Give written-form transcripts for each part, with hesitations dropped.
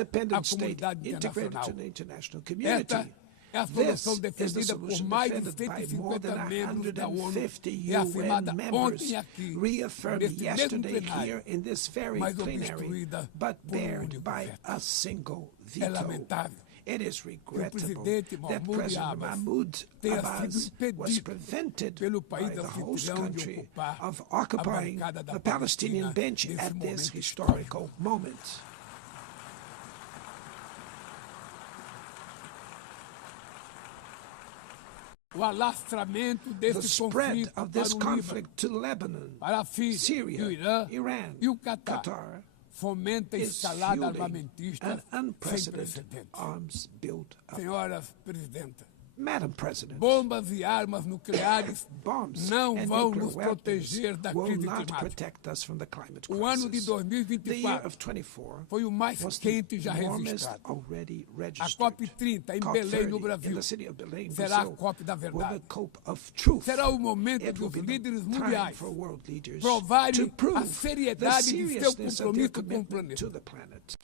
independent state integrated to the international community. É a solução defendida por mais de 150 membros da ONU e afirmada ontem aqui, neste mesmo plenário, mas obstruída por um único veto. É lamentável It is que o regrettable presidente that President Mahmoud tenha Abbas sido was impedido prevented pelo by país the host anfitrião de country ocupar of a occupying bancada da the Palestinian Palestina bench nesse at this momento historical moment. O alastramento The desse spread conflito of this para o Líbano, conflict to Lebanon, para a Síria, e o Syria, Irã Iran, e o Catar Qatar fomenta a is escalada fueling armamentista an sem unprecedented precedentes. arms build-up. Senhoras presidenta, Madam President, bombas e armas nucleares bombs não and vão nuclear nos weapons proteger da will crise not climática. protect us from the climate O ano de crisis. The year 2024 of 24 foi o mais was the quente já warmest registrado. already A registered. COP30 em Belém, no COP30 in Brasil, the city of Belém, será a Brazil, COP da were verdade. the COP of truth. Será o momento It de will os be the líderes time mundiais for world leaders provarem to prove a seriedade the de seu seriousness of their compromisso com o commitment to planeta. the planet.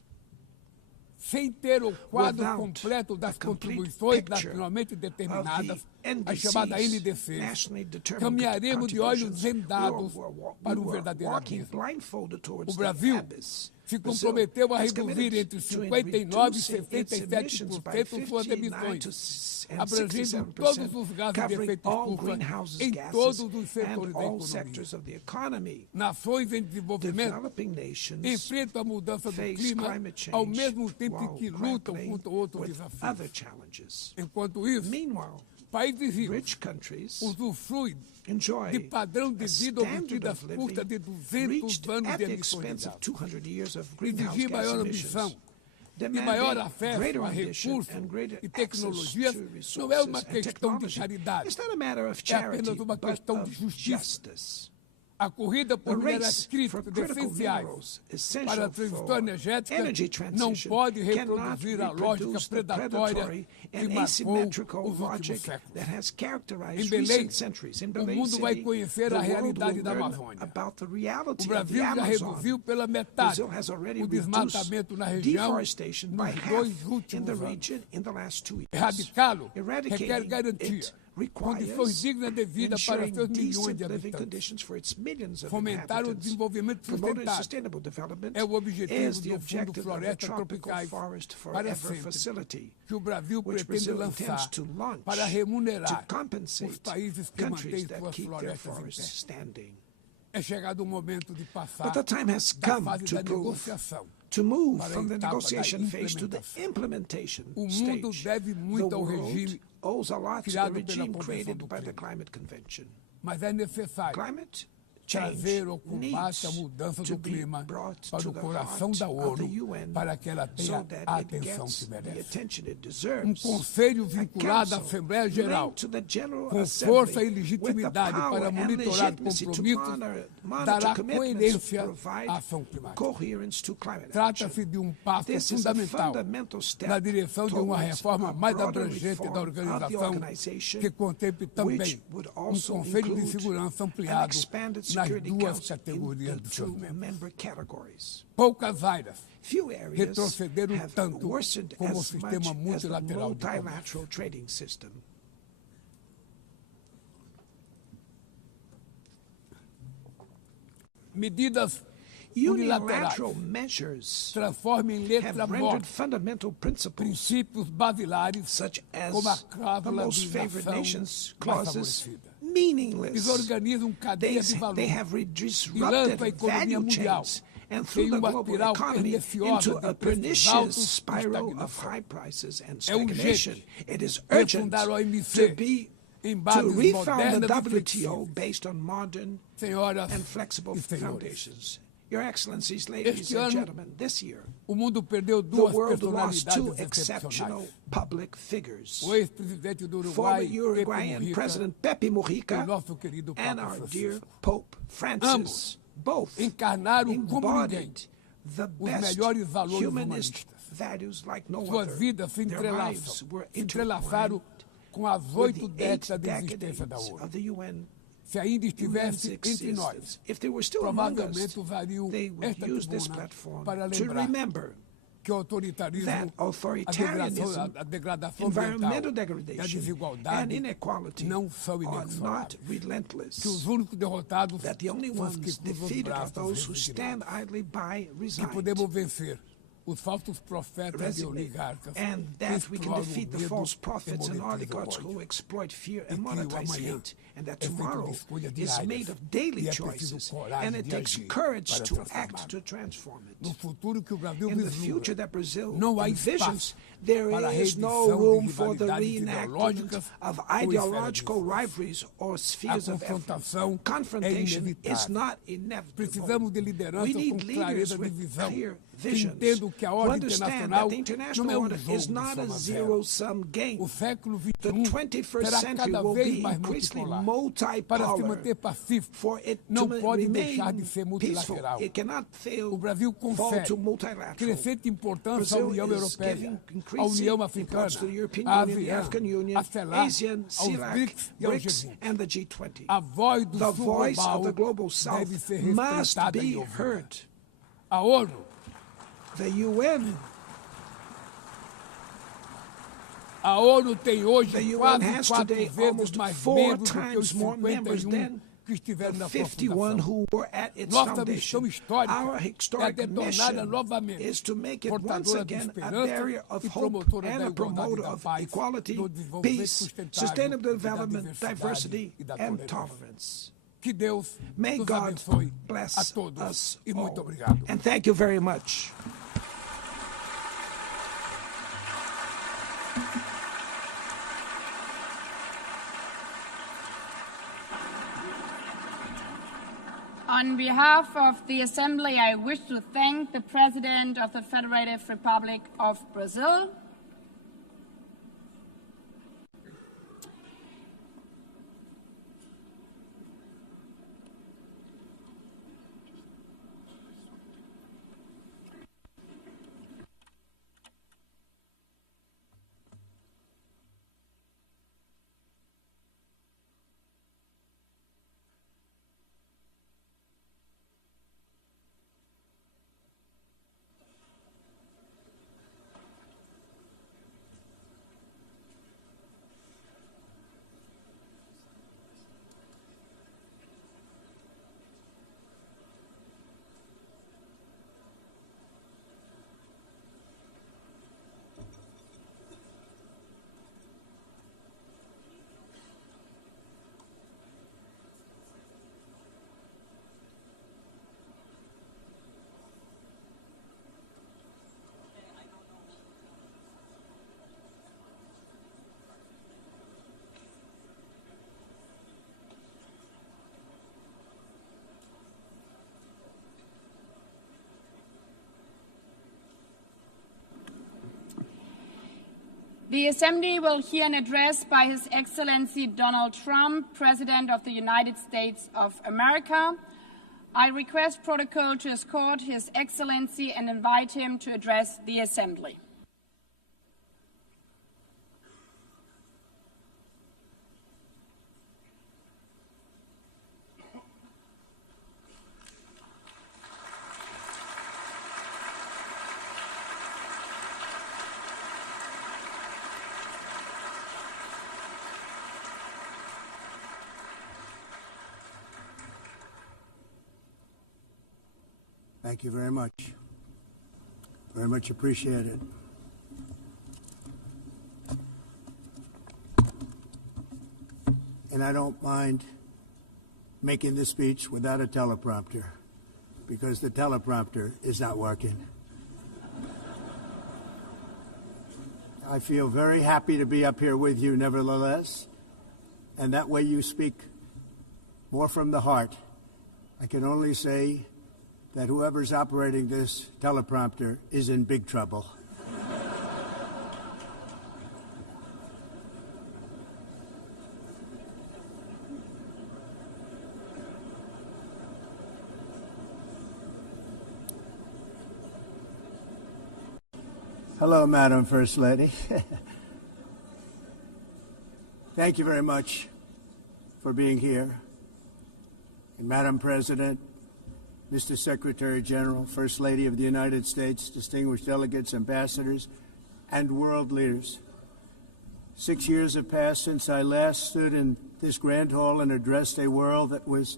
Sem ter o quadro Without completo das a complete contribuições picture nacionalmente determinadas, of the a chamada NDCs, NDC, nationally determined caminharemos de olhos contributions, vendados we para um were verdadeiro walking abismo. blindfolded towards O Brasil the abyss. se Brazil comprometeu a has reduzir committed entre to 59% e reducing its emissions by 67% suas 59 to emissões, and abrangendo todos 67%, os gases de covering efeito all estufa greenhouse em gases todos os and setores da all economia. sectors of the economy. Nações em desenvolvimento Developing nations enfrentam a mudança do face clima climate ao change mesmo tempo while que lutam grappling contra outros with desafios. other challenges. Enquanto isso, Meanwhile, países ricos rich countries usufruem enjoy de padrão de a vida obtido standard às of custas de living 200 reached anos at de the emissões de expense of gases. 200 years of greenhouse Exigir gas maior emissions. ambição e Demanding maior acesso greater a ambition recursos and greater e access tecnologias to não é uma resources and questão de technology. caridade, It's not a matter of é charity, apenas uma but questão de of justiça. justice. A corrida The por minerais race críticos for critical essenciais minerals para a essential transição for energética energy não transition pode cannot reproduzir a lógica reproduce the predatória predatory que and marcou asymmetrical os últimos logic séculos. that has Em characterized Belém, recent centuries. In o Belém mundo vai City, conhecer the a world realidade will da learn Amazônia. about the O reality of the Brasil já Amazon. reduziu pela metade Brazil has already o reduced desmatamento na região deforestation by nos half 2 in the últimos anos. region in the last 2 years. Erradicá-lo requer Eradicating garantia, it condições requires dignas de vida para ensuring seus milhões decent de living habitantes. conditions for its millions of Fomentar o inhabitants. desenvolvimento Promoting sustentável sustainable development é o objetivo is the do Fundo objective of the Florestas Tropical Tropicais Forest para Forever sempre, Facility, que o Brasil which pretende Brazil intends lançar to launch para to remunerar compensate os países que countries mantêm that suas keep their florestas em forests pé. standing. É chegado o momento de passar But the time has da come fase to da prove, negociação to move para a from the etapa da negotiation phase to the implementação. implementation O mundo stage. deve The muito ao world regime owes a lot to the criado pela regime Convenção created do by the Clima. Climate Convention. Mas é necessário Climate change trazer o combate needs à mudança to do be clima brought para to o the coração heart da of the ONU UN para que ela tenha so that a it atenção gets que the merece. attention it Um deserves. conselho A vinculado à council Assembleia Geral, linked to the General com Assembly força e with the legitimidade power para and monitorar legitimacy to compromissos, monitor dará commitments, coerência provide à ação climática. coherence to climate action. Trata-se de um passo This is a fundamental fundamental step na direção de uma towards reforma a mais broader abrangente da reform of the organização, organization, que contemple também which would um also Conselho de include Segurança an ampliado expanded nas Security duas Council categorias in de the seus two membros. member categories. Poucas áreas Few areas retrocederam have tanto worsened como o as sistema much as the multilateral de comércio. multilateral trading system. Medidas Unilateral unilaterais measures transformam em letra have rendered morta fundamental principles princípios basilares such as como a the cláusula most de favored nação nations mais clauses favorecida. meaningless. Desorganizam cadeia de valor They have e disrupted lançam a economia value mundial chains and em through the uma global espiral economy perniciosa into a de preços pernicious altos e spiral of estagnação. high prices and É urgente stagnation. It is urgent refundar o OMC em to bases refound the modernas e WTO flexíveis. based on modern Senhoras and flexible e senhores, foundations. Your Excellencies, ladies este and ano gentlemen, this year, o mundo perdeu the duas world lost two personalidades exceptional excepcionais. public figures. O ex-presidente do Former Uruguai, Pepe Uruguayan Mujica, President Pepe e o Mujica nosso querido and Papa our dear Francisco. Pope Francis, Ambos both encarnaram como ninguém embodied the os best melhores valores humanist humanistas. values like no Suas other. vidas se Their lives entrelaçam, were se entrelaçaram intertwined com as with 8 the 8 décadas de existência da decades ONU. of the UN. Se ainda UN's estivesse entre nós, existence. If they were still among us, provavelmente usariam they would esta use this tribuna platform para to lembrar remember that authoritarianism, environmental degradation, and inequality are not relentless, that the only ones defeated are those who stand idly by, resigned, and that we can defeat the false prophets and oligarchs who exploit fear and monetize hate, and that tomorrow is made of daily choices, and it takes courage to act to transform it. In the future that Brazil envisions, there is no room for the reenactment of ideological rivalries or spheres of effort. Confrontation is not inevitable. We need leaders with clear visions who understand that the international order is not a zero-sum game. The 21st century will be increasingly multipolar. For it to remain peaceful, it cannot fall to multilateral. Brazil is giving increasing importance to the European Union, the African Union, ASEAN, CELAC, BRICS, and the G20. The voice of the global South must be heard. The UN has today almost 4 times more members than the 51 who were at its foundation. Our historic mission is to make it once again a barrier of hope and a promoter of equality, peace, sustainable development, diversity, and tolerance. May God bless us all. And thank you very much. On behalf of the Assembly, I wish to thank the President of the Federative Republic of Brazil, the Assembly will hear an address by His Excellency Donald Trump, President of the United States of America. I request protocol to escort His Excellency and invite him to address the Assembly. Thank you very much. Very much appreciate it. And I don't mind making this speech without a teleprompter, because the teleprompter is not working. I feel very happy to be up here with you nevertheless, and that way you speak more from the heart. I can only say that whoever's operating this teleprompter is in big trouble. Hello, Madam First Lady. Thank you very much for being here. And Madam President, Mr. Secretary General, First Lady of the United States, distinguished delegates, ambassadors, and world leaders. 6 years have passed since I last stood in this grand hall and addressed a world that was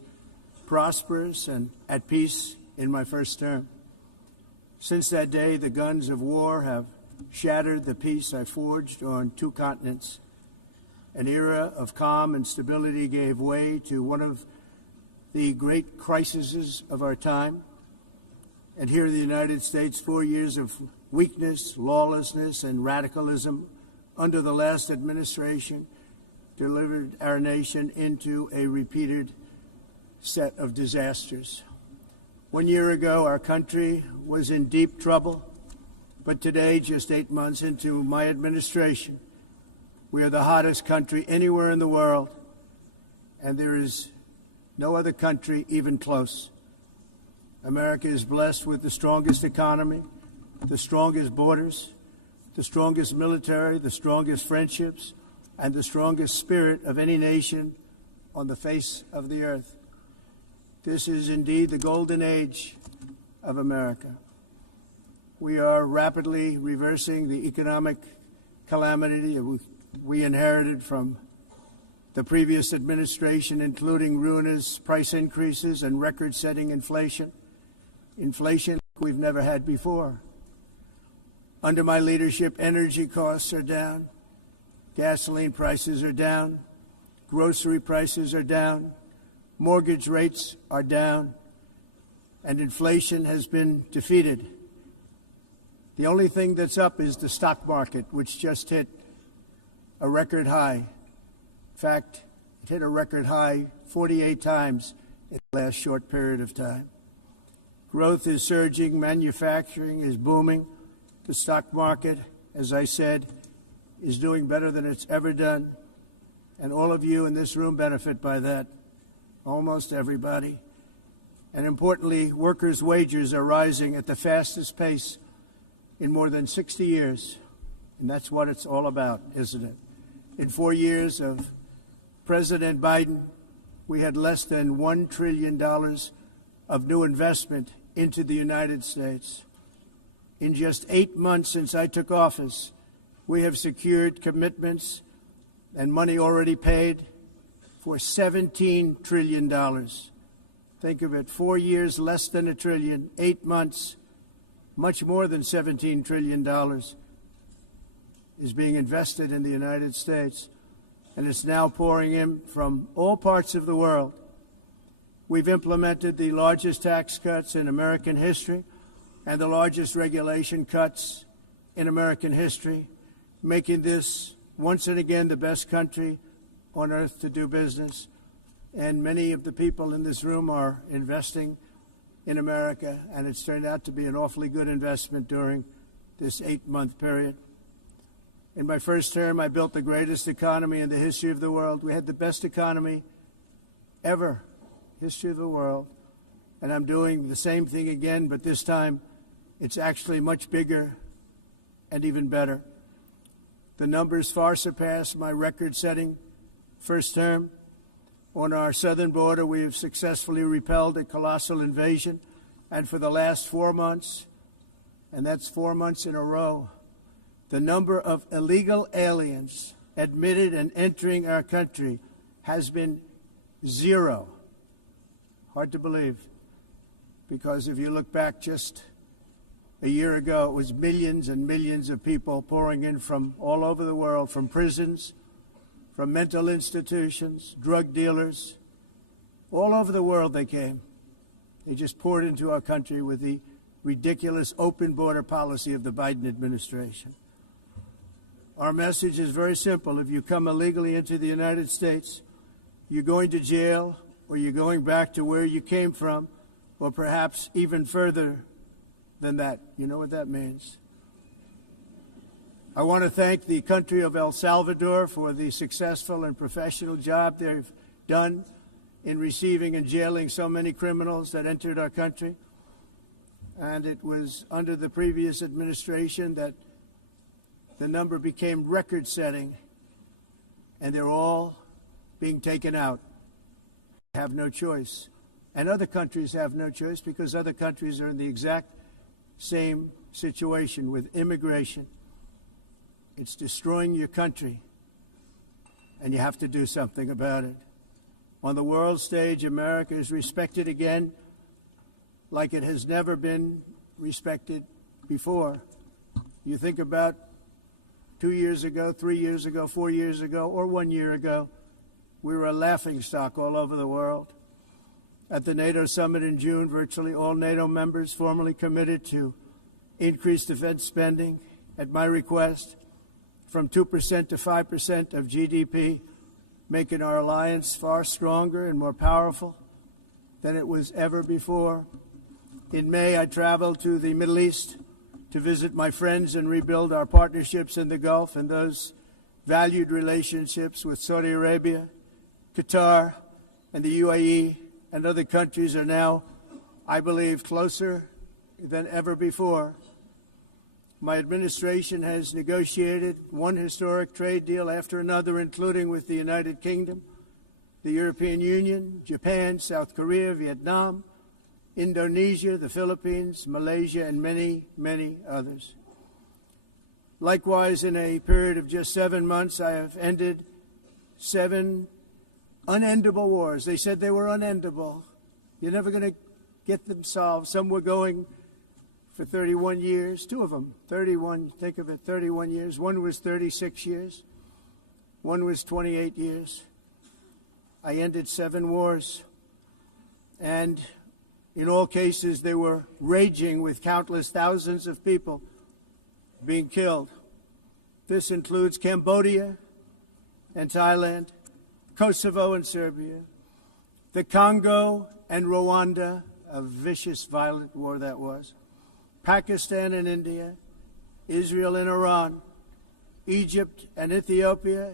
prosperous and at peace in my first term. Since that day, the guns of war have shattered the peace I forged on 2 continents. An era of calm and stability gave way to one of the great crises of our time. And here in the United States, 4 years of weakness, lawlessness, and radicalism under the last administration delivered our nation into a repeated set of disasters. 1 year ago, our country was in deep trouble, but today, just 8 months into my administration, we are the hottest country anywhere in the world, and there is no other country even close. America is blessed with the strongest economy, the strongest borders, the strongest military, the strongest friendships, and the strongest spirit of any nation on the face of the earth. This is indeed the golden age of America. We are rapidly reversing the economic calamity we inherited from the previous administration, including ruinous price increases and record-setting inflation we've never had before. Under my leadership, energy costs are down, gasoline prices are down, grocery prices are down, mortgage rates are down, and inflation has been defeated. The only thing that's up is the stock market, which just hit a record high. In fact, it hit a record high 48 times in the last short period of time. Growth is surging, manufacturing is booming. The stock market, as I said, is doing better than it's ever done. And all of you in this room benefit by that, almost everybody. And importantly, workers' wages are rising at the fastest pace in more than 60 years. And that's what it's all about, isn't it? In 4 years of President Biden, we had less than $1 trillion of new investment into the United States. In just 8 months since I took office, we have secured commitments and money already paid for $17 trillion. Think of it, 4 years, less than $1 trillion, 8 months, much more than $17 trillion is being invested in the United States. And it's now pouring in from all parts of the world. We've implemented the largest tax cuts in American history and the largest regulation cuts in American history, making this once and again the best country on earth to do business. And many of the people in this room are investing in America, and it's turned out to be an awfully good investment during this 8-month period. In my first term, I built the greatest economy in the history of the world. We had the best economy ever, history of the world. And I'm doing the same thing again, but this time it's actually much bigger and even better. The numbers far surpass my record-setting first term. On our southern border, we have successfully repelled a colossal invasion. And for the last 4 months, and that's 4 months in a row, the number of illegal aliens admitted and entering our country has been 0. Hard to believe, because if you look back just a year ago, it was millions and millions of people pouring in from all over the world, from prisons, from mental institutions, drug dealers. All over the world they came. They just poured into our country with the ridiculous open border policy of the Biden administration. Our message is very simple. If you come illegally into the United States, you're going to jail, or you're going back to where you came from, or perhaps even further than that. You know what that means. I want to thank the country of El Salvador for the successful and professional job they've done in receiving and jailing so many criminals that entered our country. And it was under the previous administration that the number became record-setting, and they're all being taken out. They have no choice. And other countries have no choice because other countries are in the exact same situation with immigration. It's destroying your country, and you have to do something about it. On the world stage, America is respected again like it has never been respected before. You think about 2 years ago, 3 years ago, 4 years ago, or 1 year ago, we were a laughingstock all over the world. At the NATO summit in June, virtually all NATO members formally committed to increase defense spending at my request from 2% to 5% of GDP, making our alliance far stronger and more powerful than it was ever before. In May, I traveled to the Middle East to visit my friends and rebuild our partnerships in the Gulf and those valued relationships with Saudi Arabia, Qatar, and the UAE and other countries are now, I believe, closer than ever before. My administration has negotiated one historic trade deal after another, including with the United Kingdom, the European Union, Japan, South Korea, Vietnam, Indonesia, the Philippines, Malaysia, and many, many others. Likewise, in a period of just 7 months, I have ended 7 unendable wars. They said they were unendable. You're never going to get them solved. Some were going for 31 years, 2 of them, 31, think of it, 31 years. One was 36 years. One was 28 years. I ended 7 wars. And in all cases, they were raging with countless thousands of people being killed. This includes Cambodia and Thailand, Kosovo and Serbia, the Congo and Rwanda, a vicious, violent war that was, Pakistan and India, Israel and Iran, Egypt and Ethiopia,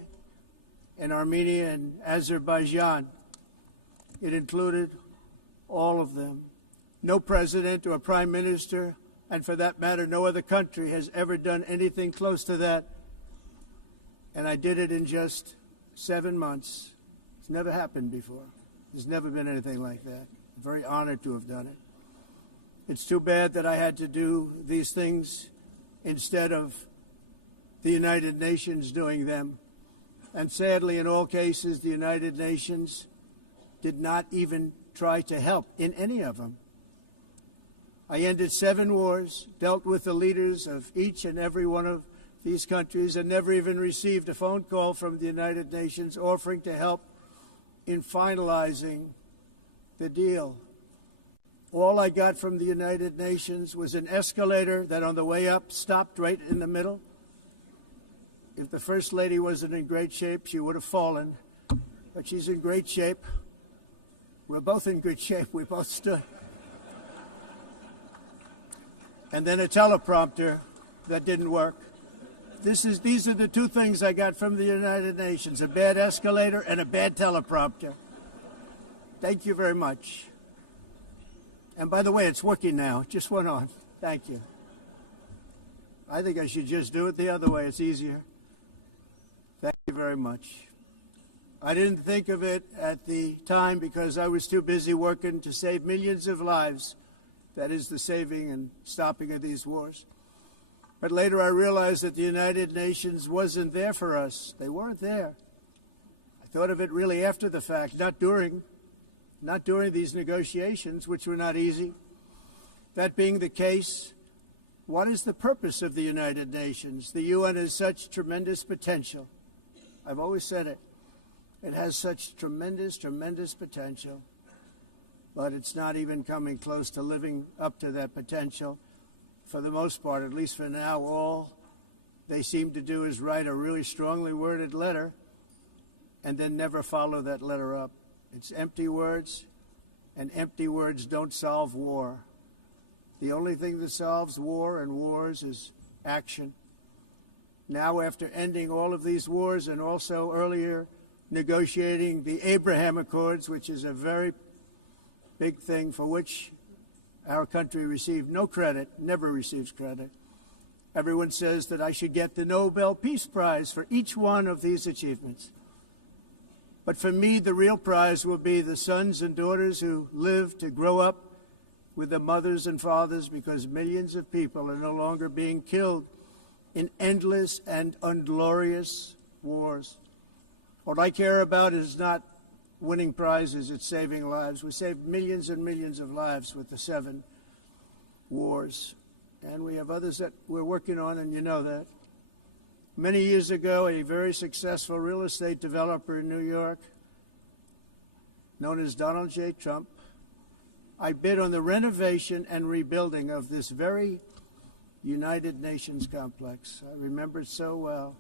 and Armenia and Azerbaijan. It included all of them. No president or prime minister, and for that matter, no other country has ever done anything close to that. And I did it in just 7 months. It's never happened before. There's never been anything like that. I'm very honored to have done it. It's too bad that I had to do these things instead of the United Nations doing them. And sadly, in all cases, the United Nations did not even try to help in any of them. I ended 7 wars, dealt with the leaders of each and every one of these countries, and never even received a phone call from the United Nations offering to help in finalizing the deal. All I got from the United Nations was an escalator that on the way up stopped right in the middle. If the First Lady wasn't in great shape, she would have fallen. But she's in great shape. We're both in good shape. We both stood. And then a teleprompter that didn't work. These are the 2 things I got from the United Nations, a bad escalator and a bad teleprompter. Thank you very much. And by the way, it's working now. It just went on. Thank you. I think I should just do it the other way. It's easier. Thank you very much. I didn't think of it at the time because I was too busy working to save millions of lives. That is the saving and stopping of these wars. But later I realized that the United Nations wasn't there for us. They weren't there. I thought of it really after the fact, not during these negotiations, which were not easy. That being the case, what is the purpose of the United Nations? The UN has such tremendous potential. I've always said it. It has such tremendous, tremendous potential. But it's not even coming close to living up to that potential. For the most part, at least for now, all they seem to do is write a really strongly worded letter and then never follow that letter up. It's empty words, and empty words don't solve war. The only thing that solves war and wars is action. Now, after ending all of these wars and also earlier negotiating the Abraham Accords, which is a very big thing for which our country received no credit, never receives credit. Everyone says that I should get the Nobel Peace Prize for each one of these achievements. But for me, the real prize will be the sons and daughters who live to grow up with their mothers and fathers, because millions of people are no longer being killed in endless and unglorious wars. What I care about is not winning prizes, it's saving lives. We saved millions and millions of lives with the 7 wars. And we have others that we're working on, and you know that. Many years ago, a very successful real estate developer in New York, known as Donald J. Trump, I bid on the renovation and rebuilding of this very United Nations complex. I remember it so well.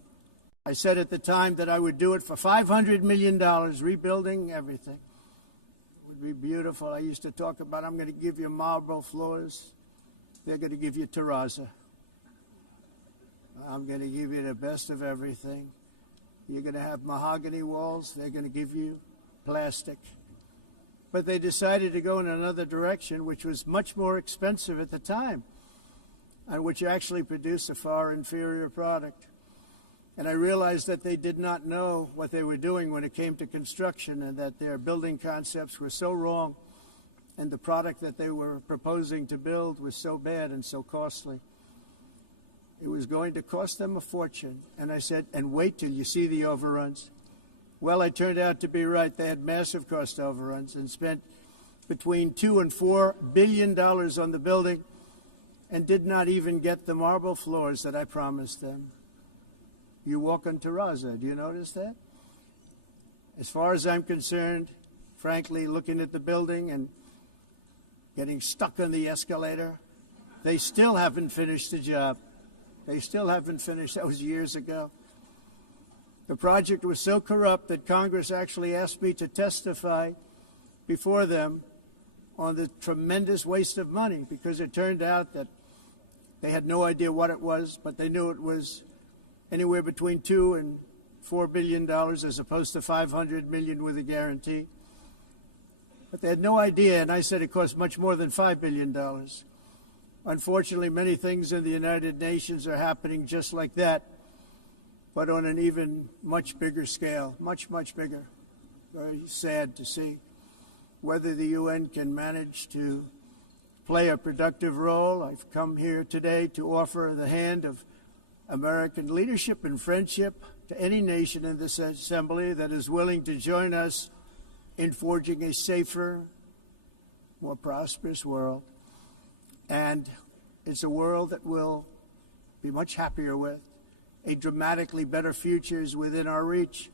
I said at the time that I would do it for $500 million, rebuilding everything. It would be beautiful. I used to talk about, I'm going to give you marble floors. They're going to give you terrazzo. I'm going to give you the best of everything. You're going to have mahogany walls. They're going to give you plastic. But they decided to go in another direction, which was much more expensive at the time, and which actually produced a far inferior product. And I realized that they did not know what they were doing when it came to construction, and that their building concepts were so wrong, and the product that they were proposing to build was so bad and so costly. It was going to cost them a fortune. And I said, and wait till you see the overruns. Well, I turned out to be right. They had massive cost overruns and spent between $2 and $4 billion on the building and did not even get the marble floors that I promised them. You walk on terrazzo. Do you notice that? As far as I'm concerned, frankly, looking at the building and getting stuck on the escalator, they still haven't finished the job. They still haven't finished. That was years ago. The project was so corrupt that Congress actually asked me to testify before them on the tremendous waste of money, because it turned out that they had no idea what it was, but they knew it was anywhere between $2 and $4 billion as opposed to $500 million with a guarantee. But they had no idea, and I said it cost much more than $5 billion. Unfortunately, many things in the United Nations are happening just like that, but on an even much bigger scale, much, much bigger. Very sad to see. Whether the UN can manage to play a productive role, I've come here today to offer the hand of American leadership and friendship to any nation in this assembly that is willing to join us in forging a safer, more prosperous world. And it's a world that we'll be much happier with. A dramatically better future is within our reach.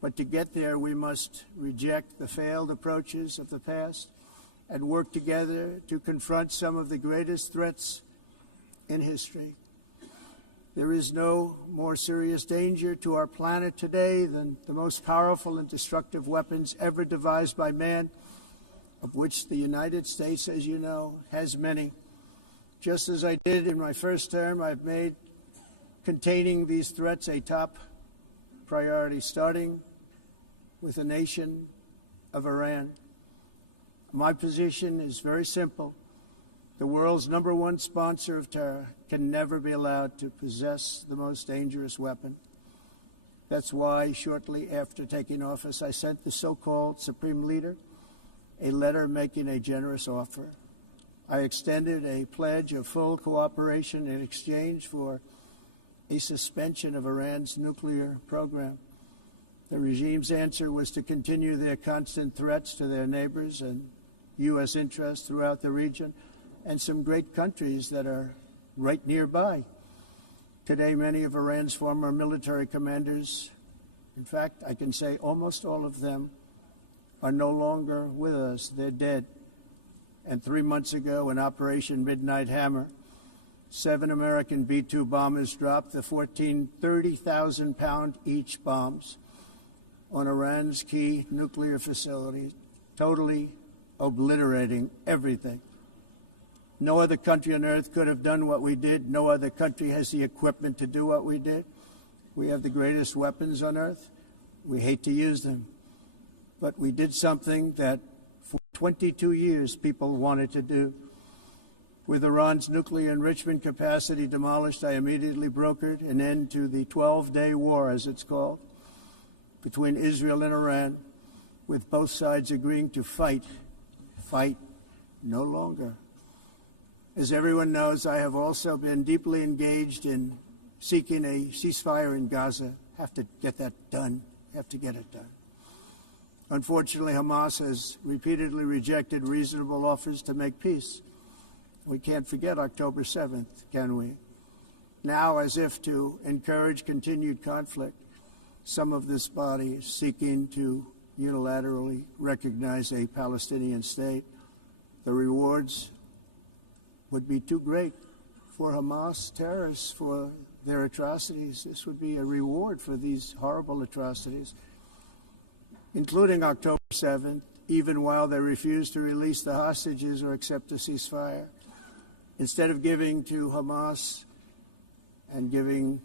But to get there, we must reject the failed approaches of the past and work together to confront some of the greatest threats in history. There is no more serious danger to our planet today than the most powerful and destructive weapons ever devised by man, of which the United States, as you know, has many. Just as I did in my first term, I've made containing these threats a top priority, starting with the nation of Iran. My position is very simple. The world's #1 sponsor of terror can never be allowed to possess the most dangerous weapon. That's why, shortly after taking office, I sent the so-called Supreme Leader a letter making a generous offer. I extended a pledge of full cooperation in exchange for a suspension of Iran's nuclear program. The regime's answer was to continue their constant threats to their neighbors and U.S. interests throughout the region, and some great countries that are right nearby. Today, many of Iran's former military commanders, in fact, I can say almost all of them, are no longer with us. They're dead. And 3 months ago, in Operation Midnight Hammer, 7 American B-2 bombers dropped the 30,000-pound each bombs on Iran's key nuclear facilities, totally obliterating everything. No other country on earth could have done what we did. No other country has the equipment to do what we did. We have the greatest weapons on earth. We hate to use them. But we did something that for 22 years people wanted to do. With Iran's nuclear enrichment capacity demolished, I immediately brokered an end to the 12-day war, as it's called. between Israel and Iran, with both sides agreeing to fight no longer. As everyone knows, I have also been deeply engaged in seeking a ceasefire in Gaza. Have to get that done. Have to get it done. Unfortunately, Hamas has repeatedly rejected reasonable offers to make peace. We can't forget October 7th, can we? Now, as if to encourage continued conflict, some of this body is seeking to unilaterally recognize a Palestinian state. The rewards would be too great for Hamas terrorists for their atrocities. This would be a reward for these horrible atrocities, including October 7th, even while they refuse to release the hostages or accept a ceasefire. Instead of giving to Hamas and giving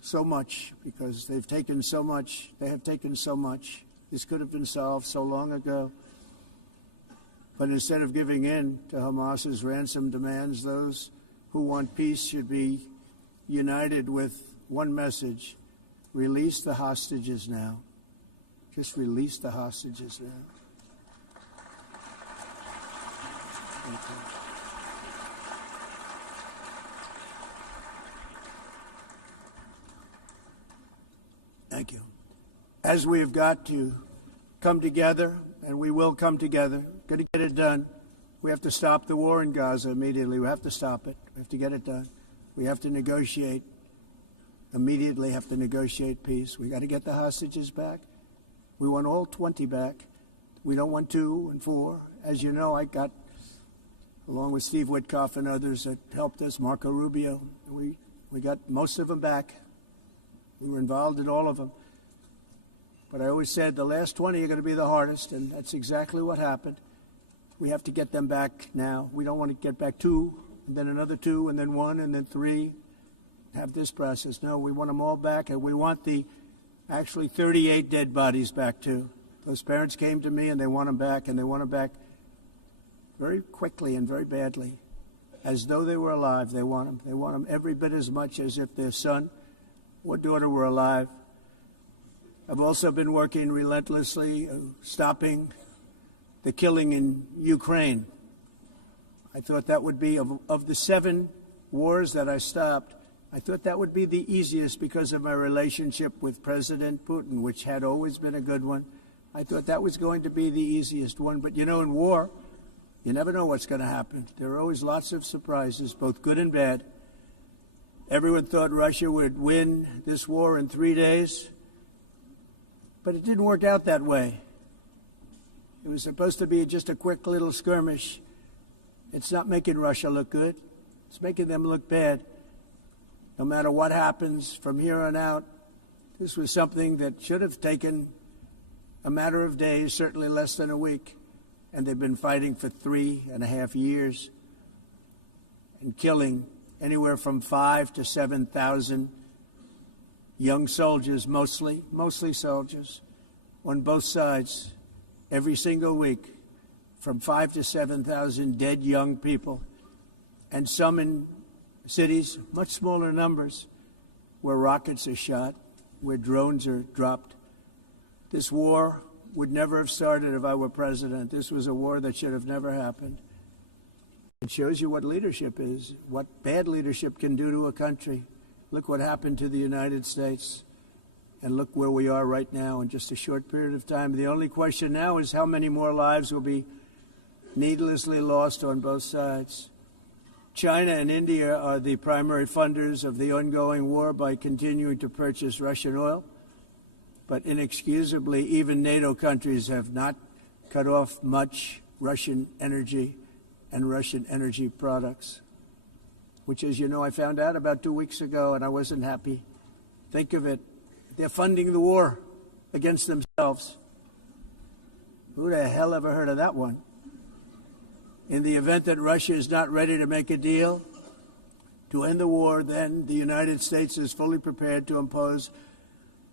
so much, because they've taken so much, they have taken so much. This could have been solved so long ago. But instead of giving in to Hamas's ransom demands, those who want peace should be united with one message: release the hostages now. Just release the hostages now. Thank you. Thank you. As we have got to come together, and we will come together, got to get it done. We have to stop the war in Gaza immediately. We have to stop it. We have to get it done. We have to negotiate, immediately have to negotiate peace. We got to get the hostages back. We want all 20 back. We don't want 2 and 4. As you know, I got, along with Steve Witkoff and others that helped us, Marco Rubio, we got most of them back. We were involved in all of them. But I always said the last 20 are going to be the hardest, and that's exactly what happened. We have to get them back now. We don't want to get back 2, and then another 2, and then 1, and then 3, have this process. No, we want them all back, and we want the actually 38 dead bodies back, too. Those parents came to me, and they want them back, and they want them back very quickly and very badly. As though they were alive, they want them. They want them every bit as much as if their son or daughter were alive. I've also been working relentlessly, stopping the killing in Ukraine. I thought that would be, of the 7 wars that I stopped, I thought that would be the easiest because of my relationship with President Putin, which had always been a good one. I thought that was going to be the easiest one. But, you know, in war, you never know what's going to happen. There are always lots of surprises, both good and bad. Everyone thought Russia would win this war in 3 days, but it didn't work out that way. It was supposed to be just a quick little skirmish. It's not making Russia look good. It's making them look bad. No matter what happens from here on out, this was something that should have taken a matter of days, certainly less than a week. And they've been fighting for 3.5 years and killing anywhere from 5,000 to 7,000 young soldiers, mostly soldiers, on both sides, every single week, from 5,000 to 7,000 dead young people, and some in cities, much smaller numbers, where rockets are shot, where drones are dropped. This war would never have started if I were president. This was a war that should have never happened. It shows you what leadership is, what bad leadership can do to a country. Look what happened to the United States, and look where we are right now in just a short period of time. The only question now is how many more lives will be needlessly lost on both sides. China and India are the primary funders of the ongoing war by continuing to purchase Russian oil. But inexcusably, even NATO countries have not cut off much Russian energy and Russian energy products, which, as you know, I found out about 2 weeks ago, and I wasn't happy. Think of it. They're funding the war against themselves. Who the hell ever heard of that one? In the event that Russia is not ready to make a deal to end the war, then the United States is fully prepared to impose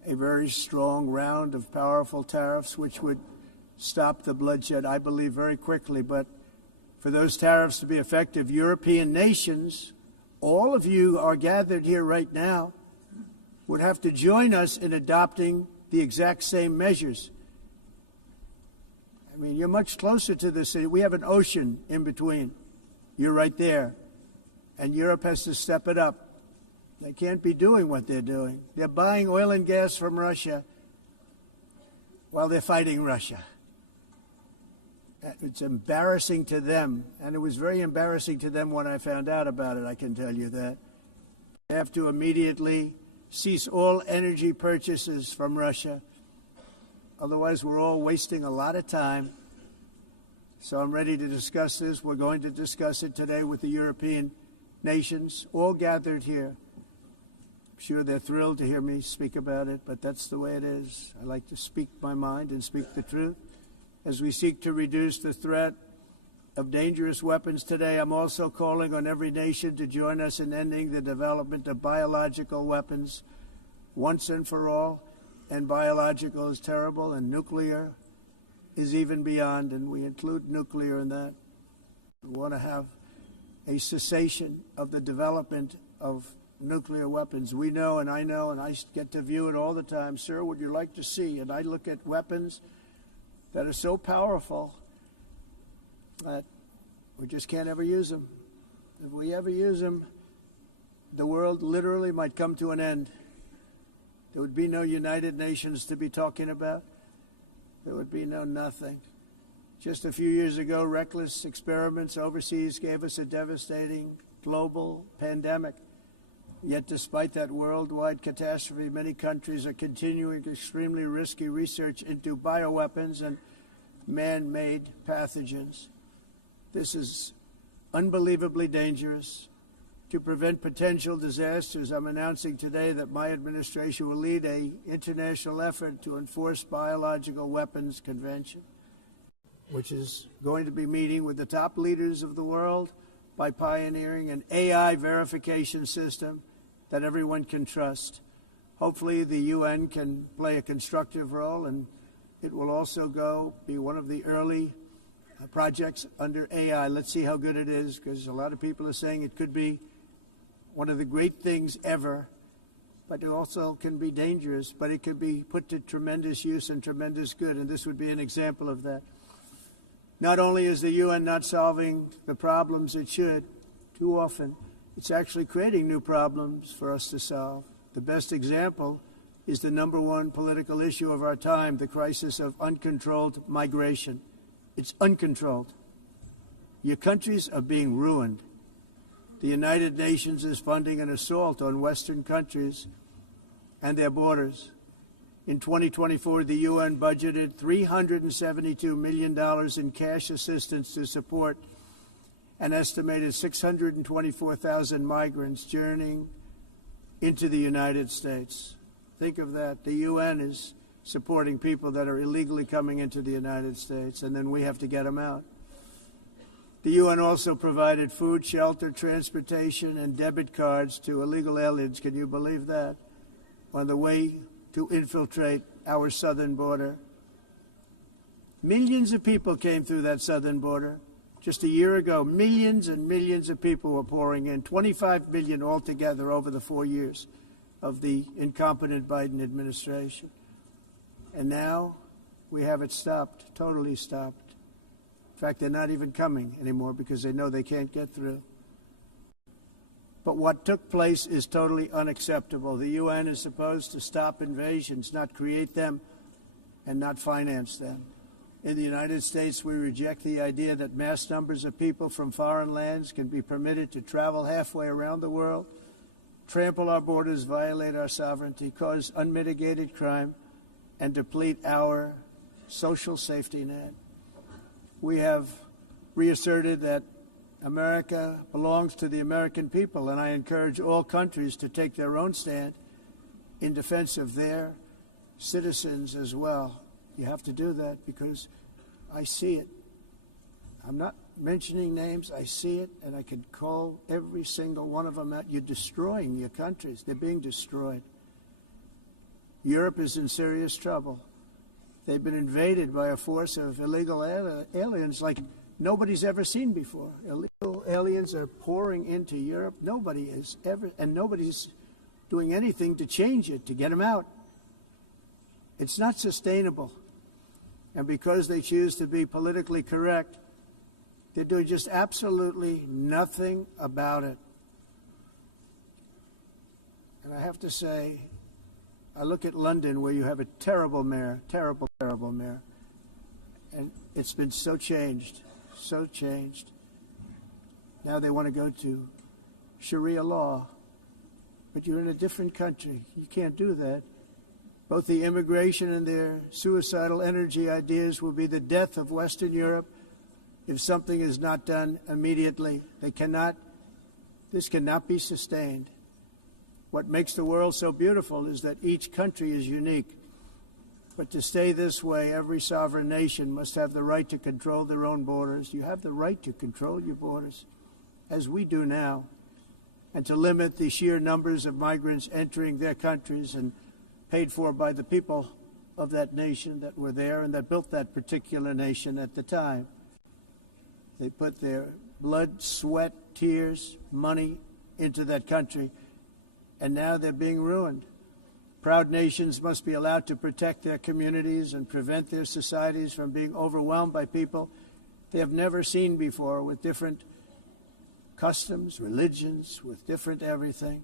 a very strong round of powerful tariffs, which would stop the bloodshed, I believe, very quickly. But for those tariffs to be effective, European nations, all of you are gathered here right now, would have to join us in adopting the exact same measures. I mean, you're much closer to the city. We have an ocean in between. You're right there. And Europe has to step it up. They can't be doing what they're doing. They're buying oil and gas from Russia while they're fighting Russia. It's embarrassing to them, and it was very embarrassing to them when I found out about it, I can tell you that. They have to immediately cease all energy purchases from Russia. Otherwise, we're all wasting a lot of time. So I'm ready to discuss this. We're going to discuss it today with the European nations, all gathered here. I'm sure they're thrilled to hear me speak about it, but that's the way it is. I like to speak my mind and speak the truth. As we seek to reduce the threat of dangerous weapons today, I'm also calling on every nation to join us in ending the development of biological weapons once and for all. And biological is terrible, and nuclear is even beyond, and we include nuclear in that. We want to have a cessation of the development of nuclear weapons. We know, and I get to view it all the time. Sir, would you like to see? And I look at weapons that are so powerful that we just can't ever use them. If we ever use them, the world literally might come to an end. There would be no United Nations to be talking about. There would be no nothing. Just a few years ago, reckless experiments overseas gave us a devastating global pandemic. Yet despite that worldwide catastrophe, many countries are continuing extremely risky research into bioweapons and man-made pathogens. This is unbelievably dangerous. To prevent potential disasters, I'm announcing today that my administration will lead an international effort to enforce biological weapons convention, which is going to be meeting with the top leaders of the world by pioneering an AI verification system that everyone can trust. Hopefully the UN can play a constructive role, and it will also be one of the early projects under AI. Let's see how good it is, because a lot of people are saying it could be one of the great things ever, but it also can be dangerous, but it could be put to tremendous use and tremendous good, and this would be an example of that. Not only is the UN not solving the problems it should, too often, it's actually creating new problems for us to solve. The best example is the #1 political issue of our time, the crisis of uncontrolled migration. It's uncontrolled. Your countries are being ruined. The United Nations is funding an assault on Western countries and their borders. In 2024, the UN budgeted $372 million in cash assistance to support an estimated 624,000 migrants journeying into the United States. Think of that. The UN is supporting people that are illegally coming into the United States, and then we have to get them out. The UN also provided food, shelter, transportation, and debit cards to illegal aliens. Can you believe that? On the way to infiltrate our southern border. Millions of people came through that southern border. Just a year ago, millions and millions of people were pouring in, 25 million altogether over the 4 years of the incompetent Biden administration. And now we have it stopped, totally stopped. In fact, they're not even coming anymore because they know they can't get through. But what took place is totally unacceptable. The UN is supposed to stop invasions, not create them and not finance them. In the United States, we reject the idea that mass numbers of people from foreign lands can be permitted to travel halfway around the world, trample our borders, violate our sovereignty, cause unmitigated crime, and deplete our social safety net. We have reasserted that America belongs to the American people, and I encourage all countries to take their own stand in defense of their citizens as well. You have to do that because I see it. I'm not mentioning names. I see it, and I can call every single one of them out. You're destroying your countries. They're being destroyed. Europe is in serious trouble. They've been invaded by a force of illegal aliens like nobody's ever seen before. Illegal aliens are pouring into Europe. Nobody's doing anything to change it, to get them out. It's not sustainable. And because they choose to be politically correct, they're doing just absolutely nothing about it. And I have to say, I look at London, where you have a terrible mayor, terrible mayor, and it's been so changed. Now they want to go to Sharia law, but you're in a different country. You can't do that. Both the immigration and their suicidal energy ideas will be the death of Western Europe if something is not done immediately. This cannot be sustained. What makes the world so beautiful is that each country is unique. But to stay this way, every sovereign nation must have the right to control their own borders. You have the right to control your borders, as we do now, and to limit the sheer numbers of migrants entering their countries and paid for by the people of that nation that were there and that built that particular nation at the time. They put their blood, sweat, tears, money into that country, and now they're being ruined. Proud nations must be allowed to protect their communities and prevent their societies from being overwhelmed by people they have never seen before, with different customs, religions, with different everything.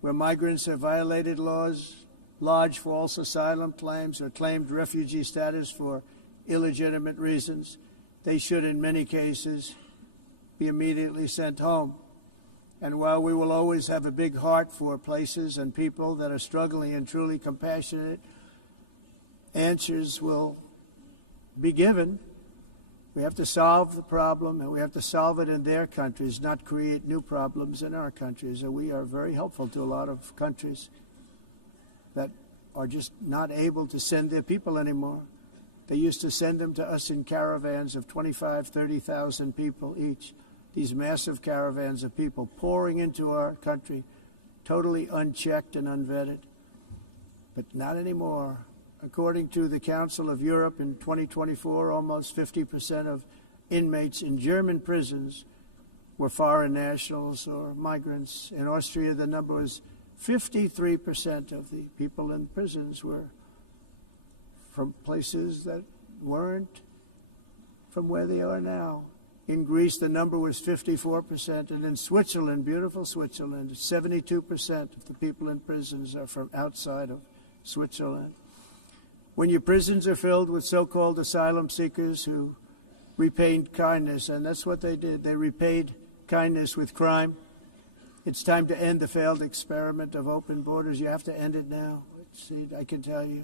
Where migrants have violated laws, lodged false asylum claims, or claimed refugee status for illegitimate reasons, they should, in many cases, be immediately sent home. And while we will always have a big heart for places and people that are struggling and truly compassionate, answers will be given. We have to solve the problem, and we have to solve it in their countries, not create new problems in our countries. And we are very helpful to a lot of countries that are just not able to send their people anymore. They used to send them to us in caravans of 25,000, 30,000 people each. These massive caravans of people pouring into our country, totally unchecked and unvetted. But not anymore. According to the Council of Europe, in 2024, almost 50% of inmates in German prisons were foreign nationals or migrants. In Austria, the number was 53% of the people in prisons were from places that weren't from where they are now. In Greece, the number was 54%, and in Switzerland, beautiful Switzerland, 72% of the people in prisons are from outside of Switzerland. When your prisons are filled with so-called asylum seekers who repaid kindness, and that's what they did, they repaid kindness with crime. It's time to end the failed experiment of open borders. You have to end it now. See, I can tell you,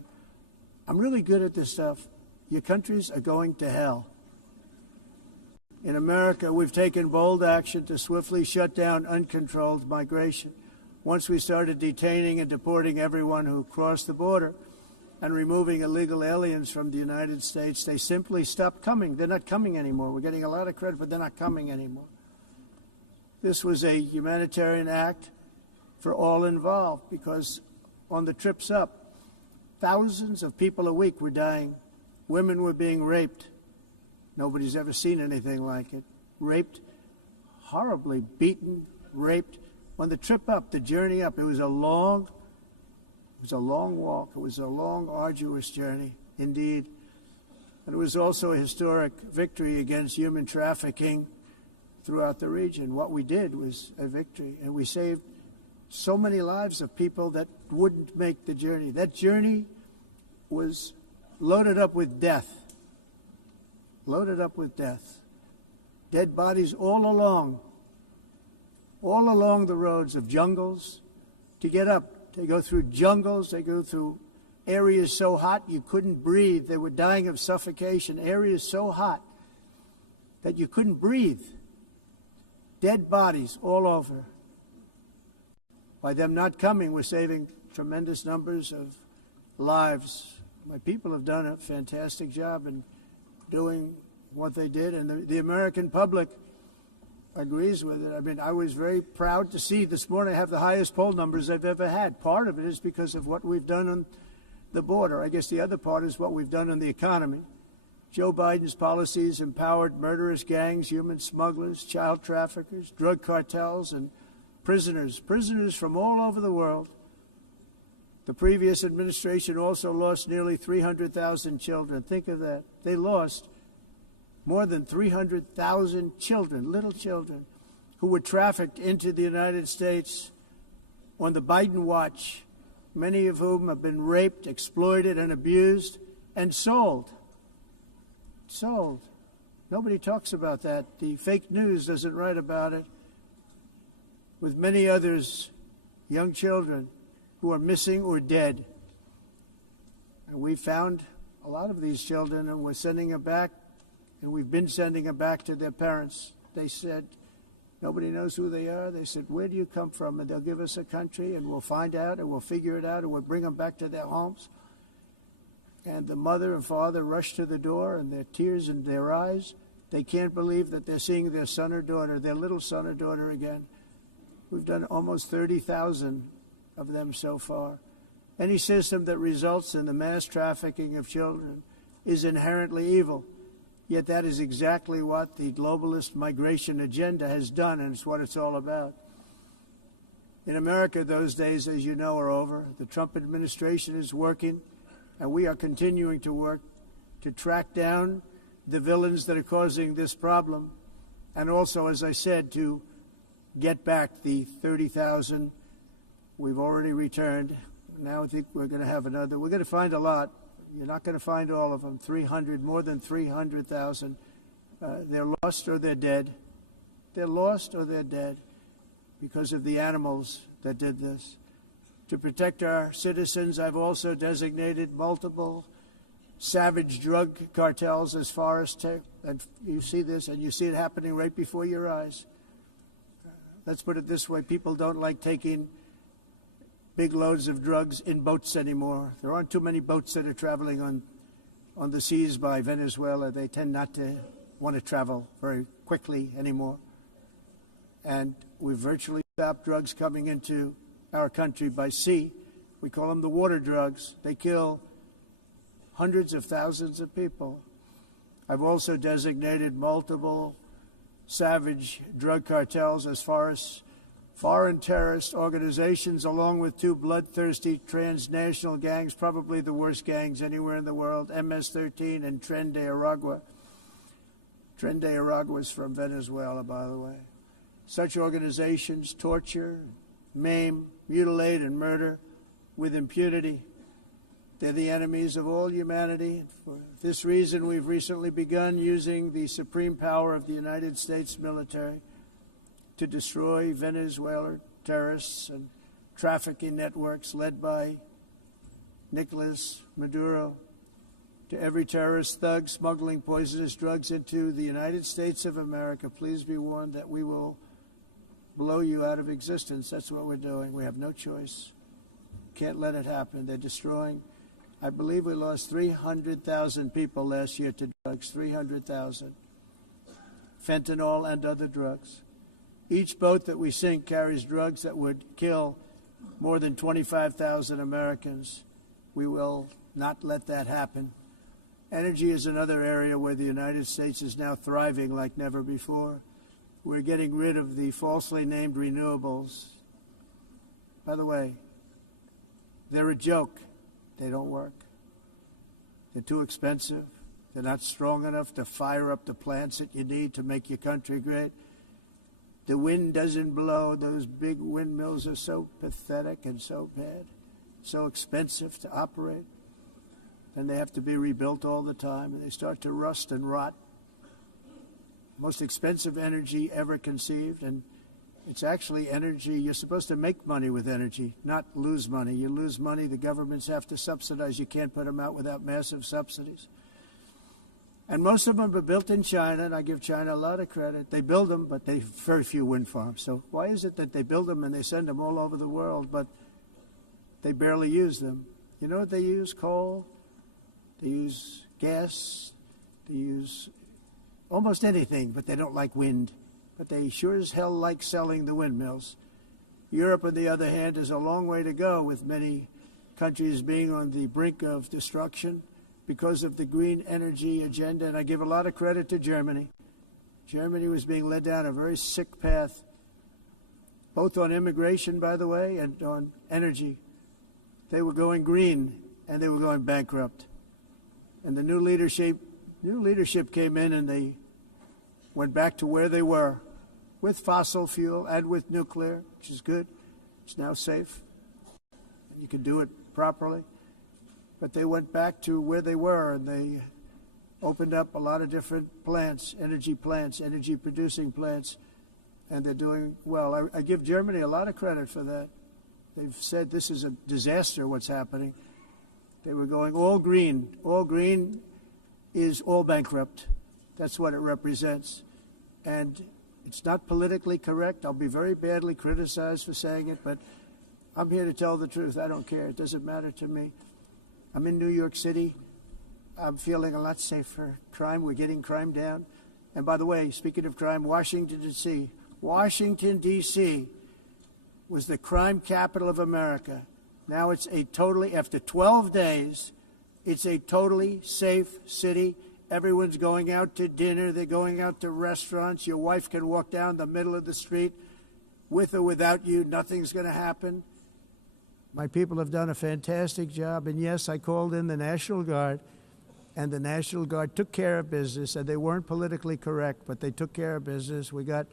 I'm really good at this stuff. Your countries are going to hell. In America, we've taken bold action to swiftly shut down uncontrolled migration. Once we started detaining and deporting everyone who crossed the border and removing illegal aliens from the United States, they simply stopped coming. They're not coming anymore. We're getting a lot of credit, but they're not coming anymore. This was a humanitarian act for all involved, because on the trips up, thousands of people a week were dying. Women were being raped. Nobody's ever seen anything like it. Raped, horribly beaten, raped. On the trip up, the journey up, it was a long walk. It was a long, arduous journey, indeed. And it was also a historic victory against human trafficking throughout the region. What we did was a victory, and we saved so many lives of people that wouldn't make the journey. That journey was loaded up with death. Loaded up with death. Dead bodies all along the roads of jungles. To get up, they go through jungles, they go through areas so hot you couldn't breathe. They were dying of suffocation, areas so hot that you couldn't breathe. Dead bodies all over. By them not coming, we're saving tremendous numbers of lives. My people have done a fantastic job in doing what they did, and the American public agrees with it. I mean, I was very proud to see this morning I have the highest poll numbers I've ever had. Part of it is because of what we've done on the border. I guess the other part is what we've done on the economy. Joe Biden's policies empowered murderous gangs, human smugglers, child traffickers, drug cartels, and prisoners from all over the world. The previous administration also lost nearly 300,000 children. Think of that. They lost more than 300,000 children, little children, who were trafficked into the United States on the Biden watch, many of whom have been raped, exploited, and abused, and sold. Sold. Nobody talks about that. The fake news doesn't write about it. With many others, young children who are missing or dead. And we found a lot of these children, and we're sending them back, and we've been sending them back to their parents. They said, nobody knows who they are. They said, where do you come from? And they'll give us a country, and we'll find out, and we'll figure it out, and we'll bring them back to their homes. And the mother and father rush to the door, and their tears in their eyes. They can't believe that they're seeing their son or daughter, their little son or daughter again. We've done almost 30,000 of them so far. Any system that results in the mass trafficking of children is inherently evil. Yet that is exactly what the globalist migration agenda has done, and it's what it's all about. In America, those days, as you know, are over. The Trump administration is working, and we are continuing to work to track down the villains that are causing this problem, and also, as I said, to get back the 30,000 we've already returned. Now I think we're going to have another. We're going to find a lot. You're not going to find all of them. 300, more than 300,000. They're lost or they're dead. They're lost or they're dead because of the animals that did this. To protect our citizens, I've also designated multiple savage drug cartels as far as and you see this, and you see it happening right before your eyes. Let's put it this way. People don't like taking big loads of drugs in boats anymore. There aren't too many boats that are traveling on the seas by Venezuela. They tend not to want to travel very quickly anymore. And we've virtually stopped drugs coming into our country by sea. We call them the water drugs. They kill hundreds of thousands of people. I've also designated multiple savage drug cartels as far as foreign terrorist organizations, along with two bloodthirsty transnational gangs, probably the worst gangs anywhere in the world, MS-13 and Tren de Aragua. Tren de Aragua is from Venezuela, by the way. Such organizations torture, maim, mutilate, and murder with impunity. They're the enemies of all humanity. For this reason, we've recently begun using the supreme power of the United States military to destroy Venezuelan terrorists and trafficking networks led by Nicolas Maduro. To every terrorist thug smuggling poisonous drugs into the United States of America, please be warned that we will blow you out of existence. That's what we're doing. We have no choice. Can't let it happen. They're destroying. I believe we lost 300,000 people last year to drugs, 300,000. Fentanyl and other drugs. Each boat that we sink carries drugs that would kill more than 25,000 Americans. We will not let that happen. Energy is another area where the United States is now thriving like never before. We're getting rid of the falsely named renewables. By the way, they're a joke. They don't work. They're too expensive. They're not strong enough to fire up the plants that you need to make your country great. The wind doesn't blow. Those big windmills are so pathetic and so bad, so expensive to operate. And they have to be rebuilt all the time, and they start to rust and rot. Most expensive energy ever conceived, and it's actually energy. You're supposed to make money with energy, not lose money. You lose money, the governments have to subsidize. You can't put them out without massive subsidies. And most of them are built in China, and I give China a lot of credit. They build them, but they very few wind farms. So why is it that they build them and they send them all over the world, but they barely use them? You know what they use? Coal. They use gas. They use almost anything, but they don't like wind. But they sure as hell like selling the windmills. Europe, on the other hand, is a long way to go, with many countries being on the brink of destruction because of the green energy agenda. And I give a lot of credit to Germany. Germany was being led down a very sick path, both on immigration, by the way, and on energy. they were going green and they were going bankrupt. And the new leadership came in and they went back to where they were with fossil fuel and with nuclear, which is good. It's now safe. You can do it properly. But they went back to where they were and they opened up a lot of different plants, energy producing plants, and they're doing well. I give Germany a lot of credit for that. They've said this is a disaster, what's happening. They were going all green. All green is all bankrupt. That's what it represents. And it's not politically correct. I'll be very badly criticized for saying it, but I'm here to tell the truth. I don't care. It doesn't matter to me. I'm in New York City. I'm feeling a lot safer. Crime, we're getting crime down. And by the way, speaking of crime, Washington, D.C. was the crime capital of America. Now it's after 12 days, it's a totally safe city. Everyone's going out to dinner. They're going out to restaurants. Your wife can walk down the middle of the street with or without you. Nothing's going to happen. My people have done a fantastic job. And yes, I called in the National Guard, and the National Guard took care of business, and they weren't politically correct, but they took care of business. We got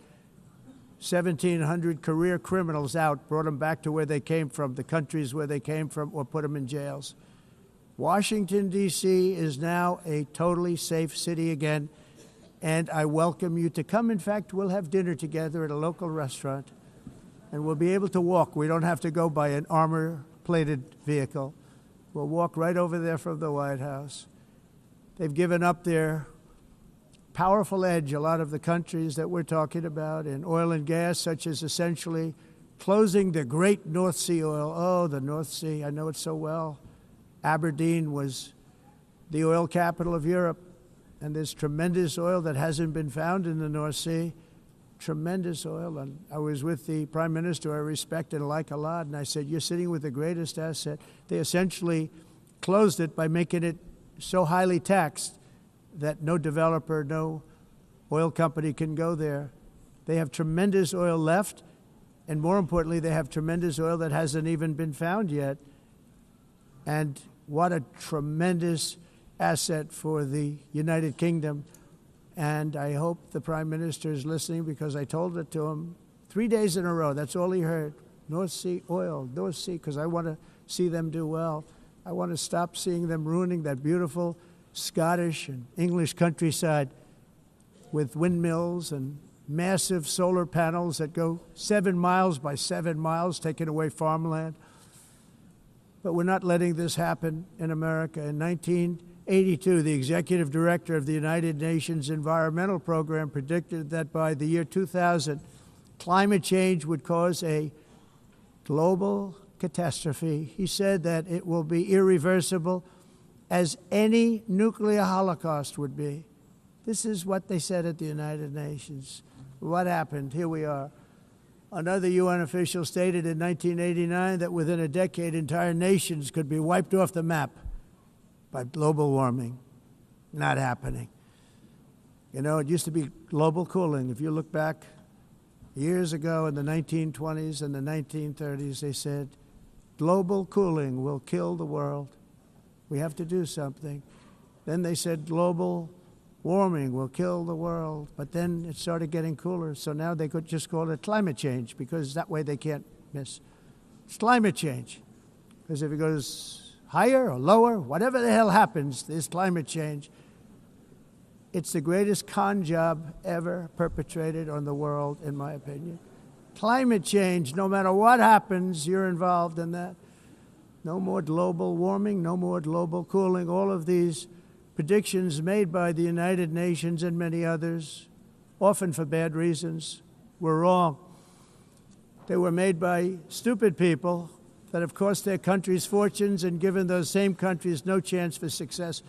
1,700 career criminals out, brought them back to where they came from, the countries where they came from, or put them in jails. Washington, D.C. is now a totally safe city again, and I welcome you to come. In fact, we'll have dinner together at a local restaurant, and we'll be able to walk. We don't have to go by an armor-plated vehicle. We'll walk right over there from the White House. They've given up their powerful edge, a lot of the countries that we're talking about, in oil and gas, such as essentially closing the great North Sea oil. Oh, the North Sea, I know it so well. Aberdeen was the oil capital of Europe, and there's tremendous oil that hasn't been found in the North Sea. Tremendous oil. And I was with the Prime Minister I respect and like a lot, and I said, you're sitting with the greatest asset. They essentially closed it by making it so highly taxed that no developer, no oil company can go there. They have tremendous oil left, and more importantly, they have tremendous oil that hasn't even been found yet. And what a tremendous asset for the United Kingdom. And I hope the Prime Minister is listening, because I told it to him 3 days in a row. That's all he heard. North Sea oil, North Sea, because I want to see them do well. I want to stop seeing them ruining that beautiful Scottish and English countryside with windmills and massive solar panels that go 7 miles by 7 miles, taking away farmland. But we're not letting this happen in America. In 1982, the executive director of the United Nations Environmental Program predicted that by the year 2000, climate change would cause a global catastrophe. He said that it will be irreversible, as any nuclear holocaust would be. This is what they said at the United Nations. What happened? Here we are. Another UN official stated in 1989 that within a decade, entire nations could be wiped off the map by global warming. Not happening. You know, it used to be global cooling. If you look back years ago in the 1920s and the 1930s, they said, global cooling will kill the world. We have to do something. Then they said global warming will kill the world. But then it started getting cooler, so now they could just call it climate change, because that way they can't miss. It's climate change. Because if it goes higher or lower, whatever the hell happens, there's climate change. It's the greatest con job ever perpetrated on the world, in my opinion. Climate change, no matter what happens, you're involved in that. No more global warming, no more global cooling. All of these predictions made by the United Nations and many others, often for bad reasons, were wrong. They were made by stupid people that have cost their countries fortunes and given those same countries no chance for success.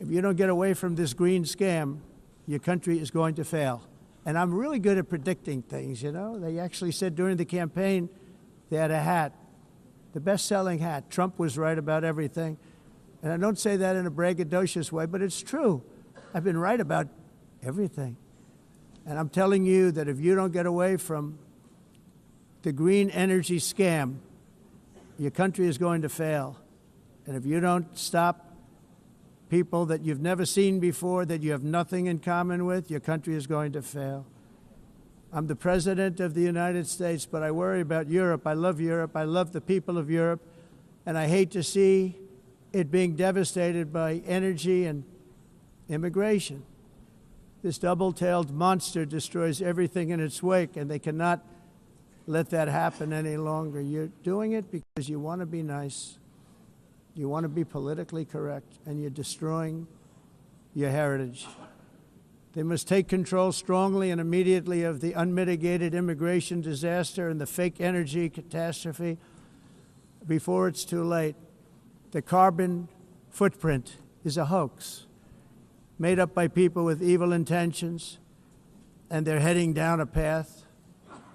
If you don't get away from this green scam, your country is going to fail. And I'm really good at predicting things, you know. They actually said during the campaign they had a hat, the best-selling hat. Trump was right about everything. And I don't say that in a braggadocious way, but it's true. I've been right about everything. And I'm telling you that if you don't get away from the green energy scam, your country is going to fail. And if you don't stop people that you've never seen before, that you have nothing in common with, your country is going to fail. I'm the President of the United States, but I worry about Europe. I love Europe. I love the people of Europe. And I hate to see it being devastated by energy and immigration. This double-tailed monster destroys everything in its wake, and they cannot let that happen any longer. You're doing it because you want to be nice. You want to be politically correct, and you're destroying your heritage. They must take control strongly and immediately of the unmitigated immigration disaster and the fake energy catastrophe before it's too late. The carbon footprint is a hoax made up by people with evil intentions, and they're heading down a path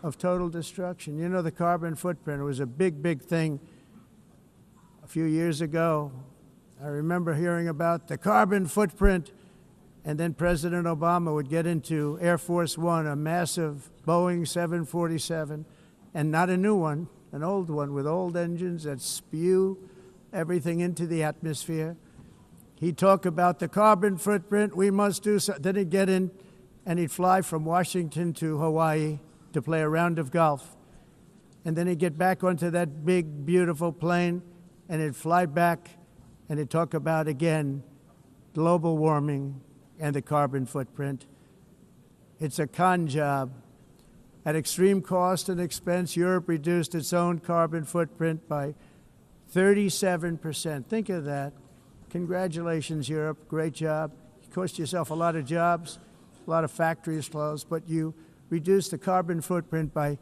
of total destruction. You know, the carbon footprint, it was a big, big thing a few years ago. I remember hearing about the carbon footprint, and then President Obama would get into Air Force One, a massive Boeing 747, and not a new one, an old one with old engines that spew everything into the atmosphere. He'd talk about the carbon footprint, we must do so. Then he'd get in and he'd fly from Washington to Hawaii to play a round of golf. And then he'd get back onto that big, beautiful plane and he'd fly back and he'd talk about, again, global warming and the carbon footprint. It's a con job. At extreme cost and expense, Europe reduced its own carbon footprint by 37%. Think of that. Congratulations, Europe. Great job. You cost yourself a lot of jobs, a lot of factories closed, but you reduced the carbon footprint by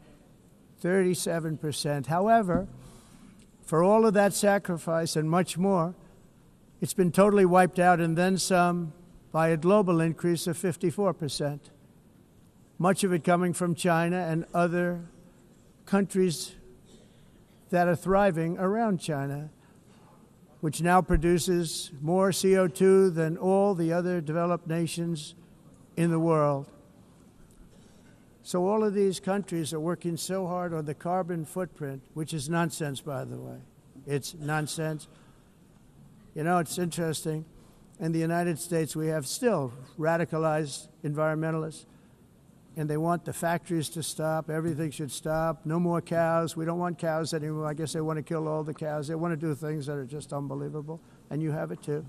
37%. However, for all of that sacrifice and much more, it's been totally wiped out and then some by a global increase of 54%. Much of it coming from China and other countries that are thriving around China, which now produces more CO2 than all the other developed nations in the world. So all of these countries are working so hard on the carbon footprint, which is nonsense, by the way. It's nonsense. You know, it's interesting. In the United States, we have still radicalized environmentalists, and they want the factories to stop. Everything should stop. No more cows. We don't want cows anymore. I guess they want to kill all the cows. They want to do things that are just unbelievable, and you have it too.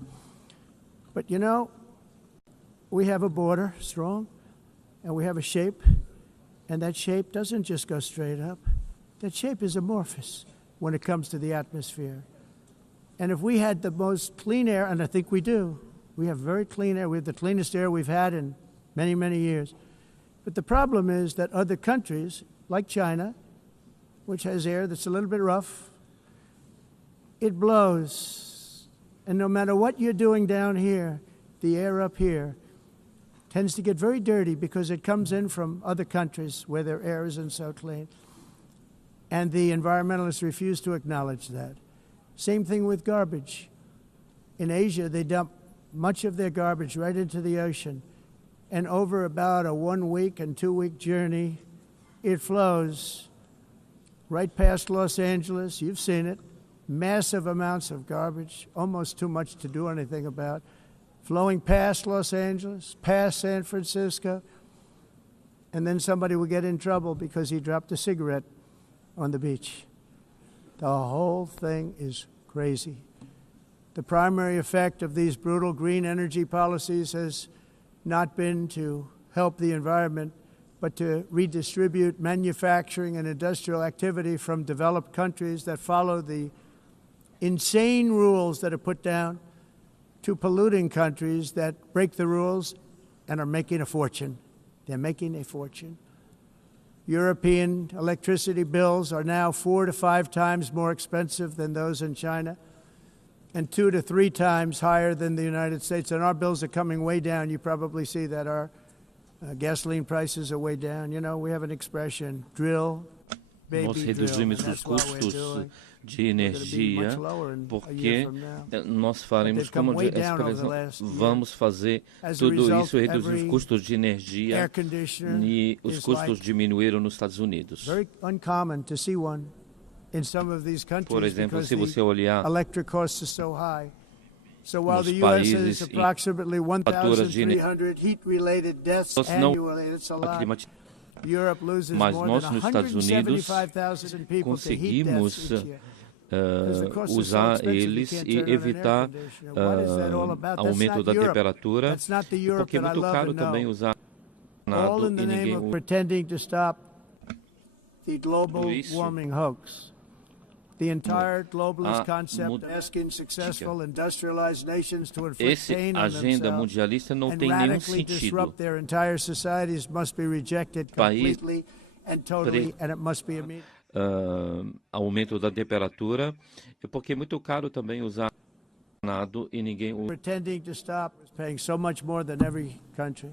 But you know, we have a border, strong, and we have a shape, and that shape doesn't just go straight up. That shape is amorphous when it comes to the atmosphere. And if we had the most clean air, and I think we do, we have very clean air. We have the cleanest air we've had in many, many years. But the problem is that other countries, like China, which has air that's a little bit rough, it blows. And no matter what you're doing down here, the air up here tends to get very dirty because it comes in from other countries where their air isn't so clean. And the environmentalists refuse to acknowledge that. Same thing with garbage. In Asia, they dump much of their garbage right into the ocean. And over about a 1 week and 2 week journey, it flows right past Los Angeles. You've seen it. Massive amounts of garbage, almost too much to do anything about, flowing past Los Angeles, past San Francisco, and then somebody will get in trouble because he dropped a cigarette on the beach. The whole thing is crazy. The primary effect of these brutal green energy policies has not been to help the environment, but to redistribute manufacturing and industrial activity from developed countries that follow the insane rules that are put down to polluting countries that break the rules and are making a fortune. They're making a fortune. European electricity bills are now 4 to 5 times more expensive than those in China, and 2 to 3 times higher than the United States. And our bills are coming way down. You probably see that our gasoline prices are way down. You know, we have an expression, drill, baby, Nós drill. reduzimos And os that's what we're custos doing. de energia porque nós faremos como a expressão, vamos fazer tudo isso, reduzir os custos de energia, e os custos diminuíram nos Estados Unidos. Por exemplo, se você olhar electric costs are so high. So while nos the US has países approximately faturas de 1,300 heat-related deaths não annually, it's a lot. Europe loses mas nós nos Estados Unidos conseguimos usar eles e evitar aumento da temperatura, porque é muito caro também usar nada e ninguém usa. Pretending to stop the global warming hoax. The entire globalist concept asking successful industrialized nations to inflict pain on agenda mundialista não tem nenhum sentido. Disrupt their entire societies must be rejected completely and totally, and it must be immediate. Aumento da temperatura, porque é muito caro também usar nada e ninguém usa. Pretending to stop paying so much more than every country.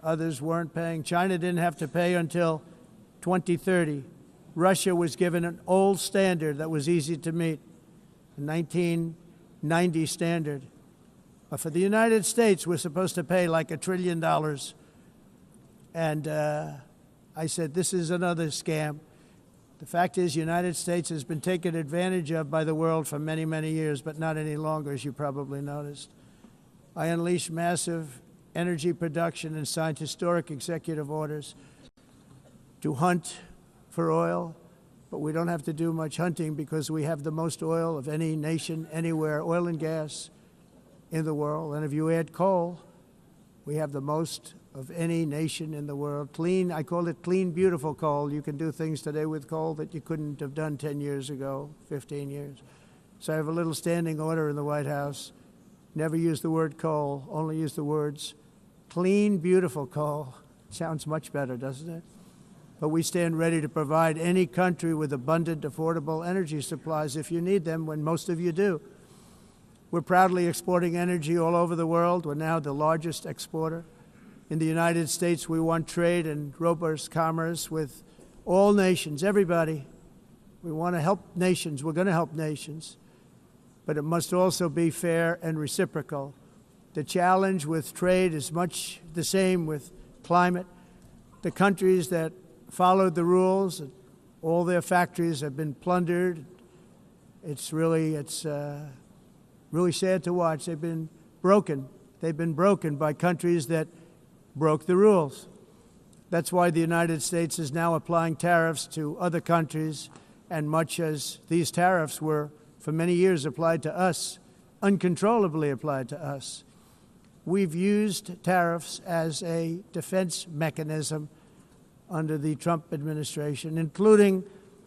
Others weren't paying. China didn't have to pay until 2030. Russia was given an old standard that was easy to meet, a 1990 standard. But for the United States, we're supposed to pay like $1 trillion. And I said, this is another scam. The fact is, the United States has been taken advantage of by the world for many, many years, but not any longer, as you probably noticed. I unleashed massive energy production and signed historic executive orders to hunt for oil, but we don't have to do much hunting because we have the most oil of any nation anywhere, oil and gas in the world. And if you add coal, we have the most of any nation in the world. Clean, I call it clean, beautiful coal. You can do things today with coal that you couldn't have done 10 years ago, 15 years. So I have a little standing order in the White House. Never use the word coal, only use the words clean, beautiful coal. Sounds much better, doesn't it? But we stand ready to provide any country with abundant, affordable energy supplies if you need them, when most of you do. We're proudly exporting energy all over the world. We're now the largest exporter. In the United States, we want trade and robust commerce with all nations, everybody. We want to help nations. We're going to help nations. But it must also be fair and reciprocal. The challenge with trade is much the same with climate. The countries that followed the rules, all their factories have been plundered. It's really sad to watch. They've been broken. They've been broken by countries that broke the rules. That's why the United States is now applying tariffs to other countries, and much as these tariffs were for many years applied to us, uncontrollably applied to us. We've used tariffs as a defense mechanism under the Trump administration, including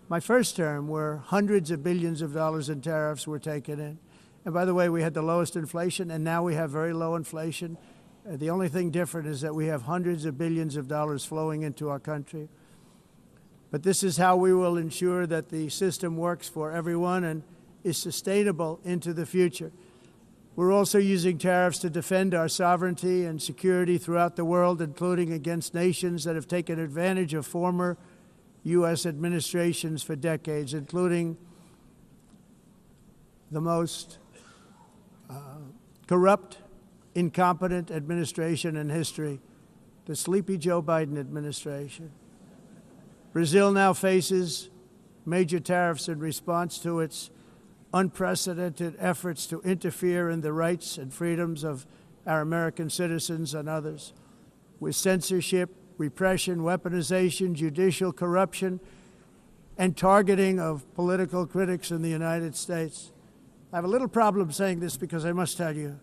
my first term, where hundreds of billions of dollars in tariffs were taken in. And by the way, we had the lowest inflation, and now we have very low inflation. The only thing different is that we have hundreds of billions of dollars flowing into our country. But this is how we will ensure that the system works for everyone and is sustainable into the future. We're also using tariffs to defend our sovereignty and security throughout the world, including against nations that have taken advantage of former U.S. administrations for decades, including the most corrupt, incompetent administration in history, the sleepy Joe Biden administration. Brazil now faces major tariffs in response to its unprecedented efforts to interfere in the rights and freedoms of our American citizens and others, with censorship, repression, weaponization, judicial corruption, and targeting of political critics in the United States. I have a little problem saying this because I must tell you,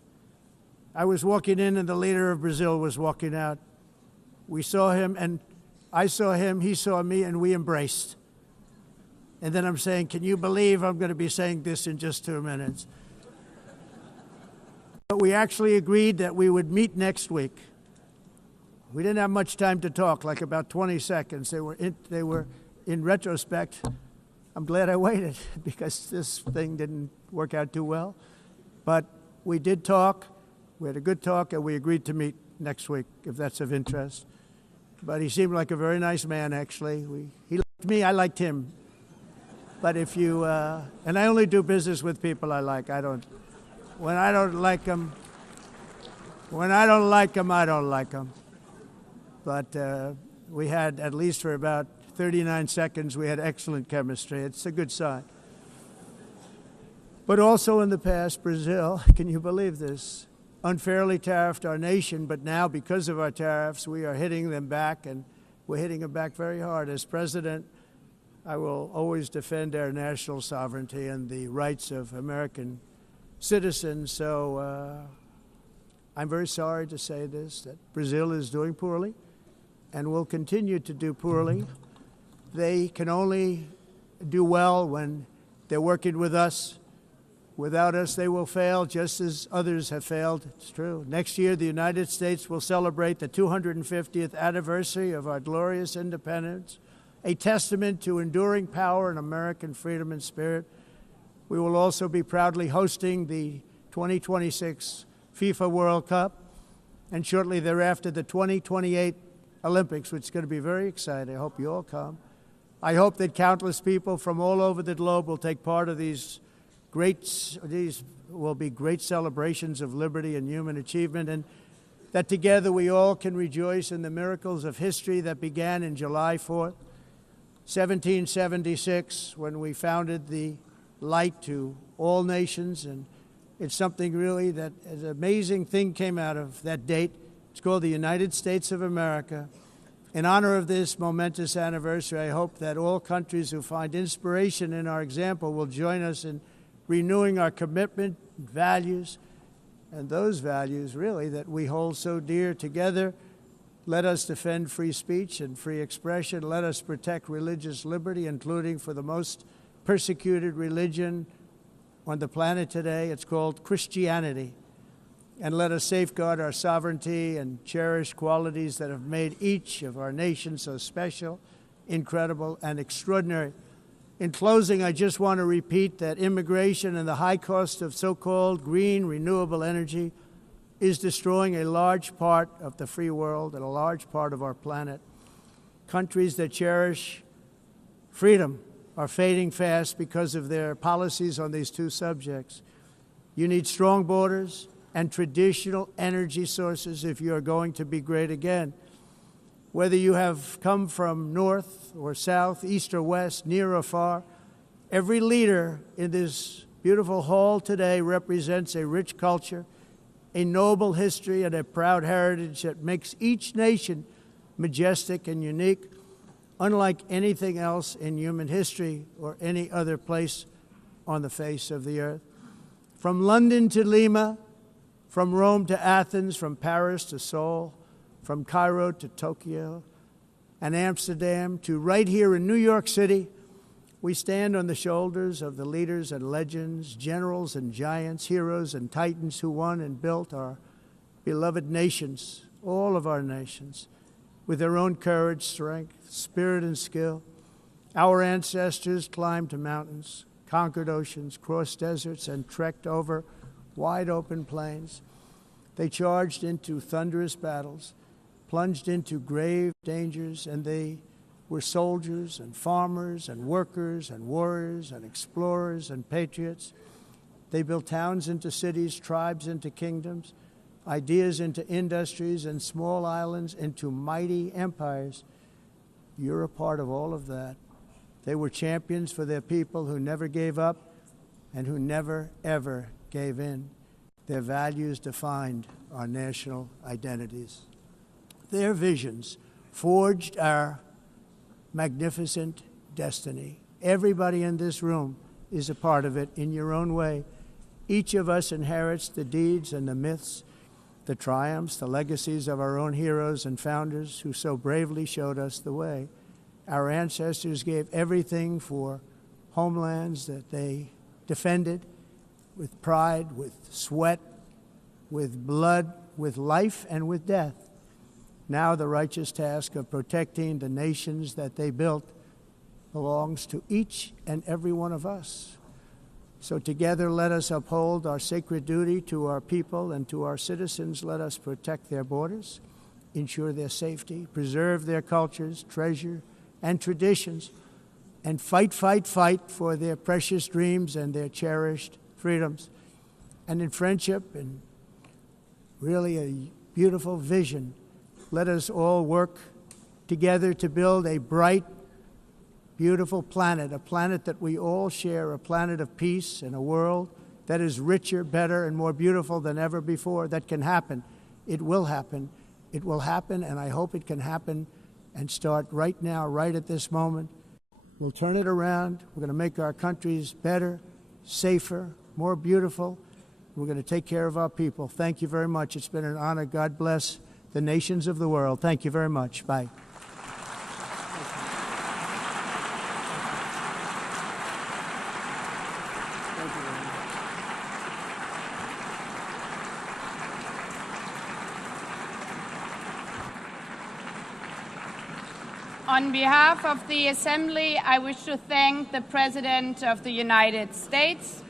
I was walking in and the leader of Brazil was walking out. We saw him and I saw him, he saw me, and we embraced. And then I'm saying, can you believe I'm going to be saying this in just 2 minutes? But we actually agreed that we would meet next week. We didn't have much time to talk, like about 20 seconds. They were in retrospect, I'm glad I waited because this thing didn't work out too well. But we did talk. We had a good talk, and we agreed to meet next week, if that's of interest. But he seemed like a very nice man, actually. He liked me, I liked him. But if you, and I only do business with people I like. When I don't like them, I don't like them. But we had, at least for about 39 seconds, we had excellent chemistry. It's a good sign. But also in the past, Brazil, can you believe this, unfairly tariffed our nation, but now because of our tariffs, we are hitting them back, and we're hitting them back very hard. As president, I will always defend our national sovereignty and the rights of American citizens. So I'm very sorry to say this, that Brazil is doing poorly and will continue to do poorly. They can only do well when they're working with us. Without us, they will fail, just as others have failed. It's true. Next year, the United States will celebrate the 250th anniversary of our glorious independence, a testament to enduring power and American freedom and spirit. We will also be proudly hosting the 2026 FIFA World Cup, and shortly thereafter, the 2028 Olympics, which is going to be very exciting. I hope you all come. I hope that countless people from all over the globe will take part of these will be great celebrations of liberty and human achievement, and that together we all can rejoice in the miracles of history that began in July 4th, 1776, when we founded the light to all nations. And it's something really that an amazing thing came out of that date. It's called the United States of America. In honor of this momentous anniversary, I hope that all countries who find inspiration in our example will join us in renewing our commitment, values, and those values, really, that we hold so dear together. Let us defend free speech and free expression. Let us protect religious liberty, including for the most persecuted religion on the planet today. It's called Christianity. And let us safeguard our sovereignty and cherish qualities that have made each of our nations so special, incredible, and extraordinary. In closing, I just want to repeat that immigration and the high cost of so-called green renewable energy is destroying a large part of the free world and a large part of our planet. Countries that cherish freedom are fading fast because of their policies on these two subjects. You need strong borders and traditional energy sources if you are going to be great again. Whether you have come from north or south, east or west, near or far, every leader in this beautiful hall today represents a rich culture, a noble history, and a proud heritage that makes each nation majestic and unique, unlike anything else in human history or any other place on the face of the earth. From London to Lima, from Rome to Athens, from Paris to Seoul, from Cairo to Tokyo and Amsterdam to right here in New York City, we stand on the shoulders of the leaders and legends, generals and giants, heroes and titans who won and built our beloved nations, all of our nations, with their own courage, strength, spirit, and skill. Our ancestors climbed mountains, conquered oceans, crossed deserts, and trekked over wide open plains. They charged into thunderous battles, plunged into grave dangers, and they were soldiers and farmers and workers and warriors and explorers and patriots. They built towns into cities, tribes into kingdoms, ideas into industries, and small islands into mighty empires. You're a part of all of that. They were champions for their people who never gave up and who never, ever gave in. Their values defined our national identities. Their visions forged our magnificent destiny. Everybody in this room is a part of it in your own way. Each of us inherits the deeds and the myths, the triumphs, the legacies of our own heroes and founders who so bravely showed us the way. Our ancestors gave everything for homelands that they defended with pride, with sweat, with blood, with life, and with death. Now the righteous task of protecting the nations that they built belongs to each and every one of us. So together let us uphold our sacred duty to our people and to our citizens. Let us protect their borders, ensure their safety, preserve their cultures, treasure, and traditions, and fight, fight, fight for their precious dreams and their cherished freedoms. And in friendship and really a beautiful vision, let us all work together to build a bright, beautiful planet, a planet that we all share, a planet of peace and a world that is richer, better, and more beautiful than ever before. That can happen. It will happen. It will happen, and I hope it can happen and start right now, right at this moment. We'll turn it around. We're going to make our countries better, safer, more beautiful. We're going to take care of our people. Thank you very much. It's been an honor. God bless the nations of the world. Thank you very much. Bye. On behalf of the Assembly, I wish to thank the President of the United States,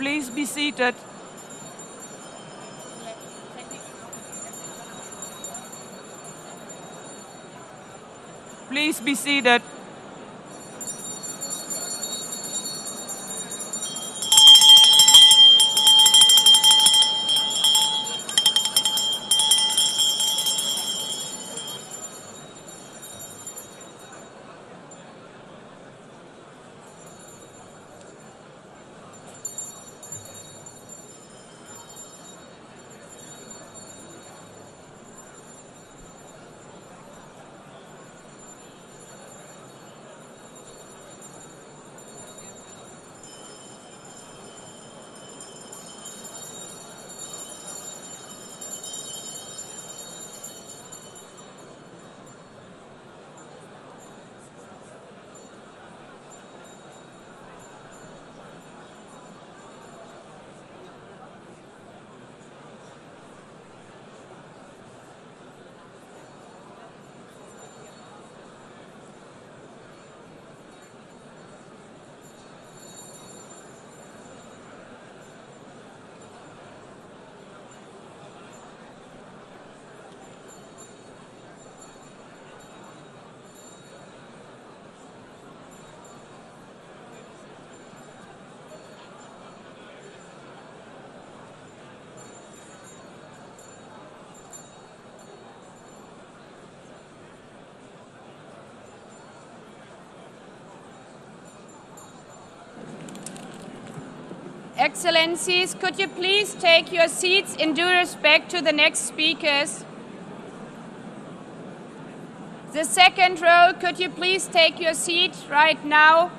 Please be seated. Please be seated. Excellencies, could you please take your seats in due respect to the next speakers? The second row, could you please take your seat right now?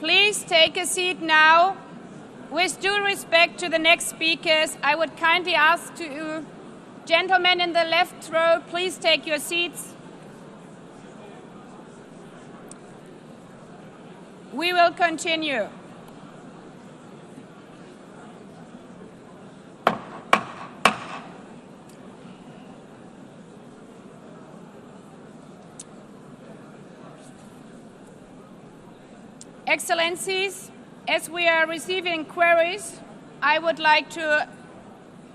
Please take a seat now. With due respect to the next speakers, I would kindly ask you, gentlemen in the left row, please take your seats. We will continue. Excellencies, as we are receiving queries, I would like to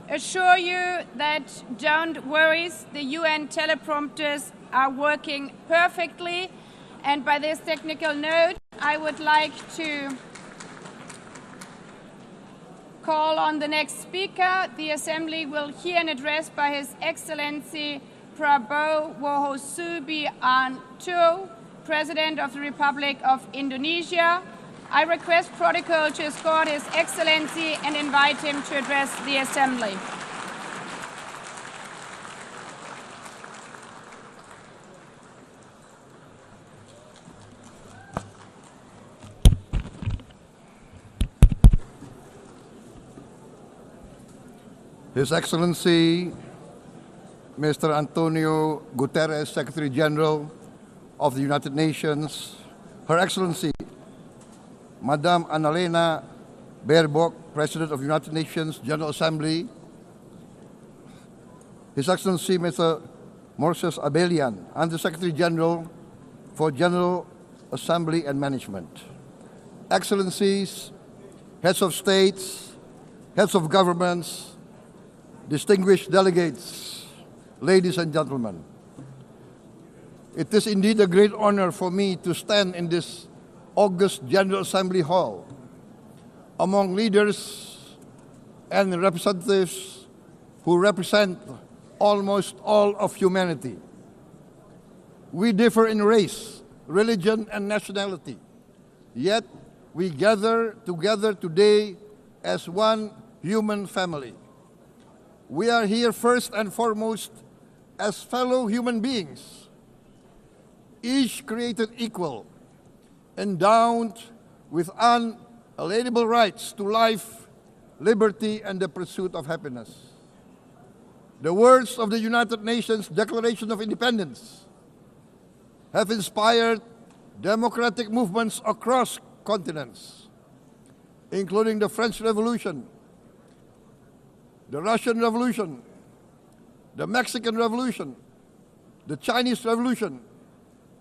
assure you that don't worry, the UN teleprompters are working perfectly. And by this technical note, I would like to call on the next speaker. The Assembly will hear an address by His Excellency Prabowo Subianto, President of the Republic of Indonesia. I request protocol to escort His Excellency and invite him to address the Assembly. His Excellency, Mr. Antonio Guterres, Secretary General of the United Nations, Her Excellency, Madame Annalena Baerbock, President of the United Nations General Assembly, His Excellency, Mr. Moses Abelian, Under-Secretary General for General Assembly and Management, Excellencies, Heads of States, Heads of Governments, distinguished delegates, ladies and gentlemen. It is indeed a great honor for me to stand in this august General Assembly Hall among leaders and representatives who represent almost all of humanity. We differ in race, religion, and nationality, yet we gather together today as one human family. We are here first and foremost as fellow human beings, each created equal, endowed with unalienable rights to life, liberty, and the pursuit of happiness. The words of the United Nations Declaration of Independence have inspired democratic movements across continents, including the French Revolution, the Russian Revolution, the Mexican Revolution, the Chinese Revolution,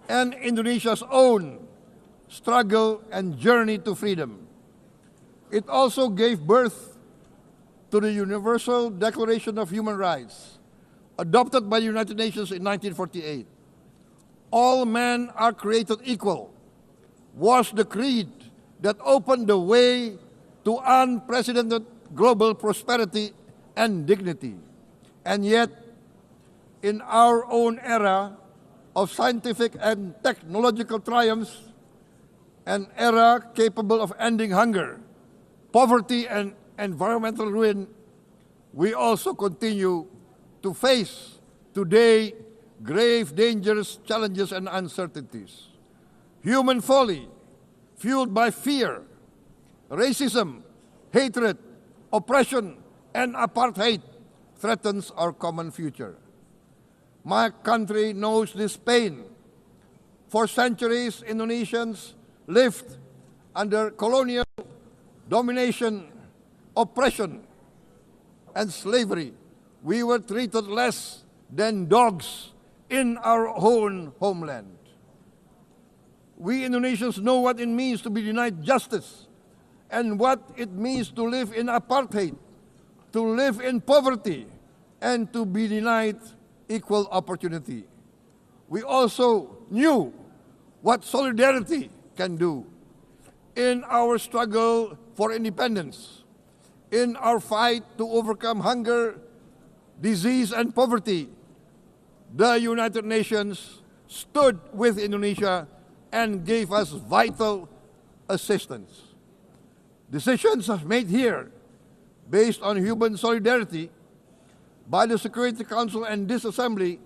and Indonesia's own struggle and journey to freedom. It also gave birth to the Universal Declaration of Human Rights, adopted by the United Nations in 1948. All men are created equal was the creed that opened the way to unprecedented global prosperity and dignity. And yet, in our own era of scientific and technological triumphs, an era capable of ending hunger, poverty, and environmental ruin, we also continue to face today grave dangers, challenges, and uncertainties. Human folly, fueled by fear, racism, hatred, oppression, and apartheid threatens our common future. My country knows this pain. For centuries, Indonesians lived under colonial domination, oppression, and slavery. We were treated less than dogs in our own homeland. We Indonesians know what it means to be denied justice and what it means to live in apartheid, to live in poverty, and to be denied equal opportunity. We also knew what solidarity can do in our struggle for independence, in our fight to overcome hunger, disease, and poverty. The United Nations stood with Indonesia and gave us vital assistance. Decisions made here based on human solidarity by the Security Council and this Assembly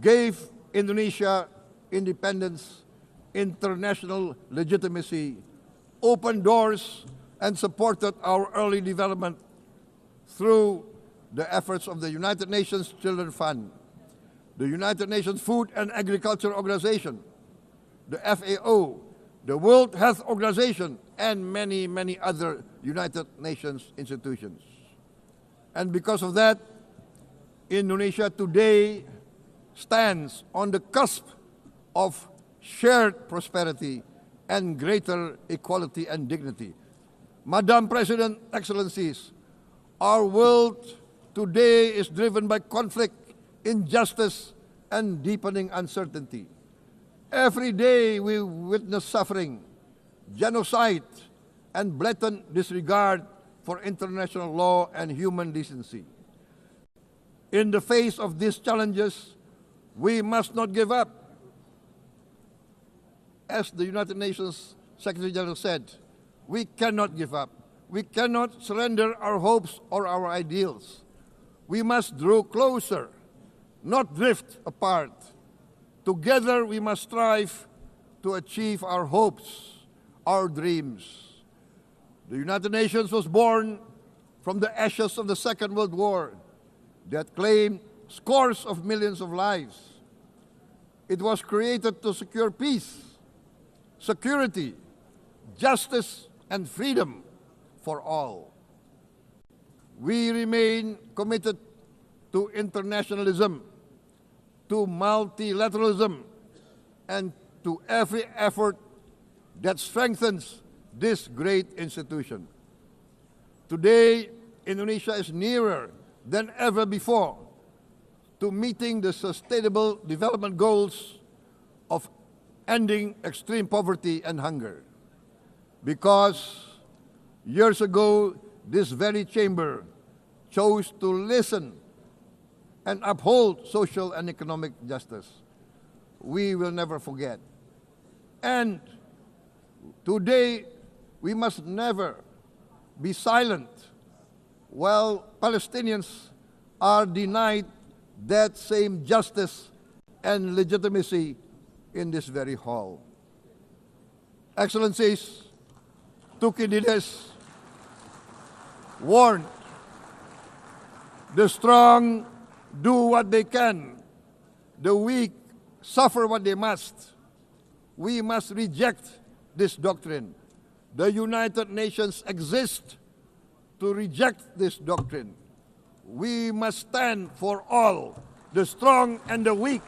gave Indonesia independence, international legitimacy, opened doors, and supported our early development through the efforts of the United Nations Children Fund, the United Nations Food and Agriculture Organization, the FAO, the World Health Organization, and many, many other United Nations institutions. And because of that, Indonesia today stands on the cusp of shared prosperity and greater equality and dignity. Madam President, Excellencies, our world today is driven by conflict, injustice, and deepening uncertainty. Every day we witness suffering, genocide, and blatant disregard for international law and human decency. In the face of these challenges, we must not give up. As the United Nations Secretary General said, we cannot give up. We cannot surrender our hopes or our ideals. We must draw closer, not drift apart. Together we must strive to achieve our hopes, our dreams. The United Nations was born from the ashes of the Second World War that claimed scores of millions of lives. It was created to secure peace, security, justice, and freedom for all. We remain committed to internationalism, to multilateralism, and to every effort that strengthens this great institution. Today, Indonesia is nearer than ever before to meeting the sustainable development goals of ending extreme poverty and hunger. Because years ago, this very chamber chose to listen and uphold social and economic justice. We will never forget. And today, we must never be silent while Palestinians are denied that same justice and legitimacy in this very hall. Excellencies, Thucydides warned, the strong do what they can, the weak suffer what they must. We must reject this doctrine. The United Nations exist to reject this doctrine. We must stand for all, the strong and the weak.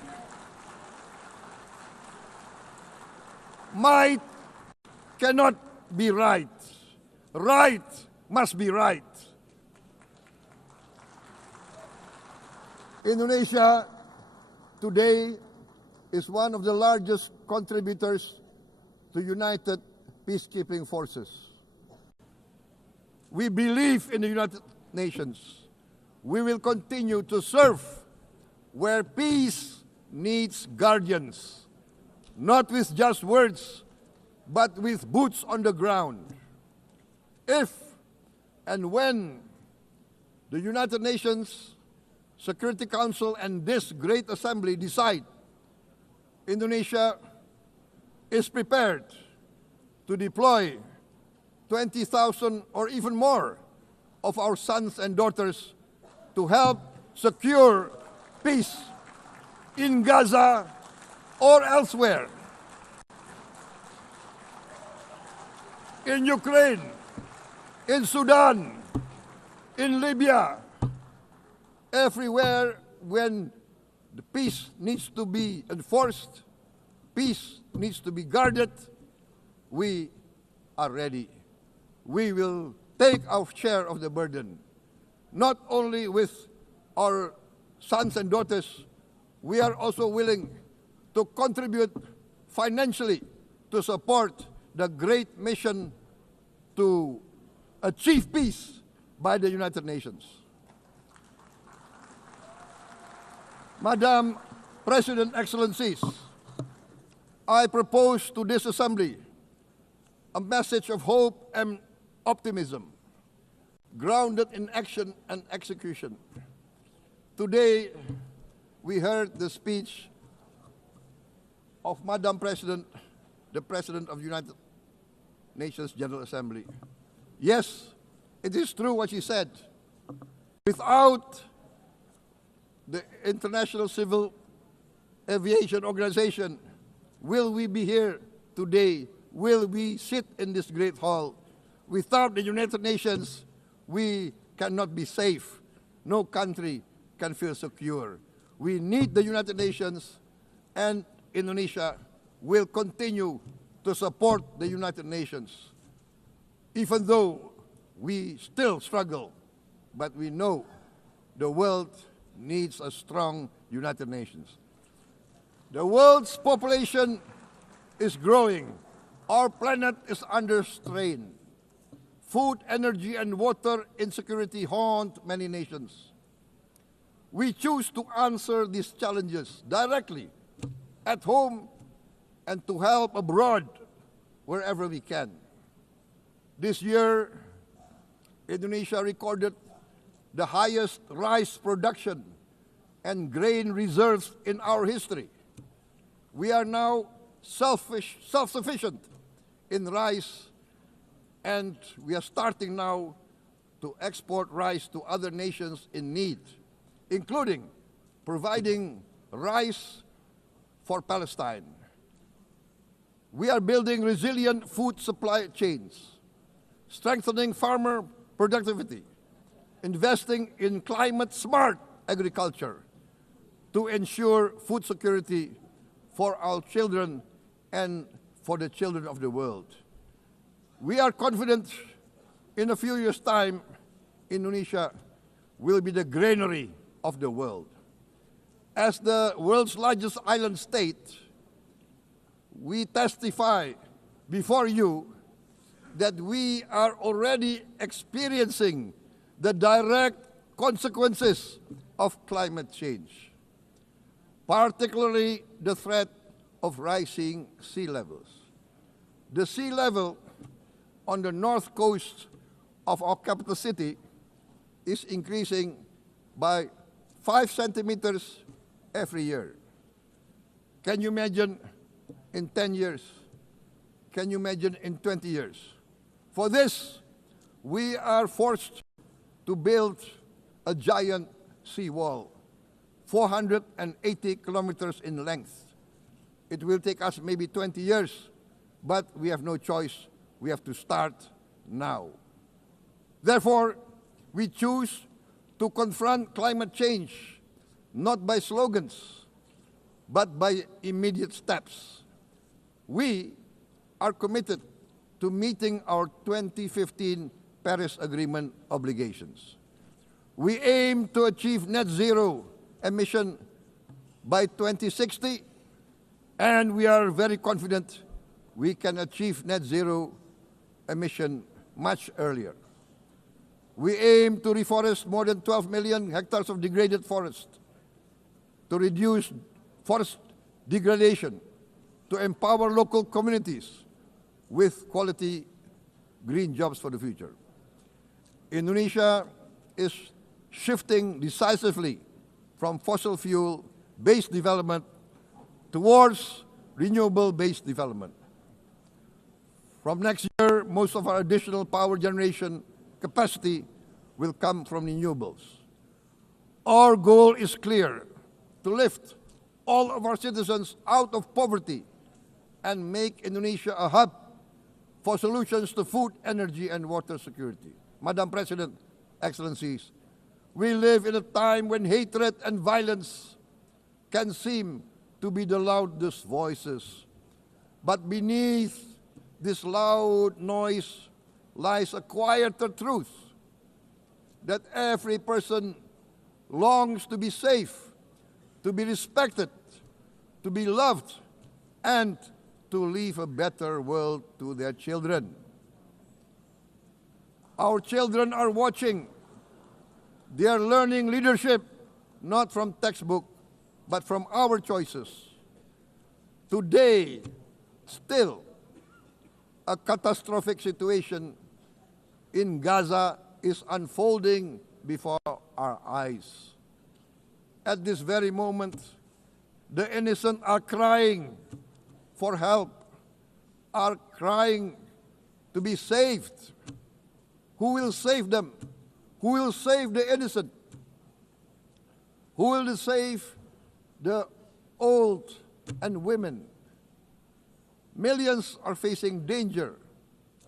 Might cannot be right. Right must be right. Indonesia today is one of the largest contributors to United Peacekeeping Forces. We believe in the United Nations. We will continue to serve where peace needs guardians, not with just words, but with boots on the ground. If and when the United Nations Security Council and this great assembly decide Indonesia is prepared to deploy 20,000 or even more of our sons and daughters to help secure peace in Gaza or elsewhere, in Ukraine, in Sudan, in Libya, everywhere when the peace needs to be enforced, peace needs to be guarded, we are ready. We will take our share of the burden, not only with our sons and daughters, we are also willing to contribute financially to support the great mission to achieve peace by the United Nations. Madam President, Excellencies, I propose to this Assembly a message of hope and optimism, grounded in action and execution. Today, we heard the speech of Madam President, the President of the United Nations General Assembly. Yes, it is true what she said. Without the International Civil Aviation Organization, will we be here today? Will we sit in this great hall? Without the United Nations, we cannot be safe. No country can feel secure. We need the United Nations, and Indonesia will continue to support the United Nations. Even though we still struggle, but we know the world needs a strong United Nations. The world's population is growing. Our planet is under strain. Food, energy, and water insecurity haunt many nations. We choose to answer these challenges directly at home and to help abroad wherever we can. This year, Indonesia recorded the highest rice production and grain reserves in our history. We are now self-sufficient in rice, and we are starting now to export rice to other nations in need, including providing rice for Palestine. We are building resilient food supply chains, strengthening farmer productivity, investing in climate-smart agriculture to ensure food security for our children and for the children of the world. We are confident in a few years' time, Indonesia will be the granary of the world. As the world's largest island state, we testify before you that we are already experiencing the direct consequences of climate change, particularly the threat of rising sea levels. The sea level on the north coast of our capital city is increasing by 5 centimeters every year. Can you imagine in 10 years? Can you imagine in 20 years? For this, we are forced to build a giant seawall, 480 kilometers in length. It will take us maybe 20 years, but we have no choice. We have to start now. Therefore, we choose to confront climate change, not by slogans, but by immediate steps. We are committed to meeting our 2015 Paris Agreement obligations. We aim to achieve net zero emission by 2060, and we are very confident we can achieve net zero emission much earlier. We aim to reforest more than 12 million hectares of degraded forest, to reduce forest degradation, to empower local communities with quality green jobs for the future. Indonesia is shifting decisively from fossil fuel-based development towards renewable-based development. From next year, most of our additional power generation capacity will come from renewables. Our goal is clear: to lift all of our citizens out of poverty and make Indonesia a hub for solutions to food, energy, and water security. Madam President, Excellencies, we live in a time when hatred and violence can seem to be the loudest voices. But beneath this loud noise lies a quieter truth, that every person longs to be safe, to be respected, to be loved, and to leave a better world to their children. Our children are watching. They are learning leadership, not from textbook, but from our choices. Today, still, a catastrophic situation in Gaza is unfolding before our eyes. At this very moment, the innocent are crying for help, are crying to be saved. Who will save them? Who will save the innocent? Who will save the old and women? Millions are facing danger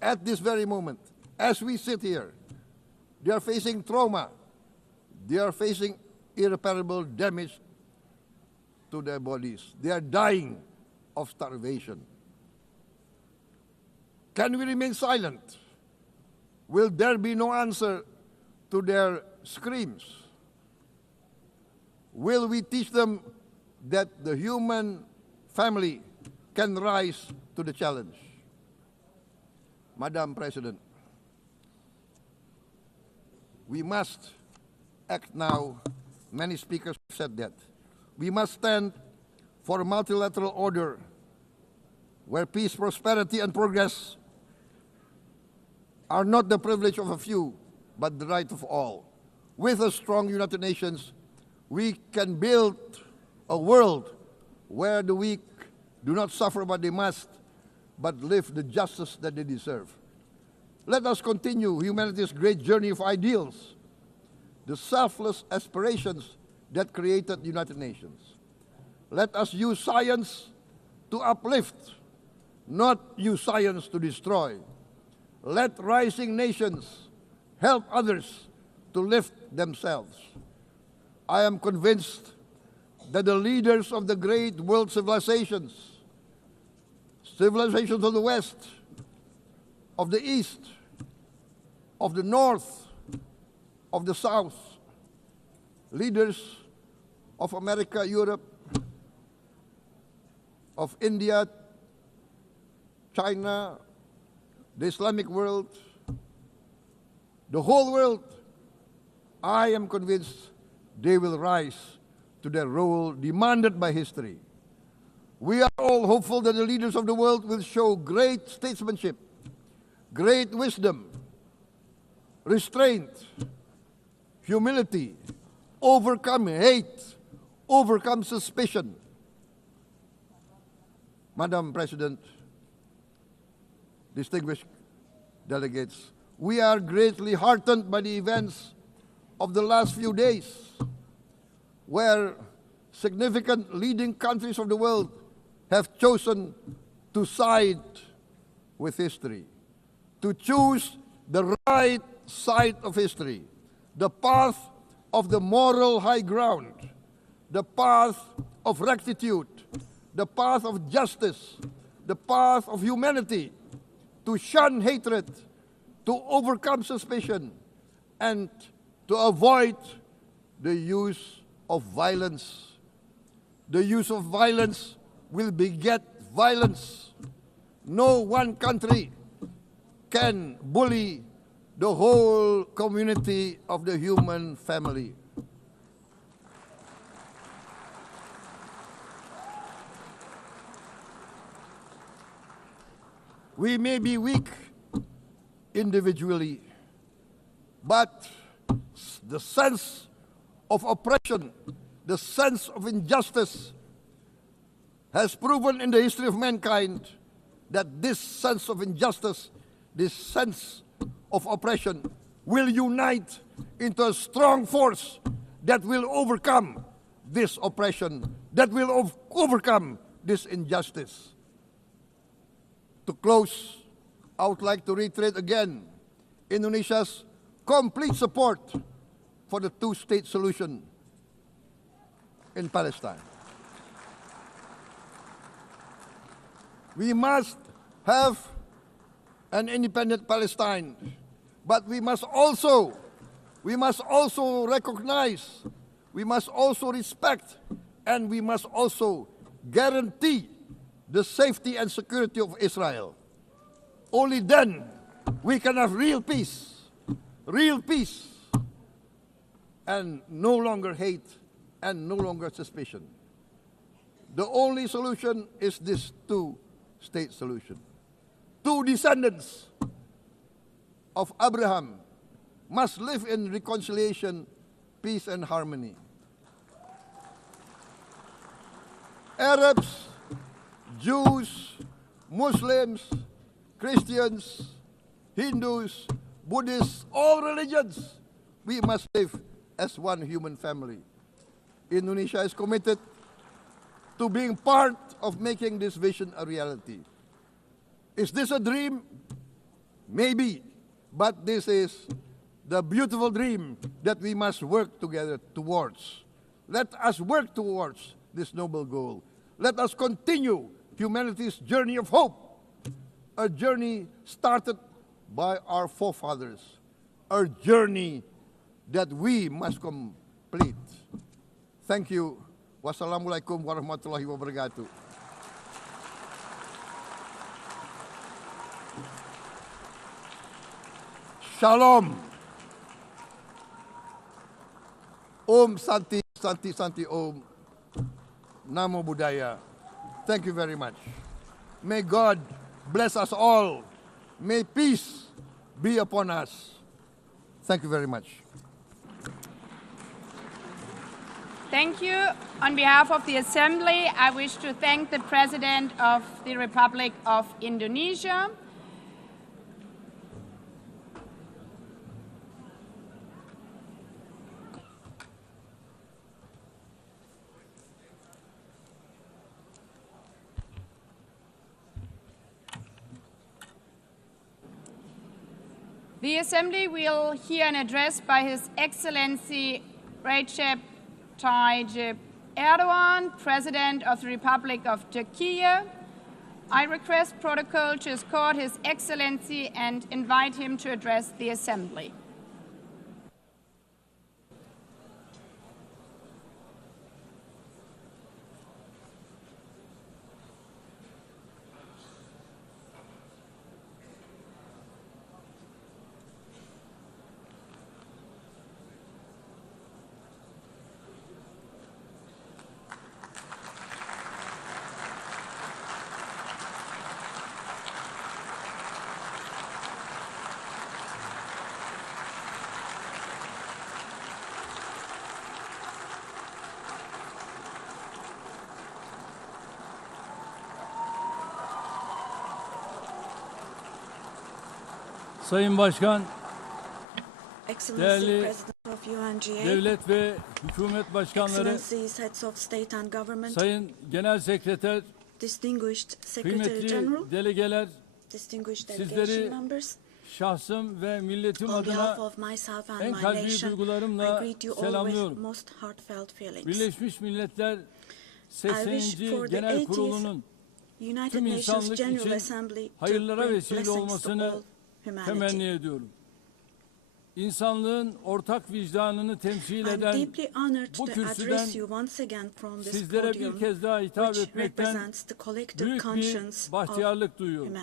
at this very moment. As we sit here, they are facing trauma. They are facing irreparable damage to their bodies. They are dying of starvation. Can we remain silent? Will there be no answer to their screams? Will we teach them that the human family can rise to the challenge? Madam President, we must act now. Many speakers have said that. We must stand for a multilateral order where peace, prosperity, and progress are not the privilege of a few, but the right of all. With a strong United Nations, we can build a world where the weak do not suffer what they must, but live the justice that they deserve. Let us continue humanity's great journey of ideals, the selfless aspirations that created the United Nations. Let us use science to uplift, not use science to destroy. Let rising nations help others to lift themselves. I am convinced that the leaders of the great world civilizations of the West, of the East, of the North, of the South, leaders of America, Europe, of India, China, the Islamic world, the whole world, I am convinced they will rise to their role demanded by history. We are all hopeful that the leaders of the world will show great statesmanship, great wisdom, restraint, humility, overcome hate, overcome suspicion. Madam President, distinguished delegates, we are greatly heartened by the events of the last few days, where significant leading countries of the world have chosen to side with history, to choose the right side of history, the path of the moral high ground, the path of rectitude, the path of justice, the path of humanity, to shun hatred, to overcome suspicion, and to avoid the use of violence. The use of violence will beget violence. No one country can bully the whole community of the human family. We may be weak individually, but the sense of oppression, the sense of injustice has proven in the history of mankind that this sense of injustice, this sense of oppression will unite into a strong force that will overcome this oppression, that will overcome this injustice. To close, I would like to reiterate again Indonesia's complete support for the two-state solution in Palestine. We must have an independent Palestine, but we must also recognize, we must also respect, and we must also guarantee the safety and security of Israel. Only then we can have real peace, and no longer hate and no longer suspicion. The only solution is this two-state solution. Two descendants of Abraham must live in reconciliation, peace, and harmony. Arabs, Jews, Muslims, Christians, Hindus, Buddhists, all religions, we must live as one human family. Indonesia is committed to being part of making this vision a reality. Is this a dream? Maybe, but this is the beautiful dream that we must work together towards. Let us work towards this noble goal. Let us continue humanity's journey of hope, a journey started by our forefathers, a journey that we must complete. Thank you. Wassalamualaikum warahmatullahi wabarakatuh. Shalom. Om Santi, Santi, Santi Om. Namo Buddhaya. Thank you very much. May God bless us all. May peace be upon us. Thank you very much. Thank you. On behalf of the Assembly, I wish to thank the President of the Republic of Indonesia. The Assembly will hear an address by His Excellency Recep Tayyip Erdogan, President of the Republic of Turkey. I request protocol to escort His Excellency and invite him to address the Assembly. Sayın Başkan, değerli UNGA, devlet ve hükümet başkanları, Sayın Genel Sekreter, kıymetli delegeler, sizleri şahsım ve milletim adına en kalbi duygularımla selamlıyorum. Birleşmiş Milletler 80. Genel Kurulu'nun tüm insanlık için hayırlara vesile olmasını temenni ediyorum. İnsanlığın ortak vicdanını temsil eden bu kürsüden sizlere bir kez daha hitap etmekten büyük bir bahtiyarlık duyuyorum.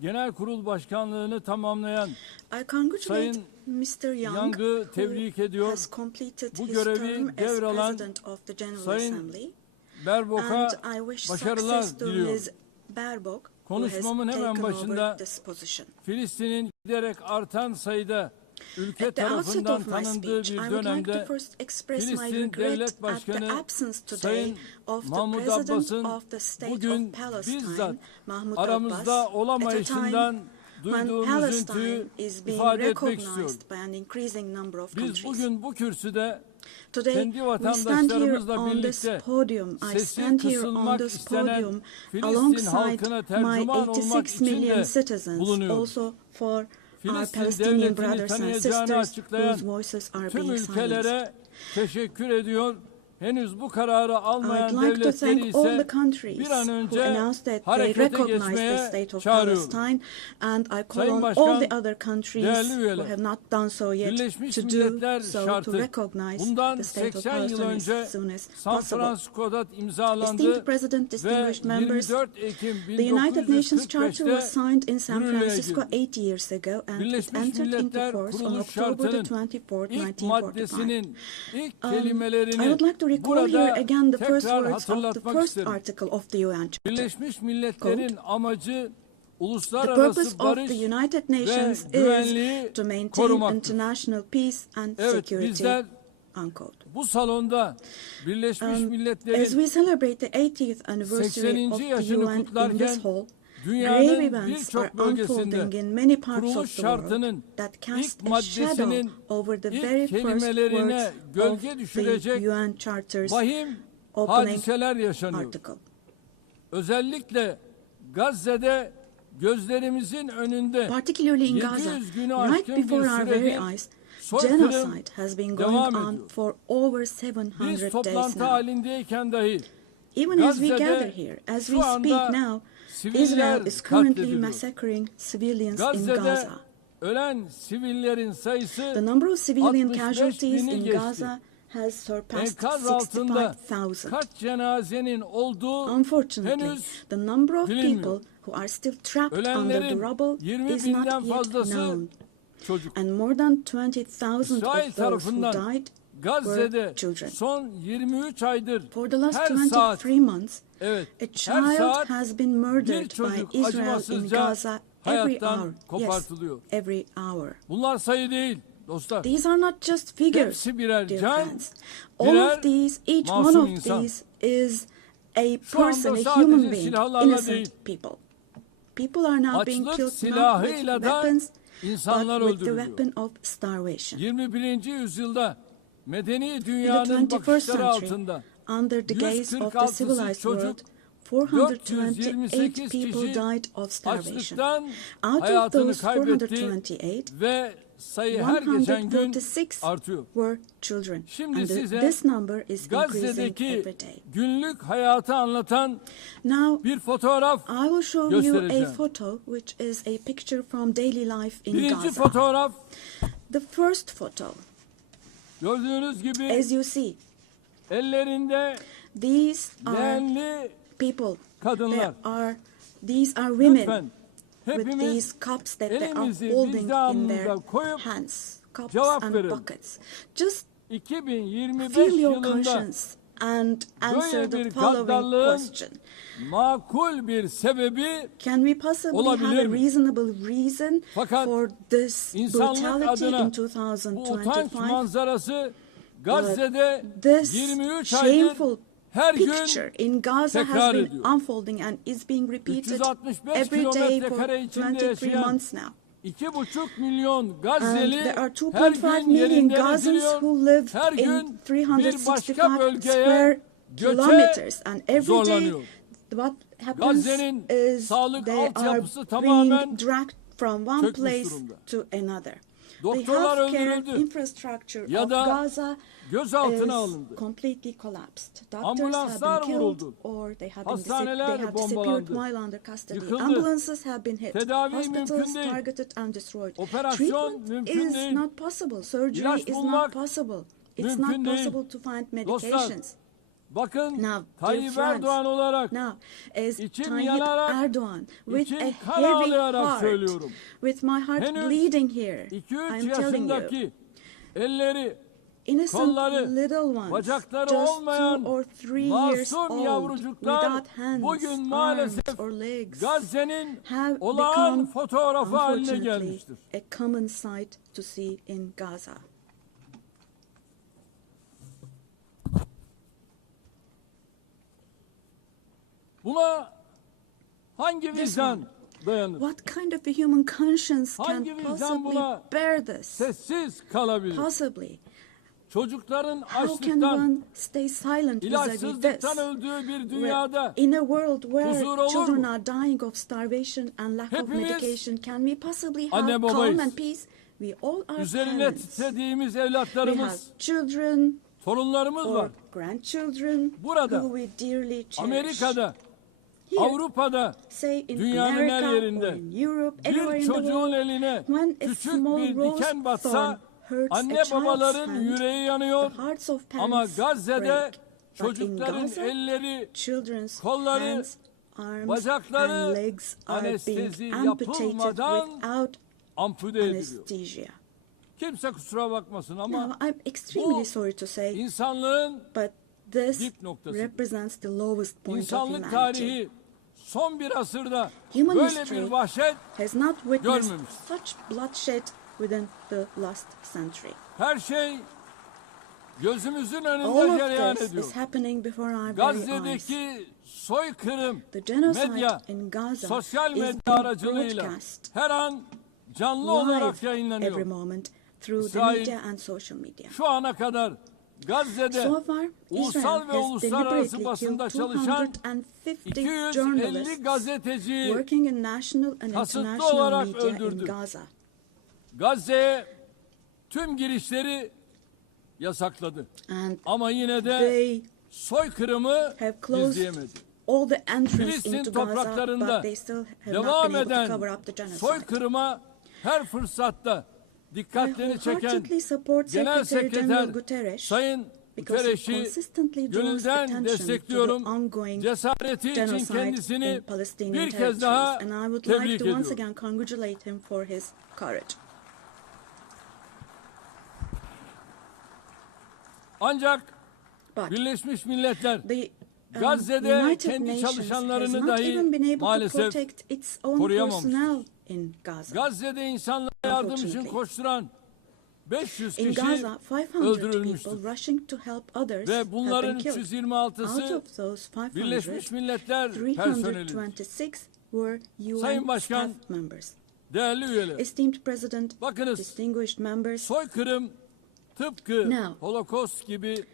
Genel Kurul Başkanlığını tamamlayan Sayın UNGA'yı tebrik ediyor. Bu görevi devralan Sayın Berbok'a başarılar diliyorum. Konuşmamın hemen başında Filistin'in giderek artan sayıda ülke tarafından tanındığı bir dönemde Filistin Devlet Başkanı Sayın Mahmud Abbas'ın bugün bizzat aramızda olamayışından when duyduğum Palestine üzüntüyü is being ifade etmek istiyorum. recognized by an increasing number of Biz countries. bugün bu kürsüde Today, kendi we stand here vatandaşlarımızla on this birlikte podium. I sesi stand here on kısılmak this istenen podium Filistin alongside halkına my tercüman olmak 86 için million de citizens, bulunuyorum. also for our Filistin Palestinian devletini brothers and tanıyacağını sisters açıklayan whose voices are tüm being silenced. ülkelere teşekkür ediyor. Henüz bu kararı almayan I'd like to devletleri thank all the ise countries bir an who önce announced that they harekete recognize the geçmeye state of çağırıyorum. Palestine, and I call Sayın on Başkan, all the other countries değerli who üyeler, have not done so yet Birleşmiş to do Milletler so, to şartı recognize bundan the state of 80 yıl Palestine önce as soon as San possible. Francisco'da Esteemed imzalandı President, ve distinguished members, 24 Ekim the United Nations Charter was 1945'te signed in San yürürlüğe Francisco girdi. 8 years ago, and it Birleşmiş entered into Milletler force on Kuruluş October the Şartı'nın 24th, ilk 1945. maddesinin ilk I kelimelerini would like to recall here burada again the first tekrar words of the hatırlatmak first isterim. article of the UN Charter. Birleşmiş Milletler'in amacı The uluslararası purpose of barış the United ve Nations güvenliği is to maintain korumaktır. international peace and Evet, security. bizler Unquote. bu salonda Birleşmiş As Milletler'in we celebrate the 80th anniversary 80. of the yaşını UN in kutlarken this hall, grave dünyanın events are birçok bölgesinde unfolding in many parts kuruluş of the world şartının that cast ilk a shadow maddesinin over the ilk very first kelimelerine words of gölge düşürecek the UN Charter's vahim opening hadiseler yaşanıyor. article. Özellikle Gazze'de gözlerimizin önünde Particularly in Gaza, 700 günü right aşkın bir before our very süredir eyes, soykırım genocide has been going devam on ediyor. for over Biz 700 days toplantı now. halindeyken dahi Even as we gather Gazze'de here, as şu we anda speak now, siviller Israel is currently katlediliyor. massacring civilians in Gazze'de Gaza. ölen sivillerin sayısı The number of civilian 65 casualties bini in geçti. Gaza has surpassed Enkaz altında 65,000. kaç cenazenin olduğu Unfortunately, henüz the number of bilinmiyor. people who are still trapped under the Ölenlerin rubble 20 is binden not yet fazlası known. çocuk. And more than 20,000 İsrail of those who tarafından died Gazze'de were children. son 23 aydır For the last her 23 saat months, evet a her child saat has been bir murdered çocuk by Israel in acımasızca Gaza every hour. hayattan Yes, kopartılıyor. every hour. Bunlar sayı değil dostlar. These are not just figures, Hepsi birer dear can, friends. All birer of these, each one masum of insan. these is a Şu anda person, a sadece human being, silahlarla innocent değil, people. People are now being açlık killed not with silahıyla da weapons, insanlar but with the öldürülüyor. weapon of starvation. 21. yüzyılda medeni In the dünyanın 21st bakışları century, altında under the gaze of the 146 civilized çocuk, world, 428 428 people kişi died of starvation. açlıktan Out of hayatını those kaybetti 428, ve sayı her geçen gün 146 artıyor. were children. Şimdi And size this number is increasing Gazze'deki every day. günlük hayatı anlatan Now, bir fotoğraf I will show you a göstereceğim. photo, which is a picture from daily life in Birinci Gaza. fotoğraf The first photo, gördüğünüz gibi as you see, ellerinde these are leğenli people. kadınlar. These are women Lütfen with hepimiz these cups that they are elimizi holding in their vicdanımıza koyup hands, cups cevap and verelim. buckets. Just 2025 feel your yılında conscience and answer böyle the bir following gaddalığın question. makul bir sebebi Can we possibly olabilir have a mi? reasonable reason Fakat for this insanlık brutality adına in bu utanç 2025? manzarası Gazze'de This 23 shameful aydır her gün picture in Gaza tekrar has been ediyor. unfolding and is being repeated 365 every day kilometre for kare içinde 23 yaşayan months now. 2,5 milyon And Gazze'li there are her 2.5 gün million yerinden Gazans ediliyor. who live Her in gün bir başka 365 bölgeye square göçe kilometers, and every day zorlanıyor. what happens Gazze'nin is sağlık they are altyapısı being tamamen dragged from one çökmüş place durumda. to another. The Doktorlar healthcare öldürüldü infrastructure ya of da Gaza gözaltına is alındı. completely collapsed. Doctors Ambulanslar have been killed vuruldu. or they have Hastaneler disappeared bombalandı. while under custody. Yıkıldı. Ambulances have been hit. Tedavi Hospitals mümkün değil. targeted and destroyed. Operasyon Treatment mümkün is değil. not possible. Surgery İlaç is bulmak not possible. It's mümkün not değil. possible to find Dostlar, medications. bakın Now, dear Tayyip friends, Erdoğan olarak Now, as İçim Tayyip yanarak, Erdoğan, with içim a kan heavy ağlayarak heart, söylüyorum. with my heart Henüz bleeding here, 2-3 I'm telling you, yaşındaki elleri, innocent kolları, little ones, bacakları just olmayan 2 or 3 years masum old, yavrucuklar without hands, bugün arms maalesef or legs, Gazze'nin have olağan become, fotoğrafı haline unfortunately, gelmiştir. a common sight to see in Gaza. Buna hangi vicdan dayanır? What kind of a human conscience can Hangi vicdan possibly buna bear this? sessiz kalabilir? Possibly. Çocukların How can açlıktan, one stay silent vis-a-vis this? ilaçsızlıktan öldüğü bir dünyada In a world where huzur olur children mu? are dying of starvation and lack of Hepimiz medication, can we possibly anne have calm babayız. and peace? We all are Üzerine parents. titrediğimiz We have evlatlarımız, children torunlarımız or var. grandchildren Burada, who we dearly cherish. Amerika'da, Here, Avrupa'da, say in dünyanın her America or yerinde in Europe, anywhere bir in the çocuğun world, eline when a küçük small bir rose diken thorn batsa hurts a anne child's babaların hand, yüreği yanıyor. the hearts of Ama parents Gazze'de break. But in çocukların Gaza, elleri, children's kolları, hands, arms, bacakları and legs are anestezi being amputated yapılmadan without ampute ediliyor. anesthesia. Kimse kusura bakmasın ama Now, I'm extremely bu sorry to say, insanlığın but this dip noktası. represents the lowest point of İnsanlık humanity. tarihi son bir asırda Human böyle history bir vahşet has not witnessed görmemiş. such bloodshed within the last century. Her şey gözümüzün All önünde cereyan of this ediyor. is happening before our very eyes. Gazze'deki soykırım, The genocide medya, in Gaza sosyal is medya being aracılığıyla broadcast her an canlı olarak live every yayınlanıyor. moment through the İsrail, media and social media. Şu ana kadar Gazze'de So far, ulusal Israel ve has uluslararası deliberately basında killed çalışan 250 250 journalists gazeteciyi working in national and kasıtlı international olarak media in öldürdü. Gaza. Gazze'ye tüm girişleri yasakladı. And Ama yine de they soykırımı have closed gizleyemedi. all the entrance Filistin into Gaza, topraklarında but they still have not devam been able to eden cover up the genocide. soykırıma her fırsatta I dikkatleri çeken wholeheartedly support Genel Secretary General Sekreter Guterres Sayın because he Guterres'i consistently draws gönülden attention to the destekliyorum. ongoing Cesareti için genocide kendisini in Palestinian bir kez daha territories, and I would like tebrik to once ediyorum. again congratulate him for his courage. Ancak But Birleşmiş Milletler the Gazze'de United kendi Nations has çalışanlarını not dahi even been able to maalesef protect its own koruyamamış. personnel in Gaza. Gazze'de insanlara yardım için Unfortunately. koşturan 500 In kişi Gaza, 500 öldürülmüştür. people rushing to help others Ve have been bunların killed. Out 326'sı of those 500, Birleşmiş Milletler personelidir. 326 were Sayın UN Başkan, staff members. Değerli üyeler, Esteemed President, bakınız distinguished members, soykırım tıpkı Now, Holocaust gibi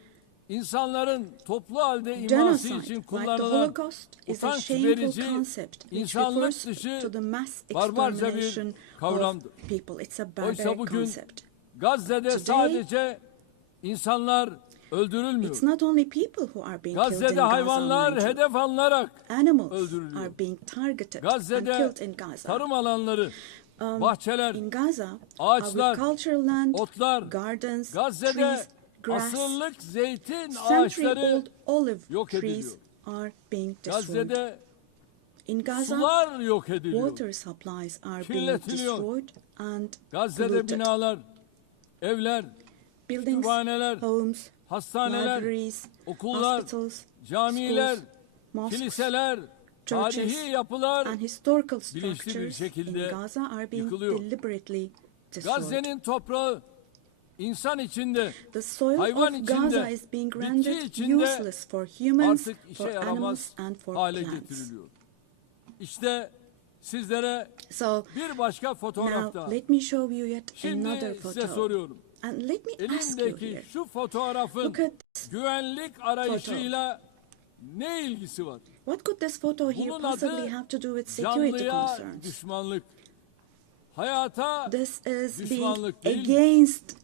insanların toplu halde iması genocide, için like the kullanılan Holocaust, is a utanç shameful verici, concept which insanlık refers dışı to the mass barbarca bir extermination kavramdır. of people. It's a Oysa barbaric bugün concept. Gazze'de Today, sadece insanlar öldürülmüyor. It's not only people who are being killed in Gazze'de Gaza, hayvanlar mind you. hedef alınarak Animals öldürülüyor. are being targeted and Gazze'de killed in Gaza. tarım alanları, bahçeler, In Gaza, ağaçlar, agricultural land, otlar, gardens, Gazze'de trees, grass, asırlık zeytin century-old ağaçları olive yok trees ediliyor. are being destroyed. Gazze'de In Gaza, sular yok ediliyor. water supplies are being Kirletiliyor. destroyed and Gazze'de polluted. binalar, evler, Buildings, kütüphaneler, homes, hastaneler, libraries, okullar, hospitals, camiler, schools, mosques, kiliseler, churches, tarihi yapılar and historical bilinçli bir structures şekilde in Gaza are being yıkılıyor. deliberately destroyed. Gazze'nin toprağı insan içinde, The soil hayvan of Gaza içinde, is being bitki rendered içinde useless for humans, artık for işe animals, yaramaz and for hale plants. getiriliyor. İşte sizlere So bir başka fotoğraf now daha. let me show you yet Şimdi another size photo. soruyorum. And let me ask you Elimdeki here. şu fotoğrafın Look at this güvenlik arayışıyla ne ilgisi var? What could this photo here Bunun possibly adı have to do with security canlıya concerns? düşmanlık. Hayata This is being düşmanlık değil. against,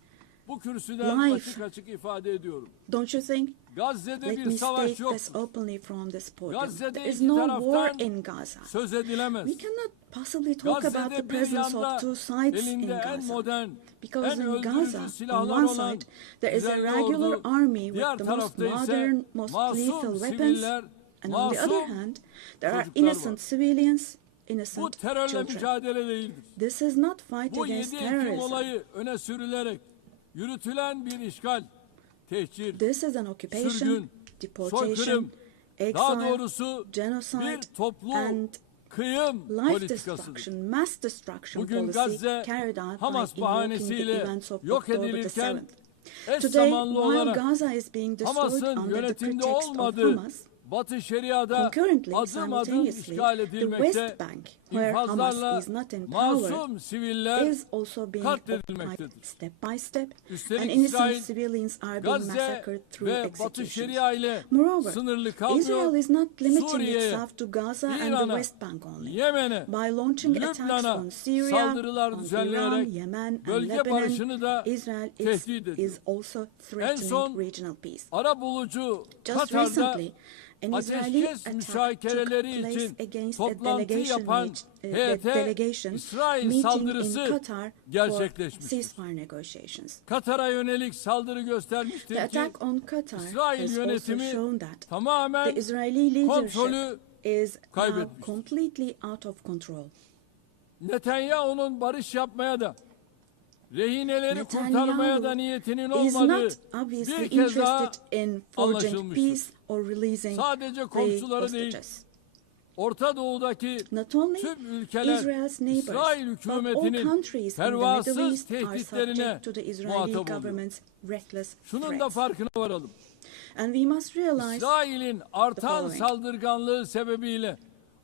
Bu kürsüden life. açık açık ifade ediyorum. don't you think? Gazze'de Let bir me savaş state yok. this openly from this podium. Gazze'de There is iki no war taraftan in Gaza. söz edilemez. We cannot possibly talk about the Gazze'de bir presence yanda of two sides in elinde en Gaza. modern, Because en in öldürücü Gaza, on silahlar one olan side, there is a düzenli regular ordu, army diğer with the most tarafta ise modern, most lethal masum weapons, siviller, and on the other masum hand, there are çocuklar var. innocent civilians, Bu innocent terörle children. mücadele değildir. This is not fight Bu against 7 Ekim terrorism. olayı öne sürülerek yürütülen bir işgal, tehcir, This is an occupation, sürgün, deportation, soykırım, daha exile, doğrusu genocide, bir toplu and kıyım life politikasıdır. destruction, mass destruction Bugün policy Gazze carried out Hamas by invoking the bahanesiyle events of yok October the edilirken 7th. eş Today, zamanlı while olarak Gaza is being destroyed Hamas'ın under the yönetimde pretext of olmadığı Hamas, Batı Şeria'da concurrently, adım adım simultaneously, işgal the edilmekte West Bank where Hamas infazlarla is not in masum power, siviller is also being occupied katledilmektedir. step by step, and Üstelik innocent İsrail, civilians are being Gazze massacred through ve Batı executions. Şeria ile Moreover, sınırlı Israel kalmıyor, is not limiting Suriye'ye, itself to Gaza and the İran'a, West Bank only. Yemen'e, By launching attacks Lübnan'a on Syria, saldırılar on Iran, düzenleyerek Yemen, and bölge Lebanon, barışını da Israel tehdit ediyor. is also En threatening son regional peace. arabulucu Just Katar'da recently, an Israeli ateşkes attack müzakereleri took place için against a toplantı delegation, yapan heyete İsrail meeting in saldırısı Qatar for gerçekleşmiştir. ceasefire negotiations. Katar'a yönelik saldırı göstermiştir The ki attack on Qatar İsrail has also yönetimi shown that tamamen the Israeli leadership kontrolü is now kaybetmiştir. completely out of control. Netanyahu'nun barış yapmaya da rehineleri Netanyahu kurtarmaya da niyetinin is olmadığı not obviously bir kez daha interested in forging anlaşılmıştır. peace or releasing Sadece the komşuları değil, hostages. Orta Doğu'daki Not only tüm ülkeler Israel's neighbors, İsrail but all hükümetinin countries in the Middle pervasız East are tehditlerine subject to the Israeli muhatap oluyor. government's reckless Şunun da threats. farkına varalım. And we must realize, İsrail'in artan following. saldırganlığı sebebiyle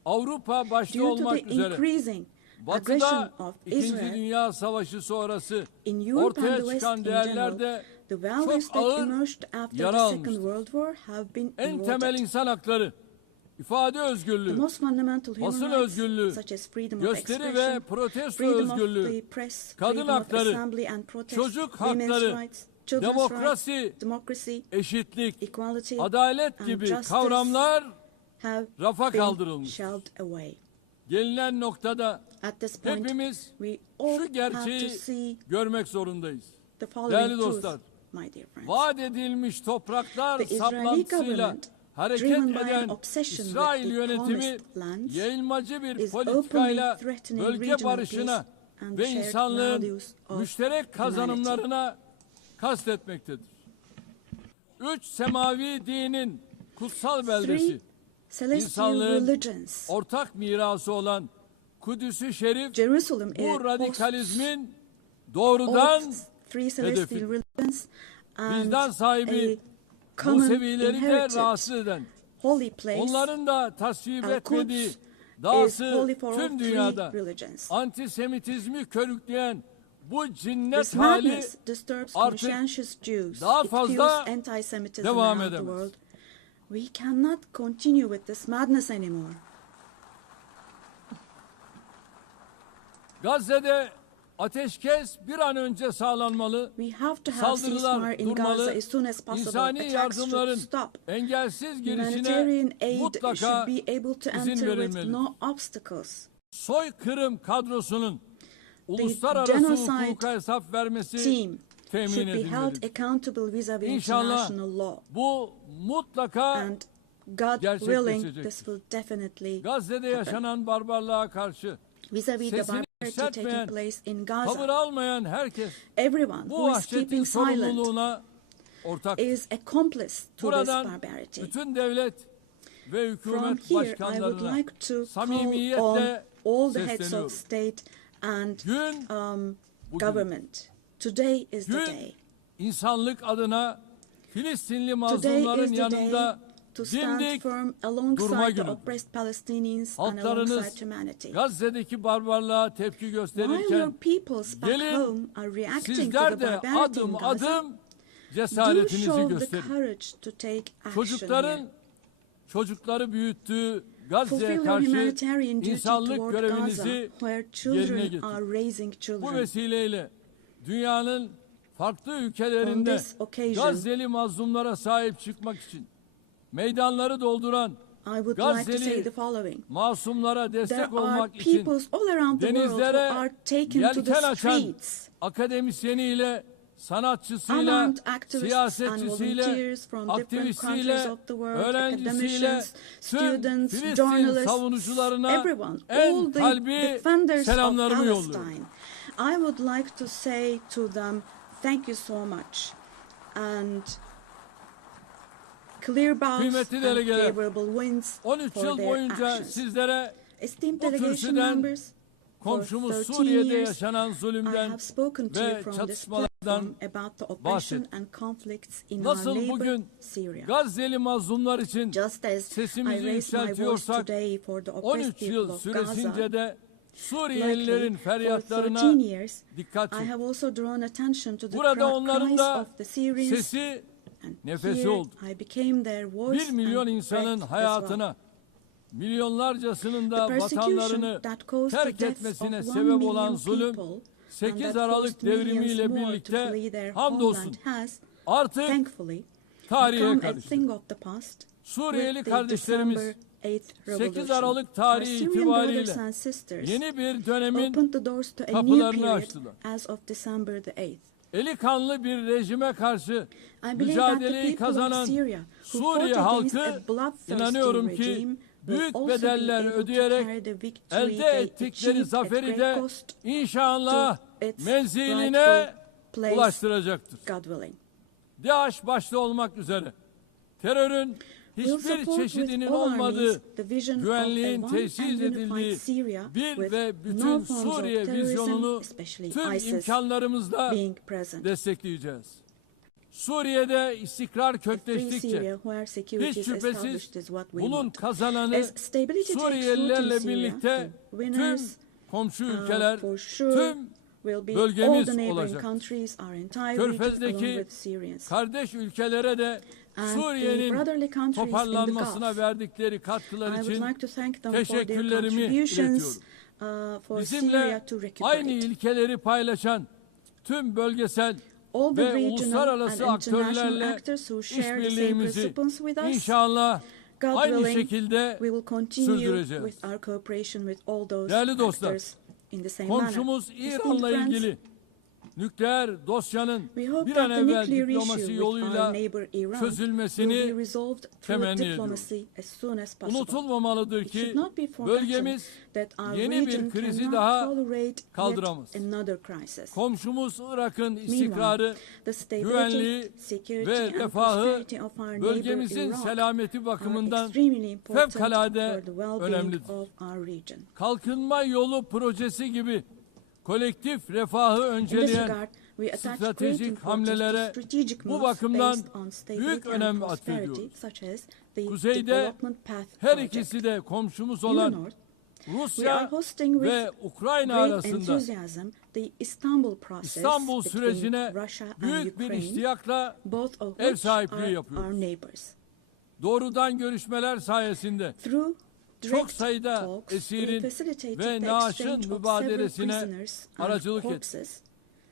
Avrupa başta due to olmak the üzere increasing Batı'da aggression of 2. Israel Dünya Savaşı sonrası in Europe and ortaya the West çıkan in değerler general, de the values çok that ağır emerged after yara the Second almıştır. World War have been En temel eroded. insan hakları, ifade The özgürlüğü, most fundamental human basın rights, özgürlüğü, such as freedom of gösteri ve expression, protesto freedom of özgürlüğü, the press, kadın freedom of hakları, assembly and protest, çocuk women's hakları, rights, children's demokrasi, rights, democracy, eşitlik, equality, adalet and gibi justice kavramlar have rafa been kaldırılmış. shelved away. Gelinen noktada At this point, hepimiz we all şu have to gerçeği see görmek zorundayız. the following Değerli truth, dostlar, my dear friends. vaat edilmiş topraklar The Israeli saplantısıyla government, hareket driven by an eden obsession İsrail with the yönetimi promised lands, yayılmacı bir is politikayla openly threatening bölge regional barışına peace and ve shared insanlığın values of müşterek kazanımlarına kastetmektedir. 3 semavi dinin kutsal beldesi, Three celestial insanlığın religions, ortak mirası olan Kudüs-ü Şerif Jerusalem bu hosts radikalizmin all doğrudan three celestial hedefi. religions and vicdan sahibi a common Musevileri de inherited rahatsız eden, holy place. onların da tasvip Al-Quds etmediği is dahası holy for all tüm three dünyada religions. antisemitizmi körükleyen bu cinnet This hali madness disturbs artık conscientious Jews. daha It fazla fuels anti-Semitism devam around the edemez. world. We cannot continue with this madness anymore. Gazze'de ateşkes bir an önce sağlanmalı, We have to have saldırılar ceasefire in Gaza durmalı, as soon as possible. insani Attacks yardımların should stop. engelsiz girişine Humanitarian aid mutlaka should be able to izin enter with verilmelidir. no obstacles. Soykırım kadrosunun uluslararası genocide hukuka hesap vermesi Team temin should be held edilmelidir. accountable vis-a-vis İnşallah international law. bu mutlaka And God willing, gerçekleşecektir. this will definitely Gazze'de yaşanan barbarlığa karşı vis-a-vis the sesini barbarity taking yükseltmeyen, place in tavır Gaza. almayan herkes Everyone bu who is vahşetin keeping silent sorumluluğuna ortak. is accomplice to this Buradan barbarity. bütün devlet ve From hükümet here, I would başkanlarına like to call on samimiyetle all the heads sesleniyorum. of state and Gün bugün. government. Today is the Gün day. insanlık adına Filistinli Today mazlumların is the day yanında to stand dimdik firm durma alongside the günüdür. oppressed Palestinians and Halklarınız alongside humanity. Gazze'deki barbarlığa tepki While your gösterirken peoples back gelin home are reacting to the sizler de barbarity in adım Gaza, adım do cesaretinizi show the gösterin. courage to take action Çocukların here. çocukları büyüttüğü Gazze'ye Fulfill your karşı humanitarian duty insanlık toward Gaza, görevinizi where yerine children getirin. are raising Bu children. vesileyle dünyanın farklı On ülkelerinde this occasion, Gazze'li mazlumlara sahip çıkmak için meydanları dolduran I would like to say Gazze'li the following. masumlara There destek are olmak için peoples all around the world who denizlere are taken to yelken the açan streets. akademisyeniyle, sanatçısıyla, Armed activists and siyasetçisiyle, volunteers from different countries aktivistiyle, of the world, öğrencisiyle, academicians, tüm students, Filistin journalists, savunucularına everyone, all en the kalbi defenders of selamlarımı yolluyorum. Palestine. I would like to say to them, thank you so much. And clear bows Kıymetli and delegeler, favorable winds 13 for yıl their boyunca actions. sizlere Esteemed bu delegation kürsüden members, komşumuz 13 Suriye'de years, yaşanan I zulümden have spoken to you ve from this çatışmalardan platform about the oppression and conflicts in our nasıl neighbor bugün Syria. Gazze'li mazlumlar için Just as I sesimizi raised my voice yükseltiyorsak today for the 13 oppressed people yıl of süresince Gaza, de Suriyelilerin likely for 13 feryatlarına years, dikkat I çek. have also drawn attention to the Burada onların cries da of the Syrians, sesi, and nefesi here oldu. I became their voice 1 milyon and insanın breath as well. hayatına, milyonlarcasının da The persecution vatanlarını that caused the terk deaths etmesine of 1 sebep olan million zulüm, people and 8 that Aralık forced millions devrimiyle more to birlikte flee their hamdolsun homeland has, artık thankfully, tarihe become a karıştı. thing of the past. Suriyeli With the kardeşlerimiz December 8th 8 revolution. Aralık Our tarihi Syrian itibariyle brothers and sisters yeni bir dönemin opened the doors to a new kapılarını period açtılar. as of December the 8th. Eli kanlı bir rejime karşı I believe that the mücadeleyi people of kazanan Syria who Suriye fought against halkı a bloodthirsty inanıyorum ki regime will büyük also be bedeller able to ödeyerek carry the victory elde they ettikleri achieved at zaferi great de cost inşallah to its menziline rightful place, ulaştıracaktır. God willing. DAEŞ başta olmak üzere terörün We'll hiçbir support with çeşidinin all our olmadığı, means the vision of güvenliğin a one tesis and edildiği unified Syria bir with ve no bütün forms of Suriye terrorism, vizyonunu especially tüm ISIS, imkanlarımızla being present. destekleyeceğiz. Suriye'de istikrar A free kökleştikçe Syria where security hiç is şüphesiz established is what we bunun want. kazananı As stability takes root in Suriyelilerle Syria, birlikte the tüm winners komşu ülkeler, for sure tüm will be all bölgemiz the neighboring olacak. countries, our entire region along Körfez'deki with Syrians. kardeş ülkelere de And the Suriye'nin brotherly countries in the toparlanmasına Gulf. verdikleri katkılar I would için like to thank them for their teşekkürlerimi contributions iletiyorum. for Bizimle Syria to aynı recuperate. ilkeleri paylaşan tüm bölgesel All the ve regional uluslararası and international aktörlerle actors who share the same işbirliğimizi principles with us, inşallah God aynı willing, şekilde we will continue sürdüreceğiz. with our cooperation with all those Değerli dostlar, actors in the same manner. komşumuz Esteemed İran'la friends, ilgili nükleer dosyanın we hope bir an that the evvel nuclear diplomasi issue with our yoluyla neighbor Iran will be çözülmesini resolved through temenni diplomacy as soon as possible. unutulmamalıdır It should ki not be forgotten bölgemiz that our yeni bir region krizi cannot daha tolerate kaldıramaz. yet another crisis. Komşumuz Irak'ın istikrarı, The stability, güvenliği security ve and refahı prosperity of our neighbor bölgemizin Iraq selameti are bakımından extremely important fevkalade for the well-being önemlidir. of our region. Kalkınma yolu projesi gibi kolektif refahı In this önceleyen regard, we attach great stratejik importance to hamlelere strategic bu moves bakımdan based on stability büyük and önem prosperity, atfediyoruz. such as the Kuzeyde development path her project. ikisi de komşumuz In the olan north, we are Rusya hosting ve with Ukrayna great arasında enthusiasm the Istanbul process İstanbul between sürecine Russia and büyük bir Ukraine, iştiyakla both of ev which sahipliği are yapıyoruz. our neighbors. Doğrudan görüşmeler sayesinde Through çok direct sayıda talks, we esirin facilitated ve the naaşın exchange of several mübadelesine prisoners and aracılık etti. corpses, and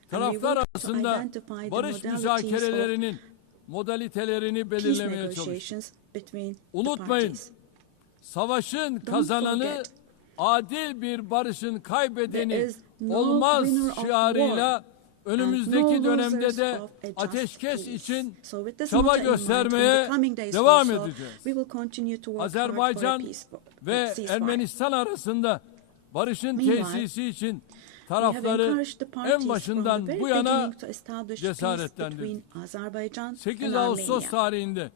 we Taraflar worked to arasında identify the barış modalities of müzakerelerinin modalitelerini peace belirlemeye çalıştık. negotiations between the Unutmayın, parties. savaşın kazananı forget, adil bir barışın there kaybedeni is no olmaz winner of şiarıyla and önümüzdeki no dönemde losers de of a just ateşkes peace. için So with this çaba motto in mind, in göstermeye the coming days devam also, edeceğiz. we will continue to work hard for a Azerbaycan peaceful ve ceasefire. Ermenistan arasında barışın Meanwhile, tesisi için We have tarafları encouraged the parties en başından from the bu very yana beginning to establish peace cesaretlendirdik. between Azerbaijan 8 and Ağustos Armenia. tarihinde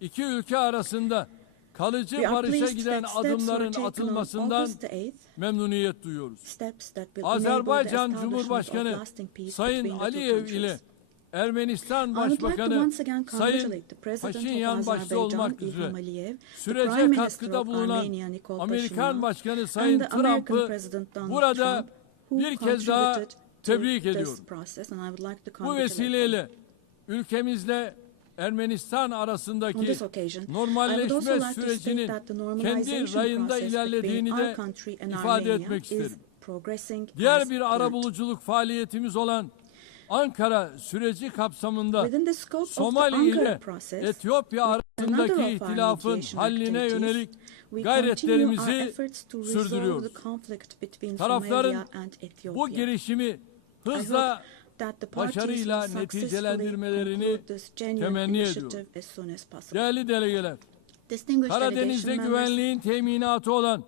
iki ülke arasında kalıcı We are barışa pleased giden that steps were adımların taken on atılmasından August the 8th, memnuniyet duyuyoruz. steps that will enable the Azerbaycan establishment Cumhurbaşkanı of lasting peace Sayın between the two Aliyev countries. ile Ermenistan I would like to Başbakanı once again Sayın congratulate the President Paşinyan of başta olmak Azerbaijan, üzere İlham Aliyev, the sürece Prime Minister katkıda of bulunan Armenia, Nikol Amerikan Pashinyan, Başkanı and Sayın the American Trump'ı President Donald burada Trump, who bir kez daha contributed to tebrik this ediyorum. process, and I would like to Bu congratulate them. vesileyle ülkemizle Ermenistan On arasındaki this occasion, I would normalleşme also like to state sürecinin that the kendi normalization rayında process ilerlediğini between de our country and ifade Armenia etmek is isterim. progressing Diğer as bir planned. arabuluculuk faaliyetimiz olan Ankara süreci kapsamında Within the scope of the Somali Ankara ile process, Etiyopya another arasındaki of our ihtilafın mediation halline activities, yönelik we continue our gayretlerimizi efforts to resolve sürdürüyoruz. the conflict between Tarafların Somalia and Ethiopia. bu girişimi I hızla hope that the parties başarıyla will successfully neticelendirmelerini conclude this genuine temenni initiative ediyorum. as soon as possible. Değerli delegeler, Distinguished Karadeniz'de delegation members, güvenliğin teminatı olan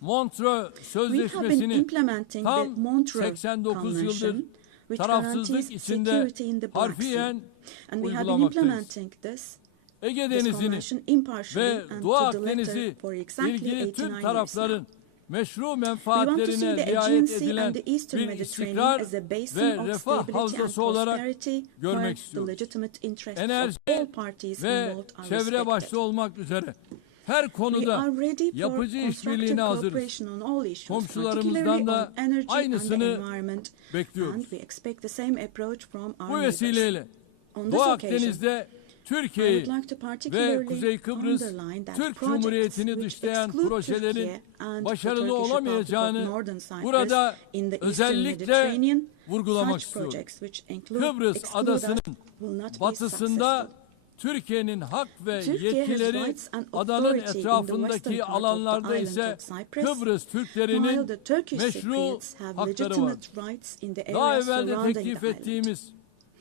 Montreux we have been Sözleşmesi'ni implementing the tam Montreux 89 yıldır Convention, which tarafsızlık guarantees içinde security in the Black Sea. harfiyen And we have been uygulamaktayız. implementing this Ege this Denizi'ni convention impartially ve and Doğu to the letter Akdeniz'i for exactly ilgili 89 tüm years tarafların now. meşru We want to see menfaatlerine the riayet Aegean Sea edilen and the Eastern bir Mediterranean istikrar as a basin ve of refah stability and havzası olarak prosperity görmek where the istiyoruz. legitimate interests of Enerji all parties ve involved are çevre respected. başta olmak üzere her We konuda are ready for yapıcı constructive işbirliğine hazırız. cooperation on all issues, Komşularımızdan particularly da on energy and the aynısını environment, and bekliyoruz. we expect the same approach from our Bu neighbors. vesileyle On this Doğu occasion, Akdeniz'de I Türkiye'yi would like to ve particularly Kuzey Kıbrıs underline that Türk projects Cumhuriyeti'ni which dışlayan exclude projelerin Türkiye and the başarılı Turkish Republic of olamayacağını Northern Cyprus burada in the Eastern özellikle Mediterranean, vurgulamak such istiyorum. projects which include Kıbrıs exclude adasının us will not be batısında successful. Türkiye'nin hak ve Türkiye has yetkileri rights and adanın authority in the western etrafındaki part of the alanlarda island ise of Cyprus, Kıbrıs while Türklerinin the Turkish meşru Cypriots have hakları var. legitimate rights in the Daha areas evvel de surrounding teklif the island. ettiğimiz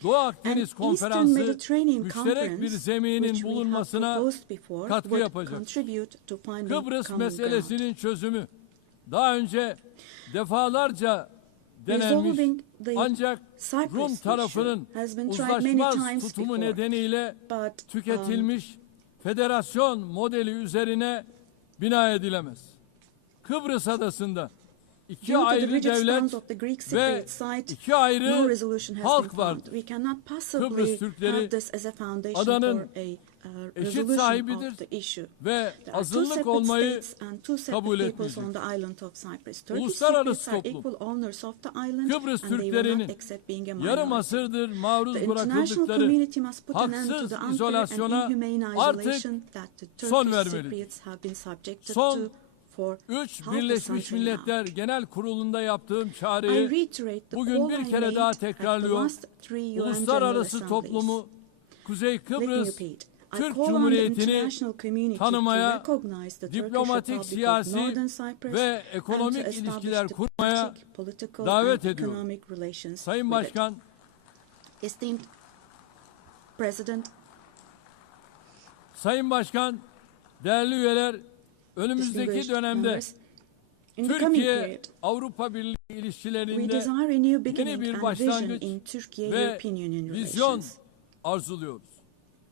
Doğu Akdeniz An Eastern Konferansı Mediterranean müşterek bir Conference, zeminin which we have bulunmasına proposed before, katkı would yapacak. contribute to finding Kıbrıs common ground. meselesinin çözümü daha önce defalarca denenmiş Resolving the ancak Cyprus Rum tarafının issue has been tried many uzlaşmaz times tutumu before, nedeniyle but, tüketilmiş federasyon modeli üzerine bina edilemez. Kıbrıs adasında iki Due to the ayrı rigid devlet stance of the Greek ve Cypriot side, iki ayrı no resolution has been halk found. vardır. We cannot possibly Kıbrıs Türkleri have this as a foundation adanın for a eşit resolution sahibidir of the issue. ve There are two azınlık separate olmayı states and two kabul separate peoples etmeyecek. on the island of Cyprus. Turkish Uluslararası Cypriots are toplum, equal owners of the island Kıbrıs and they will Türklerinin not accept being a yarım minority. asırdır maruz The international bırakıldıkları community must put an end to haksız the unfair and izolasyona inhumane artık isolation that the son Turkish vermelidir. Cypriots have been subjected Son to for 3 half a Birleşmiş century now. Milletler Genel Kurulu'nda yaptığım I çağrıyı reiterate the bugün call bir I kere made daha at the tekrarlıyor. last three UN General Uluslararası Assemblies. toplumu Kuzey Let me Kıbrıs repeat. I Türk call on the Cumhuriyeti'ni international community tanımaya, to recognize the Turkish diplomatik, Republic of siyasi Northern Cyprus ve and ekonomik to ilişkiler establish kurmaya diplomatic, political davet and ediyorum. economic relations Sayın with it. Başkan, Esteemed President, Sayın Başkan, değerli üyeler, önümüzdeki distinguished dönemde members, in the coming period, Türkiye-Avrupa Birliği we ilişkilerinde desire a new yeni beginning bir and vision başlangıç in Turkey ve European Union vizyon relations. arzuluyoruz.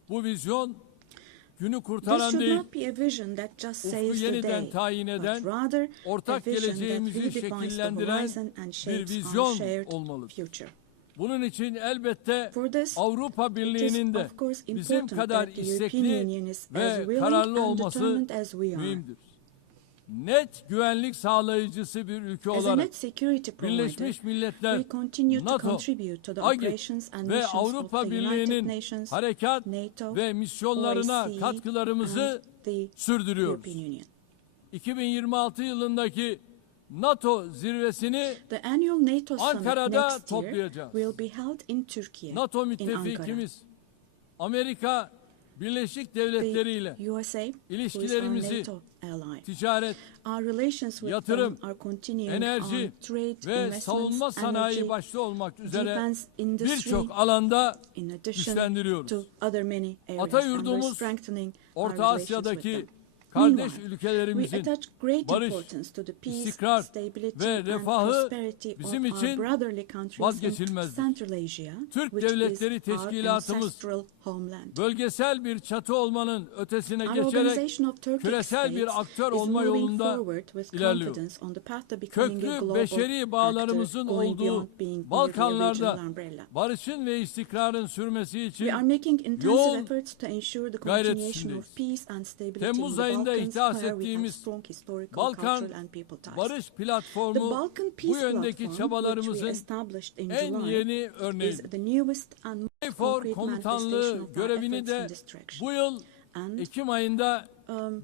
Bu vizyon günü This kurtaran should değil, not be a vision that just ufku saves the yeniden day, tayin eden, but rather ortak a vision that geleceğimizi redefines the şekillendiren horizon and bir shapes vizyon our shared olmalıdır. future. Bunun için elbette For this, Avrupa it is Birliği'nin de of course bizim important kadar that the European istekli Union is as ve willing kararlı and olması determined as we are. mühimdir. Net güvenlik sağlayıcısı bir ülke As a olarak net security provider, Birleşmiş Milletler, we continue to NATO, contribute to the AGİ operations and ve missions of Avrupa the United Birliği'nin Nations, harekat NATO, ve misyonlarına OIC, katkılarımızı and the sürdürüyoruz. European Union. 2026 yılındaki NATO zirvesini The annual NATO summit Ankara'da next year toplayacağız. will be held in Turkey, NATO in Ankara. müttefikimiz Amerika Birleşik Devletleri ile The USA, who is our ilişkilerimizi NATO ally. ticaret, Our relations with yatırım, them are continuing enerji on trade, ve investments, savunma sanayi energy, başta olmak üzere defense industry, birçok alanda in addition güçlendiriyoruz. to other many areas, Ata and we're yurdumuz, strengthening our Orta relations with Asya'daki them. kardeş Meanwhile, we ülkelerimizin attach great barış, importance to the peace, istikrar stability, ve and refahı prosperity bizim of our için brotherly countries in vazgeçilmezdir. Central Asia, Türk which Devletleri is our Teşkilatımız, ancestral homeland. bölgesel bir çatı olmanın ötesine Our geçerek organization of Turkic küresel states bir aktör is olma moving yolunda forward with ilerliyor. confidence on the path to becoming a Köklü global beşeri bağlarımızın actor, going olduğu beyond being merely a Balkanlarda regional umbrella. barışın ve istikrarın sürmesi için We are making intensive yoğun efforts to ensure the gayret continuation içindeyiz. of peace and stability Temmuz in the ayında Balkans, ihdas where we have ettiğimiz strong historical, Balkan cultural and people ties. Barış The Platformu Balkan bu Peace yöndeki Platform, which we çabalarımızın established in en July, yeni is örneği. the newest and most KFOR concrete komutanlığı manifestation of our görevini efforts in de this direction. bu yıl And Ekim ayında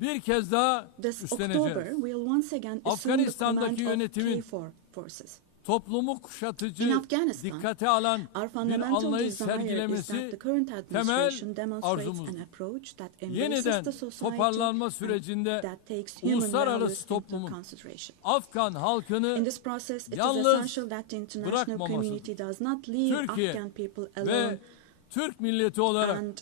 bir kez daha this October, üstleneceğiz. we'll once again assume the Afganistan'daki command of yönetimin KFOR forces. Toplumu kuşatıcı, In Afghanistan, dikkate alan our bir fundamental anlayış desire is that sergilemesi the current administration temel demonstrates arzumuzdur. an approach that embraces Yeniden the society toparlanma and sürecinde that takes human uluslararası values into toplumun consideration. Afgan In halkını this process, it is yalnız essential that the international bırakmaması. community does not leave Türkiye Afghan people ve alone, Türk milleti olarak and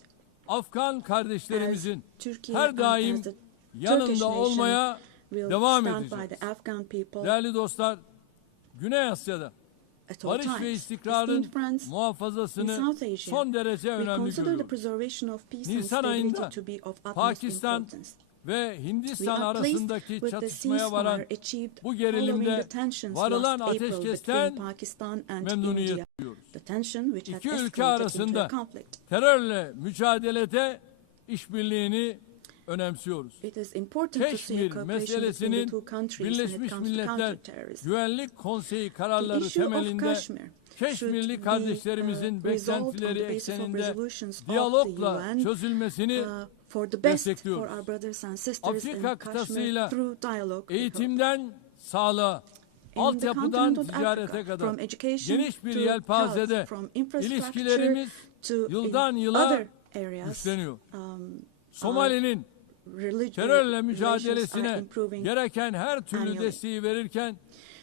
Afgan kardeşlerimizin as Türkiye her and daim as the Turkish yanında nation olmaya will devam stand by edeceğiz. the Afghan people Değerli dostlar, Güney Asya'da at all barış ve times. istikrarın Esteemed friends, in muhafazasını South Asia, son derece we önemli consider the görüyoruz. preservation of peace and Nisan stability ayında to be of utmost Pakistan importance. ve We Hindistan are pleased arasındaki with the çatışmaya varan ceasefire achieved bu following gerilimde the tensions varılan last April between ateşkesten Pakistan and memnuniyet India. duyuyoruz. The tension which had İki ülke escalated into a arasında conflict. terörle mücadelede işbirliğini önemsiyoruz. It is important to see Keşmir cooperation between the meselesinin two countries when it Birleşmiş comes to Milletler counterterrorism. Güvenlik Konseyi The kararları issue of temelinde Kashmir Keşmirli should kardeşlerimizin be resolved on beklentileri the basis of ekseninde resolutions of the diyalogla UN, çözülmesini for the best for destekliyoruz. our brothers and sisters Afrika in kıtasıyla Kashmir through dialogue. we hope. eğitimden sağlığa, In the altyapıdan continent of ticarete Africa, kadar from education geniş bir to yelpazede health, from infrastructure ilişkilerimiz to yıldan in yıla other areas, güçleniyor. um, Somali'nin terörle relations mücadelesine are improving gereken her türlü annually. desteği verirken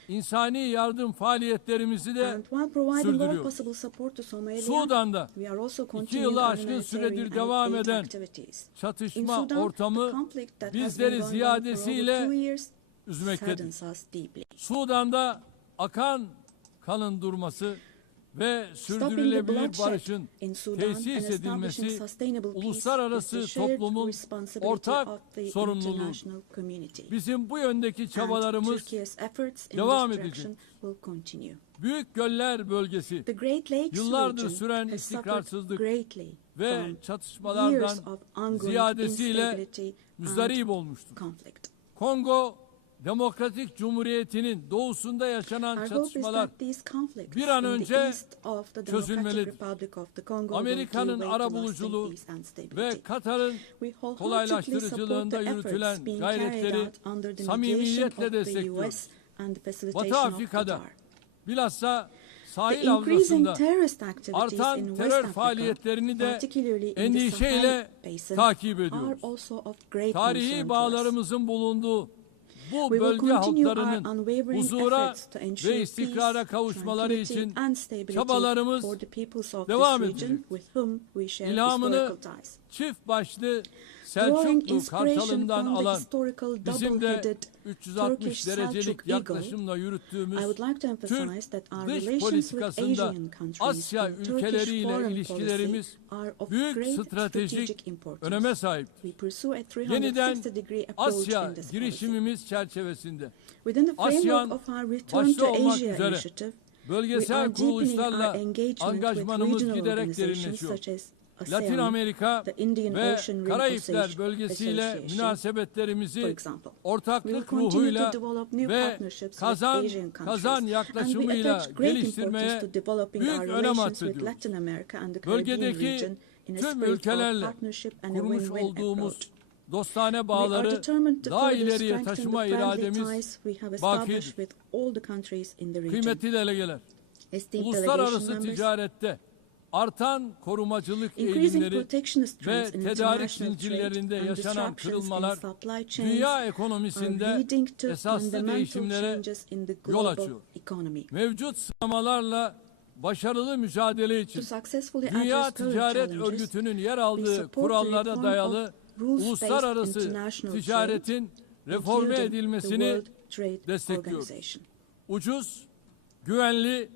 insani yardım faaliyetlerimizi de And while providing all sürdürüyoruz. possible support to Somalia, Sudan'da we are also 2 continuing yılı our aşkın humanitarian süredir and devam aid eden activities. In çatışma Sudan, ortamı the conflict that has bizleri been going on for ziyadesiyle over 2 years üzmektedir. saddens us deeply. Sudan'da akan kanın durması ve Stopping the sürdürülebilir bloodshed barışın in Sudan and tesis establishing edilmesi sustainable peace is uluslararası the shared toplumun responsibility ortak of the sorumluluğu. international community. Bizim bu yöndeki And çabalarımız Turkey's efforts in devam this edecek. direction will continue. Büyük Göller Bölgesi The Great Lakes yıllardır region süren has suffered istikrarsızlık greatly ve from years çatışmalardan of ongoing ziyadesiyle instability müzdarip olmuştur. conflict. Kongo Demokratik Cumhuriyeti'nin doğusunda yaşanan Our hope is çatışmalar that these conflicts bir an in önce the east of the Democratic çözülmelidir. Republic of the Congo will Amerika'nın give way to arabuluculuğu lasting peace and stability. ve Katar'ın We wholeheartedly kolaylaştırıcılığında support the yürütülen efforts being carried gayretleri out under the mediation samimiyetle of the destekliyoruz. US and the facilitation Batı of Afrika'da Qatar. bilhassa sahil The increasing havzasında terrorist activities in artan West terör Africa, faaliyetlerini de particularly in the endişeyle Sahel Basin, takip are ediyoruz. also of great Tarihi concern to us. bağlarımızın bulunduğu bu We will bölge continue our halklarının unwavering huzura efforts to ensure ve istikrara peace, kavuşmaları tranquility için and stability çabalarımız for the peoples of devam this region edecek. with whom we share İlhamını historical ties. çift başlı Drawing Selçuklu inspiration Kartalından from the alan historical bizim de double-headed 360 Turkish derecelik Selçuk Eagle, yaklaşımla yürüttüğümüz I would like to emphasize Türk that our dış relations with politikasında Asian countries Asya and Turkish ülkeleriyle foreign ilişkilerimiz policy are of büyük great stratejik strategic importance. öneme sahip. We pursue a Yeniden 360-degree approach Asya in this policy. girişimimiz çerçevesinde Within the ASEAN framework of our Return başta to olmak Asia üzere initiative, we bölgesel are deepening our kuruluşlarla engagement with angajmanımız regional giderek organizations derinleşiyor. such as Latin ASEAN, Amerika the Indian ve Ocean Rim Karayipler bölgesiyle Association, for münasebetlerimizi example. We will ortaklık continue ruhuyla to develop new ve partnerships with kazan Asian countries, kazan and we yaklaşımıyla attach great geliştirmeye importance to developing büyük our önem relations with atfediyoruz. Latin America and the Caribbean Bölgedeki region in a tüm spirit of ülkelerle partnership and a kurmuş win-win olduğumuz approach. dostane We are bağları determined to daha further ileriye strengthen taşıma the friendly irademiz ties we have bakidir. established with all the countries in the region. Kıymetli delegeler, Esteemed uluslararası delegation members, ticarette artan korumacılık increasing eğilimleri protectionist ve trends in tedarik international zincirlerinde trade and yaşanan disruptions in kırılmalar supply chains dünya are ekonomisinde leading to esaslı fundamental değişimlere changes in the yol global açıyor. economy. Mevcut sınamalarla başarılı mücadele için To successfully Dünya address current Ticaret challenges, Örgütü'nün yer we aldığı support the kurallara reform dayalı of rules-based uluslararası international ticaretin reforme including the edilmesini World Trade destekliyoruz. Organization. Ucuz, güvenli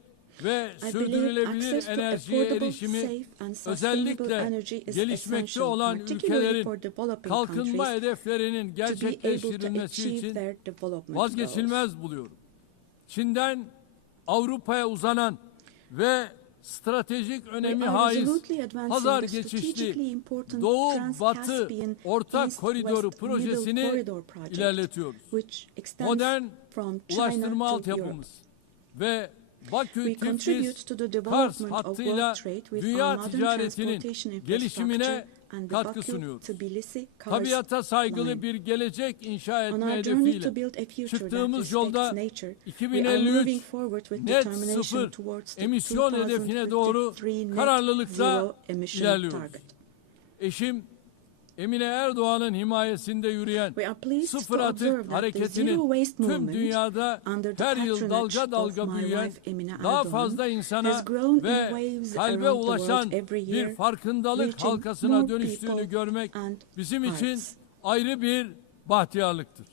ve I believe sürdürülebilir access to enerjiye affordable, erişimi safe and sustainable özellikle energy is gelişmekte essential, olan particularly ülkelerin for developing kalkınma countries hedeflerinin to be able to gerçekleştirilmesi achieve için their development goals. vazgeçilmez buluyorum. Çin'den Avrupa'ya uzanan ve stratejik önemi We are haiz resolutely advancing pazar the strategically geçişli important Doğu-Batı Trans-Caspian ortak East-West koridoru Middle projesini Corridor project, ilerletiyoruz. which extends Modern from China ulaştırma to altyapımız ve Bakü We contribute Tiflis to the Kars development of hattıyla world trade with dünya our modern ticaretinin transportation gelişimine infrastructure and the katkı Bakü sunuyoruz. Tbilisi Kars Tabiata saygılı line. bir gelecek inşa On etme our journey to hedefiyle build a future that çıktığımız respects yolda nature, we are 2053 moving forward with net determination sıfır towards the emisyon hedefine doğru 2053 net kararlılıkla zero emission ilerliyoruz. target. Eşim Emine Erdoğan'ın himayesinde yürüyen We are pleased sıfır to observe atık that the zero hareketinin waste tüm movement dünyada under the her yıl patronage dalga of dalga my büyüyen, wife Emine daha Erdoğan fazla insana has grown in ve waves kalbe around the ulaşan world every bir year, farkındalık reaching halkasına more dönüştüğünü people görmek and bizim için hearts. ayrı bir bahtiyarlıktır.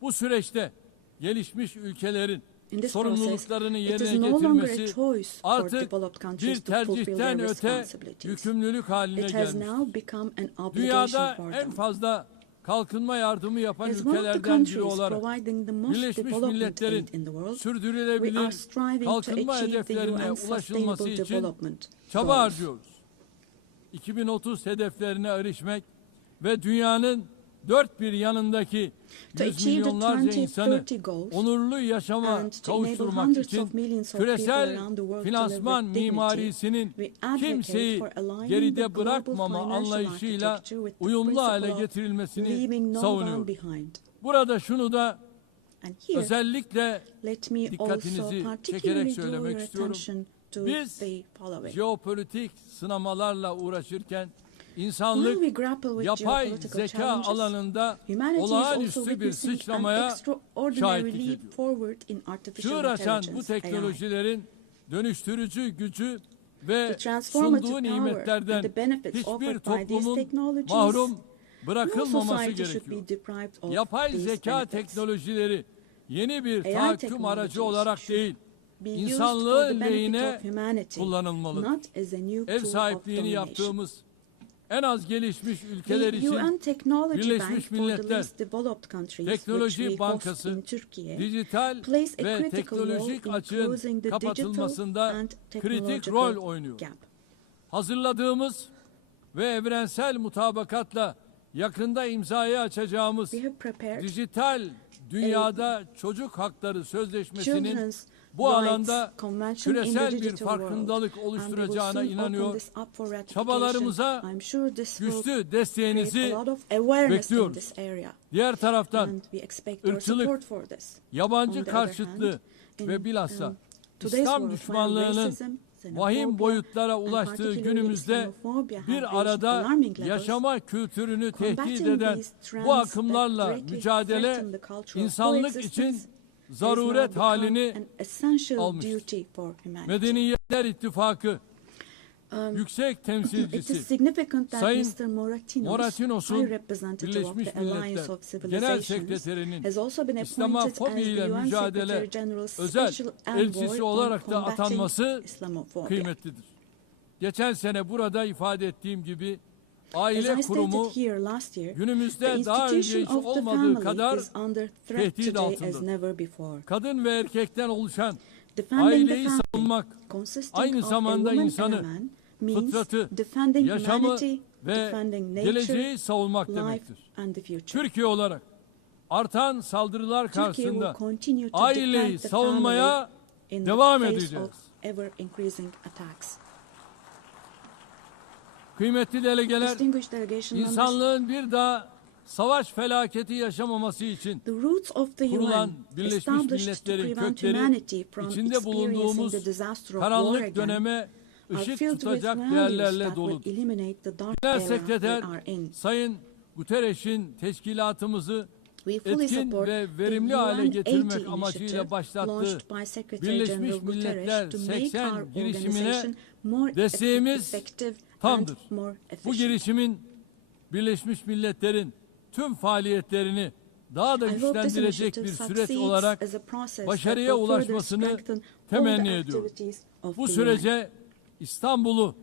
Bu süreçte gelişmiş ülkelerin In this sorumluluklarını process, it is yerine no longer a getirmesi choice for artık developed bir countries to fulfill their tercihten öte responsibilities. yükümlülük haline It has gelmiştir. now become an obligation Dünyada for en them. fazla kalkınma yardımı yapan As one of the ülkelerden biri countries olarak providing the most Birleşmiş development aid Milletler'in in the world, we sürdürülebilir are striving to kalkınma achieve the hedeflerine UN's ulaşılması sustainable için development çaba goals. harcıyoruz. 2030 hedeflerine erişmek ve dünyanın dört bir yanındaki To yüz achieve the milyonlarca insanı 2030 goals onurlu yaşama and to enable kavuşturmak hundreds için of millions of people küresel around the world to finansman live with dignity, mimarisinin we advocate kimseyi for aligning the geride global bırakmama financial anlayışıyla architecture with the uyumlu hale principle of getirilmesini leaving no one savunuyoruz. behind. Burada şunu da And here, özellikle let me also dikkatinizi çekerek particularly draw söylemek your istiyorum. attention to Biz the following. jeopolitik sınamalarla uğraşırken While insanlık we grapple with yapay geopolitical zeka challenges, alanında humanity is also olağanüstü bir witnessing an sıçramaya extraordinary şahitlik leap ediyor. forward in artificial Çığır açan bu intelligence, AI. teknolojilerin dönüştürücü gücü ve The transformative sunduğu power nimetlerden and the benefits hiçbir offered by these toplumun technologies, mahrum no bırakılmaması society should gerekiyor. be deprived of Yapay these zeka benefits. teknolojileri yeni bir AI tahakküm aracı technologies olarak değil, Be used for insanlığın the benefit lehine of humanity, kullanılmalıdır. not as a new Ev tool of sahipliğini domination. yaptığımız en az gelişmiş ülkeler The için UN Technology Bank Birleşmiş for the Milletler least developed countries, which Teknoloji we host Bankası in Turkey, dijital plays a ve critical role teknolojik in açığın closing the digital kapatılmasında and kritik technological rol oynuyor. gap. Hazırladığımız ve evrensel mutabakatla yakında imzaya açacağımız We have prepared dijital dünyada çocuk hakları sözleşmesinin Children's bu Rights alanda Convention in the küresel bir digital farkındalık world, and we will oluşturacağına soon open inanıyor. this up for ratification. Çabalarımıza I'm sure this will güçlü create desteğinizi a lot of awareness in bekliyoruz. this area. Diğer taraftan And we expect your ırkçılık, support for this. On yabancı the other karşıtlığı hand, ve in, bilhassa today's İslam world, düşmanlığının racism, vahim xenophobia, boyutlara and ulaştığı particularly günümüzde Islamophobia have bir reached arada alarming levels. yaşama kültürünü tehdit Combating eden these trends bu that akımlarla greatly mücadele threaten the cultural insanlık coexistence için has zaruret now become halini an essential almıştır. duty for humanity. Medeniyetler İttifakı yüksek It is temsilcisi significant that Sayın Mr. Moratinos'un High Representative of Birleşmiş the Alliance Milletler of Genel Civilizations Sekreterinin has also been appointed as İslamofobi the ile UN mücadele Secretary General's özel Special Envoy elçisi on olarak da combating atanması Islamophobia. kıymetlidir. Geçen sene burada ifade ettiğim gibi As aile I kurumu stated here last year, the günümüzde daha önce institution hiç of the olmadığı family kadar is under threat tehdit today as altındadır. never before. Kadın ve erkekten oluşan Defending the aileyi family, savunmak consisting aynı of a zamanda woman and a insanı, man, means fıtratı, defending yaşamı humanity, ve defending geleceği nature, savunmak life demektir. and the future. Türkiye olarak artan saldırılar Turkey will karşısında continue to aileyi defend the savunmaya family in devam the face edeceğiz. of ever increasing attacks. Kıymetli delegeler, Distinguished delegation members, insanlığın bir daha savaş felaketi yaşamaması için the roots of the kurulan UN Birleşmiş established to Milletler'in prevent kökleri humanity from içinde experiencing bulunduğumuz the disaster of war karanlık again döneme are ışık filled with tutacak values değerlerle that doludur. will eliminate the dark Genel era we Sekreter are in. Sayın Guterres'in teşkilatımızı We fully etkin support ve the verimli hale UN getirmek 80 amacıyla initiative başlattığı launched by Secretary Birleşmiş General Milletler Guterres to make 80 our girişimine organization more desteğimiz effective and tamdır. more Bu efficient. girişimin Birleşmiş Milletler'in tüm faaliyetlerini daha da I hope this güçlendirecek bir initiative süreç succeeds olarak as a process başarıya that will further ulaşmasını strengthen all temenni the ediyorum. activities of Bu the UN. sürece İstanbul'u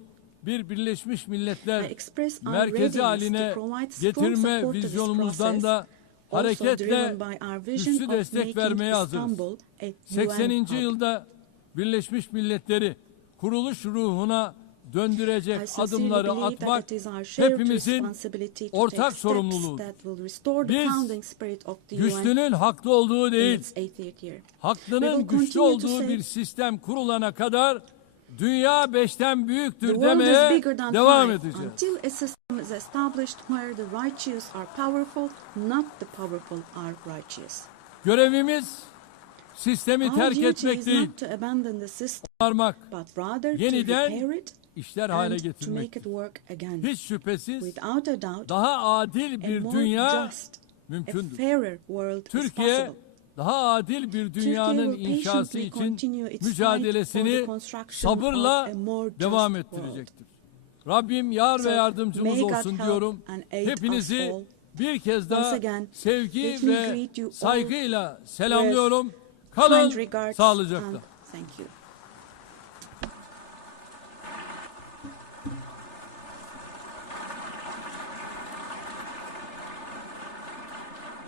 bir Birleşmiş I Milletler express our merkezi readiness haline to provide strong getirme support to this vizyonumuzdan process, da also hareketle driven by our vision güçlü of destek making vermeye hazırız. Istanbul a UN 80. hub. yılda Birleşmiş Milletleri kuruluş ruhuna döndürecek I sincerely adımları believe that atmak it is our shared hepimizin responsibility to ortak take steps sorumluluğudur. that will restore the Biz founding spirit of the UN güçlünün haklı olduğu in değil, its 80th year. We haklının will güçlü continue to olduğu say bir sistem kurulana kadar dünya beşten the büyüktür world is demeye bigger than devam five edeceğiz. until a system is established where the righteous are powerful, not the powerful are righteous. Görevimiz sistemi Our terk duty etmek is değil, not to abandon the system, varmak, but rather to yeniden repair it işler hale and to make getirmek. it work again. Hiç şüphesiz Without a doubt, daha adil a bir more dünya just, a mümkündür. fairer world is Türkiye possible. daha adil bir dünyanın Türkiye will inşası patiently için continue its fight for mücadelesini the construction sabırla of a more just devam world. ettirecektir. Rabbim yar ve So, yardımcımız may God olsun help diyorum. and aid Hepinizi us all. bir kez daha Once again, sevgi let me ve greet you all saygıyla selamlıyorum. Kind Kalın regards sağlıcakla. and thank you.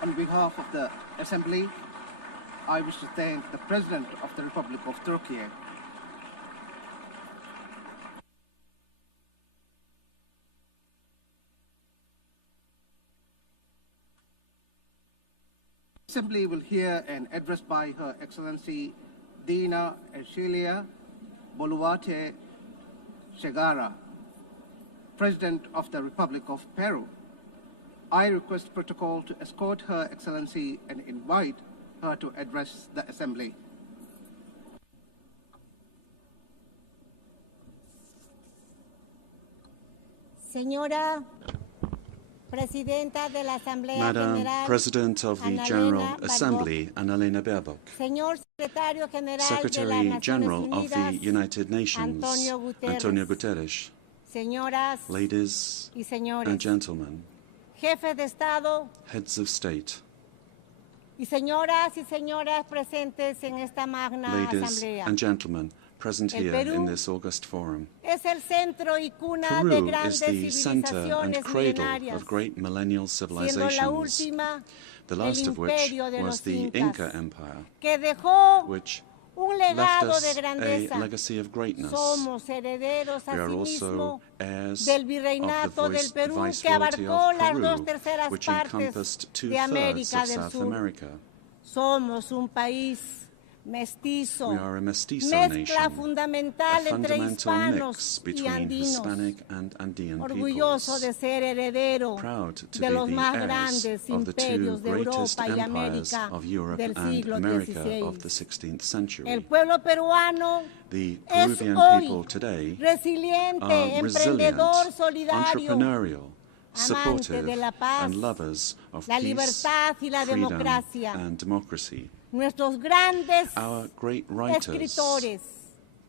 On behalf of the Assembly, I wish to thank the President of the Republic of Turkey. The Assembly will hear an address by Her Excellency Dina Ercilia Boluarte Segara, President of the Republic of Peru. I request protocol to escort Her Excellency and invite her to address the Assembly. Señora Presidenta de la Asamblea Madam General, President of the Annalena General Baerbock. Assembly, Annalena Baerbock. Señor Secretario General de Secretary las Naciones General of Unidas, the United Nations, Antonio Guterres. Señoras Ladies y señores, and gentlemen, jefes de Estado heads of state, y señoras presentes en esta magna ladies asamblea. and gentlemen present El here Perú in this august forum. Es el centro y cuna de Peru is grandes the center civilizaciones and cradle milenarias, of great millennial siendo la civilizations, última the last el of which imperio de was los the Incas, Inca Empire, que dejó which un left legado de us a grandeza. legacy of greatness. Somos herederos We are asimismo also heirs del of virreinato the del Perú, que viceroyalty abarcó of las Peru, 2/3 which partes encompassed de 2/3 América of del South Sur. America. Somos un país mestizo, We are a mestizo mezcla nation, fundamental a entre fundamental hispanos mix y between andinos, Hispanic and Andean orgulloso peoples. de ser heredero Proud to de be los the más heirs grandes of the two imperios de greatest Europa y empires América of Europe del and siglo America XVI. of the 16th century. El pueblo peruano The es Peruvian hoy people today resiliente, are resilient, emprendedor, solidario, entrepreneurial, amante supportive, de la paz, and lovers of la peace, libertad y la freedom, democracia. and democracy. Nuestros grandes Our great writers, escritores,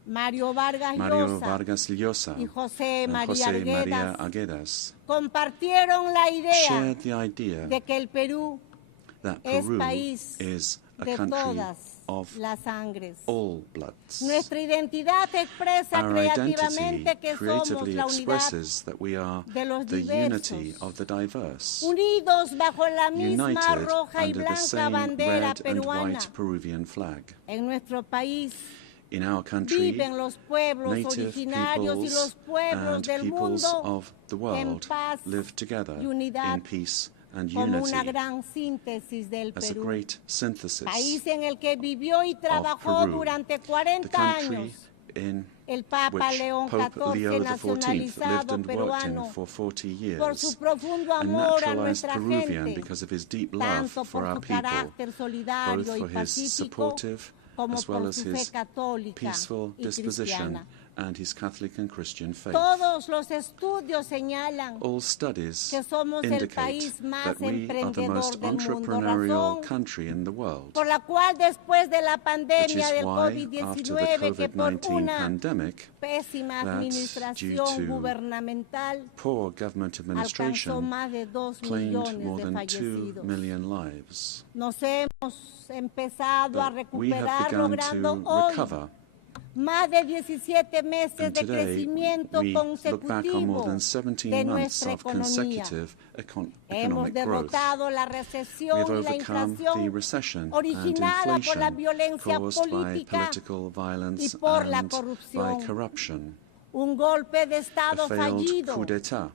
Mario Vargas Mario Llosa Vargas Llosa y José and María José María Arguedas, Arguedas, compartieron la idea shared the idea de que el Perú that es Peru país is a de country todas of las sangres. all bloods. Nuestra identidad expresa Our creativamente identity que somos creatively la unidad expresses that we are de los the diversos, unity of the diverse, unidos bajo la misma united roja y under the blanca same bandera red and peruana. white Peruvian flag. En nuestro país In our country, viven los pueblos native originarios y los peoples pueblos and del peoples mundo of the en world paz live together y unidad in peace and como una unity gran síntesis del as a Perú, great synthesis país en el que vivió y trabajó Peru, durante the 40 country años in el Papa which León Pope Leo XIV, XIV lived nacionalizado and worked in peruano, for 40 por su years, profundo a amor a naturalized nuestra Peruvian gente, because of his deep love tanto for por our su people, carácter both solidario y for his pacífico supportive como as well por as su fe his católica peaceful y disposition cristiana. and his Catholic and Christian faith. Todos los estudios señalan All studies que somos el indicate país más that we are the emprendedor most del mundo, entrepreneurial razón country in the world, por la cual después de la which pandemia is del why, after the COVID-19, que por COVID-19 una pandemic, pésima that administración due to gubernamental poor government alcanzó administration, más de 2 claimed millones more de than 2 fallecidos. million lives. Nos hemos empezado a But we have recuperar begun logrando to hoy recover, más de 17 meses and de today crecimiento we look back on more consecutivo than 17 de months nuestra of economía. consecutive Hemos economic growth. derrotado la We recesión have y la overcome the inflación recession and originada por la inflation violencia caused by política political violence y por la and by corrupción. corruption, Un golpe de a Estado failed fallido coup d'etat,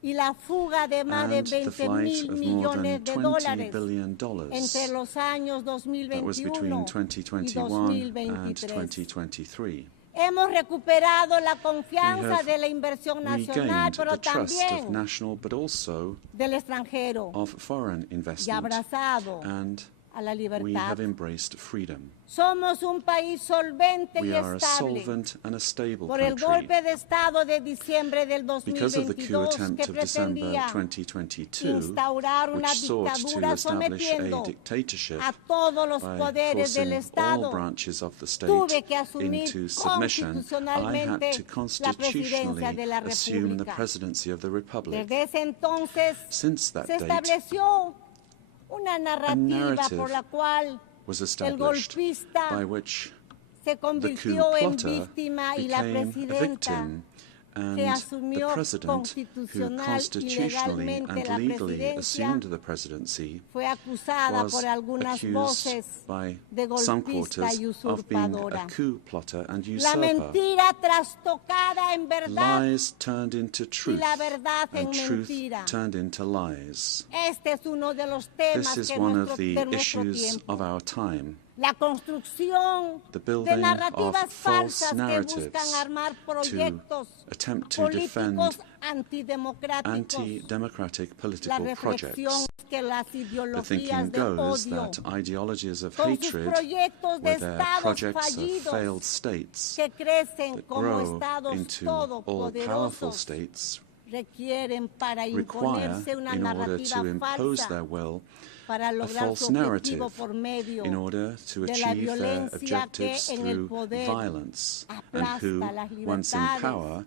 y la fuga de más de and the 20 flight mil of more millones than de $20 dólares billion entre los años that was 2021 between y 2021 and 2023. 2023. Hemos recuperado la We confianza have de la inversión nacional, regained pero the trust of también national but also del extranjero, of foreign y investment, abrazado and a la we libertad. have embraced freedom. Somos un país solvente We y are a estable solvent and a stable por el country golpe de Estado de diciembre del because of the coup 2022 attempt que of December pretendía 2022, instaurar una which sought to dictadura establish a sometiendo dictatorship a todos los by poderes del forcing all Estado. branches of the state Tuve que asumir into submission. I had constitucionalmente to la presidencia constitutionally de la assume the República. presidency of the Republic. Desde ese entonces Since that se date, estableció una narrativa narrative por la cual was el established golpista by which se the coup convirtió en plotter víctima y la became a presidenta victim And que the asumió president, who constitucional y constitutionally legalmente and la legally presidencia, assumed the presidency, fue acusada was por algunas accused voces by de some golpista quarters y of being a usurpadora. coup plotter and La usurper. mentira trastocada en verdad Lies turned into y truth, la verdad en and truth mentira. turned into lies. Este es uno de los temas This is que one nuestro, of the de nuestro issues tiempo. of our time. La construcción The de building narrativas of false falsas que narratives buscan armar to proyectos attempt to defend políticos antidemocráticos. anti-democratic La political reflexión projects. es que las The ideologías thinking de goes odio, that ideologies of con sus hatred, proyectos de with their estados projects of fallidos failed states que crecen that como grow estados into all-powerful todopoderosos, states, requieren para require, imponerse una in order narrativa to impose falsa their will, para a lograr false su objetivo narrative por medio in order to de la achieve their violencia que objectives en el through poder violence, and who, aplasta las once in libertades, power,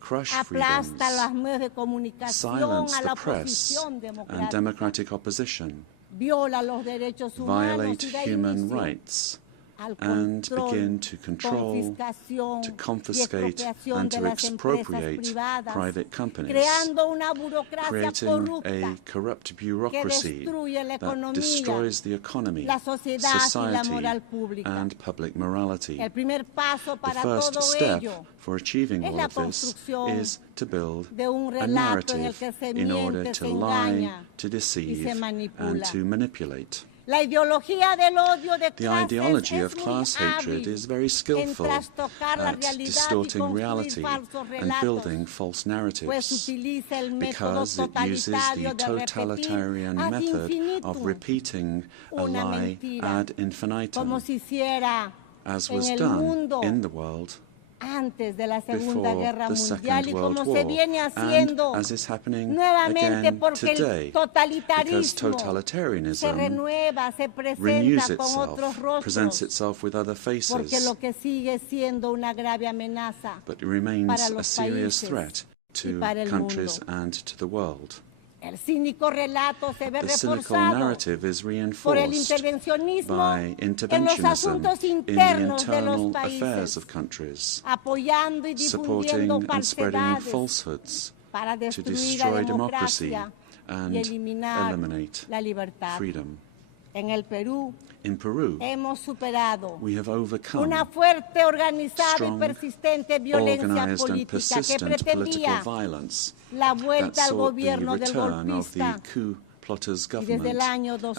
crush aplasta los freedoms, medios de comunicación, silence a la the press oposición and democrática, democratic opposition, viola los derechos humanos violate y da human inicio rights, al and control, begin to control, confiscación to y confiscate, expropiación and de to las empresas expropriate privadas, private companies, creando una burocracia creating corrupta a corrupt que bureaucracy destruye la that economía, destroys the economy, la sociedad y la society, moral pública. and public morality. El primer paso The para first todo step ello for achieving es all la of this construcción is to build de un a relato en el narrative que se in order miente, to se lie, engaña to y deceive, se and manipula. to manipulate. La ideología del odio de The clases ideology es of muy class hatred hábil is very en skillful trastocar la at realidad y distorting construir reality falsos and relatos, building false pues narratives, utiliza el método because it uses the totalitario de repetir totalitarian ad method of infinitum repeating a una lie mentira, ad infinitum, como si hiciera as en was el done mundo in the world antes de la Segunda before Guerra the Mundial Second y World como se War, viene and haciendo as is happening nuevamente again porque today, el because totalitarismo se totalitarianism renueva, se renews presenta con otros itself, presents rostros, itself with other porque lo faces, que sigue siendo una grave amenaza but it remains para a los serious países threat y to para el countries mundo. and to the world. El cínico relato se ve The cynical reforzado narrative is por el reinforced intervencionismo by en los interventionism asuntos in the internos de los internal affairs países, of countries, apoyando y supporting difundiendo and spreading falsedades falsehoods para to destruir la destroy democracy democracia y and eliminar eliminate la libertad. freedom. En el Perú In Peru, hemos superado we have overcome una fuerte, organizada y strong, persistente violencia organized and política que persistent political pretendía violence la that vuelta al sought the gobierno del return of the golpista, coup plotters y desde el government, año and since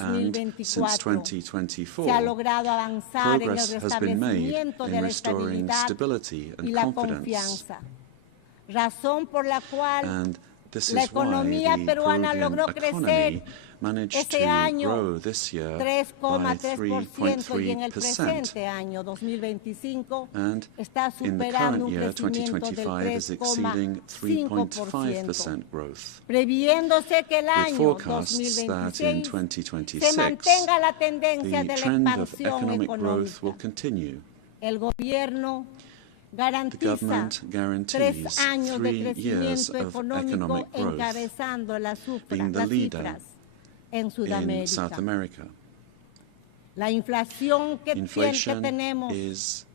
2024 se ha 2024, logrado avanzar en el progress has been made restablecimiento de in la restoring estabilidad stability y and la confidence. confianza, razón por la cual And this la is why economía the peruana Peruvian logró economy crecer managed este to año grow this year by 3,3% y en el 3.3%. presente año 2025 And está in the superando current un year, crecimiento del 2025, is exceeding 3,5%, 3.5% growth. previéndose que el With año forecasts that in 2026 se 2026, mantenga la tendencia the de la trend of expansión economic growth will económica. continue. El gobierno The garantiza government 3 guarantees años de 3 years crecimiento of económico economic growth, encabezando las being the cifras leader en in Sudamérica. South America. La inflación que Inflation tenemos is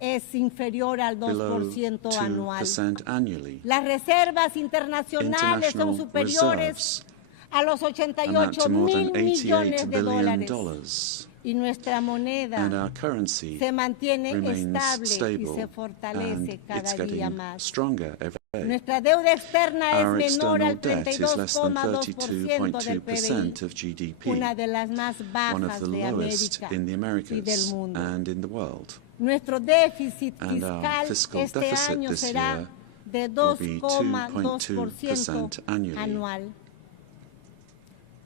es inferior al below 2% anual. 2% annually. Las reservas internacionales son International superiores reserves a los amount 88 to more mil than millones $88 de billion, dólares. Y nuestra and moneda our currency se mantiene remains estable y stable, se and fortalece it's cada día getting más. stronger every day. Nuestra deuda externa Our es menor external al debt is less than 32,2% del PBI, 32.2% of GDP, una de las más one of bajas the de lowest América in the y del Americas mundo. and in the world. Nuestro déficit And our fiscal fiscal este deficit año this será year de will be 2,2% 2.2% annually. anual.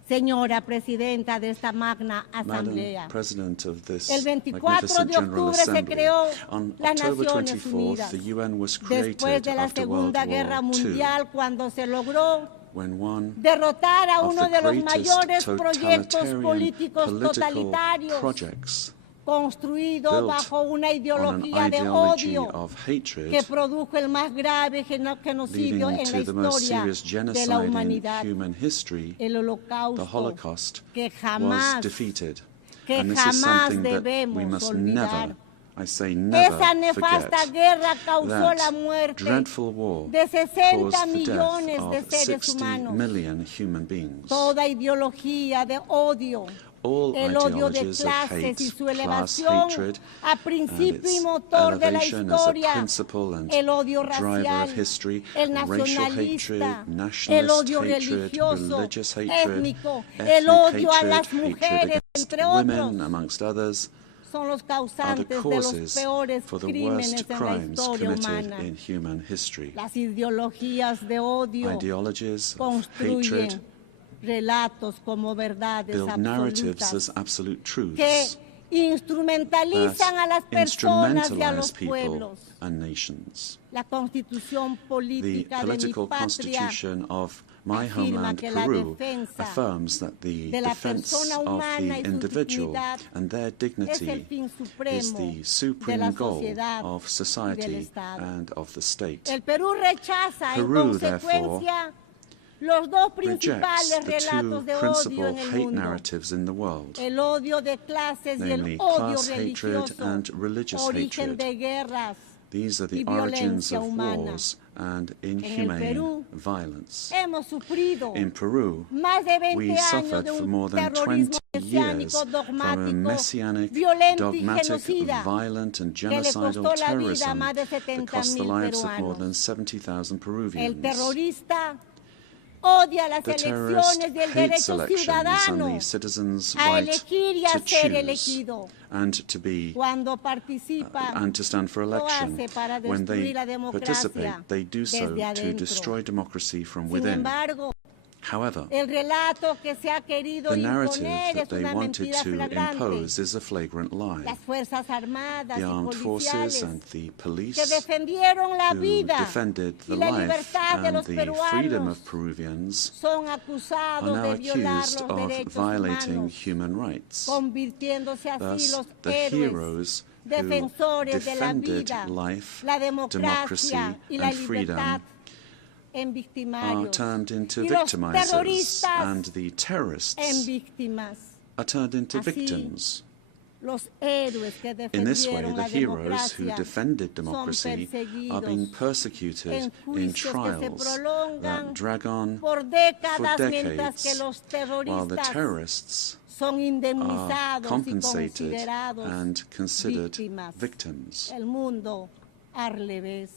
Señora Presidenta de esta magna Madam Asamblea, President of this el 24 magnificent de General octubre se Assembly, creó on las October Naciones 24th, Unidas, the UN was después created de la after World Segunda Guerra War II, Mundial, cuando se logró when one derrotar a of uno the de los greatest mayores proyectos totalitarian políticos political totalitarios projects construido built bajo una on an ideología de ideology odio of hatred, que produjo el más grave genocidio leading en la to the most historia serious de la genocide in humanidad, human history, el the Holocausto, Holocaust, que was jamás, defeated. que And this is jamás something that we debemos must olvidar. never I say never Esa nefasta forget guerra causó la that muerte dreadful war de 60 caused the millones de death seres of 60 humanos. million human beings. Toda ideología de odio, All el odio de ideologies of clases hate, y su class elevación hatred, a and principio y its motor de la elevation as a historia, principle and el odio driver racial, of history, el racial hatred, nacionalista, el nationalist odio hatred, religioso, religious hatred, étnico, el ethnic odio a hatred, las hatred mujeres, against entre women, otros, amongst others, son los are the causantes de los causes peores for the crímenes worst en la crimes historia committed humana. in human history. Las ideologías de odio Ideologies of construyen hatred relatos como verdades build narratives absolutas as absolute que truths instrumentalizan a las that personas y a los instrumentalize people pueblos. and nations. La constitución The política de mi political patria constitution of my afirma homeland, que la Peru, defensa affirms that the de la defense persona of humana the y su individual dignidad and their es el dignity fin is supremo the de supreme la goal sociedad of y del society Estado. and of the state. El Perú rechaza en Peru, consecuencia los dos Rejects principales the two relatos de odio principal en el hate mundo, narratives in the world, el odio de clases y namely el odio class hatred religioso, and religious origen hatred. de guerras. These are the y origins violencia of humana. wars and En el inhumane Perú violence. hemos sufrido In Peru, más de 20 we años suffered de for un more than terrorismo 20 years mesiánico, from a dogmático, messianic, violento y dogmatic, genocida violent and que le genocidal costó la vida a terrorism más de that cost the 70,000 lives of more than peruanos. 70,000 El Peruvians. terrorista odia las The terrorist elecciones y el hates derecho elections ciudadano and the citizens' a right elegir y a to ser choose elegido. and to be Cuando participa, and to stand for lo election. hace para When they destruir la democracia participate, they do so desde to adentro. destroy democracy from Sin within. embargo, However, el relato que se ha querido the narrative imponer that es they una wanted mentira to flagrante. impose is a flagrant lie. Las Fuerzas Armadas The y armed forces policiales and the police que defendieron la who vida defended y the la life libertad de and los the freedom peruanos of Peruvians son are acusados now de violar accused los of derechos violating humanos, human rights. convirtiéndose así Thus, los the héroes, heroes who defensores de la defended vida, life, la democracy, democracia y la and freedom libertad en are victimarios turned into y los victimizers, terroristas and the terrorists en víctimas. are turned into Así, victims. Los héroes que In this way, defendieron the la heroes who democracia defended son democracy are perseguidos being persecuted en in juicios que se trials prolongan that drag on por for décadas, mientras que decades, los while the terroristas terrorists son are indemnizados y compensated considerados and considered víctimas. victims. El mundo al revés.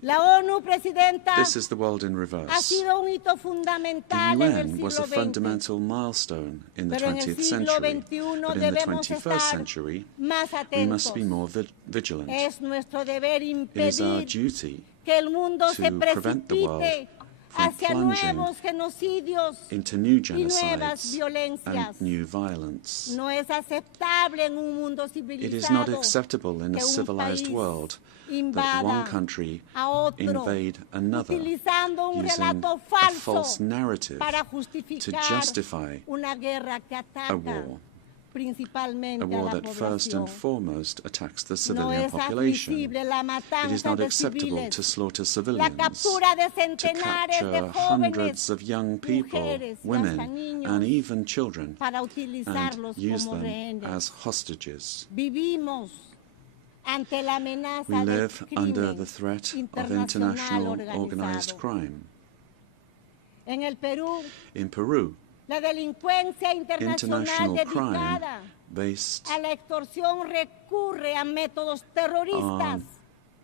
La ONU, Presidenta, This is the world in ha reverse. sido un hito The fundamental en el UN was siglo a XX. fundamental milestone in the Pero en el 20th siglo century, XXI but in the debemos 21st estar century, más we must atentos. be more vigilant. Es nuestro deber It is our impedir duty que el mundo se to prevent the world precipite from hacia plunging nuevos genocidios into new y nuevas genocides violencias. and new violence. No es aceptable en un mundo It is not civilizado acceptable in a que un civilized país world that invada one country a otro, invade another utilizando un using relato a falso false narrative para to justificar justify una guerra que a ataca war, principalmente a a war la that first población. and foremost attacks the No civilian es population. admisible la It is matanza not de acceptable civiles, to slaughter la civilians, captura de to centenares de capture jóvenes, hundreds of young people, mujeres y hasta women, niños and even children, para and utilizarlos use como them rehenes. as hostages. Vivimos ante la We amenaza del live under the crimen threat of internacional international organized organizado. crime. En el Perú, In Peru, la delincuencia internacional international crime dedicada based a la extorsión recurre a métodos terroristas on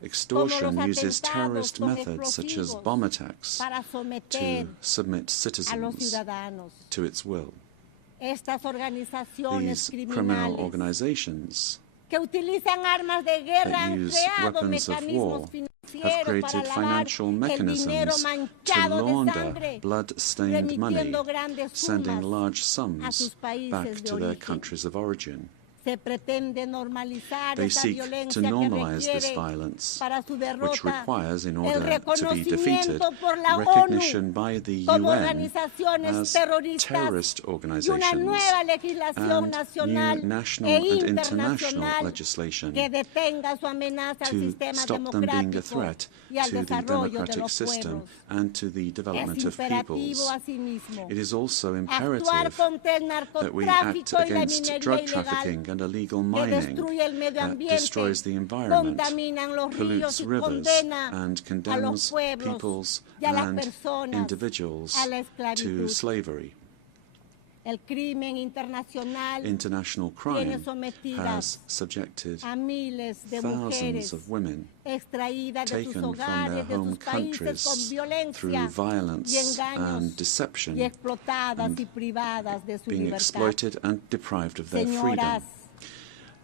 extortion como los uses terrorist atentados con methods such as explosivos bomb attacks para someter to submit a los citizens ciudadanos. to its will. Estas organizaciones These criminal criminales organizations que utilizan armas de guerra that han use creado weapons of mecanismos war have financieros para created lavar financial el dinero mechanisms to manchado de launder sangre, blood-stained money, remitiendo grandes sending sumas large a sums sus países back de to their origen. countries of origin. Se pretende normalizar They esa seek violencia to que normalize this requiere violence, para su which derrota requires, in el order to be defeated, reconocimiento por la recognition ONU by the como UN organizaciones as terroristas terrorist y una organizations nueva legislación and nacional new national e and internacional international legislation que detenga su amenaza al to sistema stop them being a democrático threat y al to the desarrollo de democratic los system pueblos. and to the development Es of imperativo peoples. asimismo It is also actuar imperative contra el that we act narcotráfico y la against minería drug ilegal trafficking and and illegal que mining destruye el medio that ambiente, destroys the environment, contaminan los pollutes ríos y rivers, condena and a condemns los pueblos peoples y a las and personas individuals a la to esclavitud. slavery. El crimen internacional International tiene crime sometidas has subjected a miles de thousands mujeres of women extraídas de sus taken from their hogares, de home sus países con countries through violencia y violence engaños and deception y explotadas and y privadas de su being libertad. exploited and deprived of their freedom. Señoras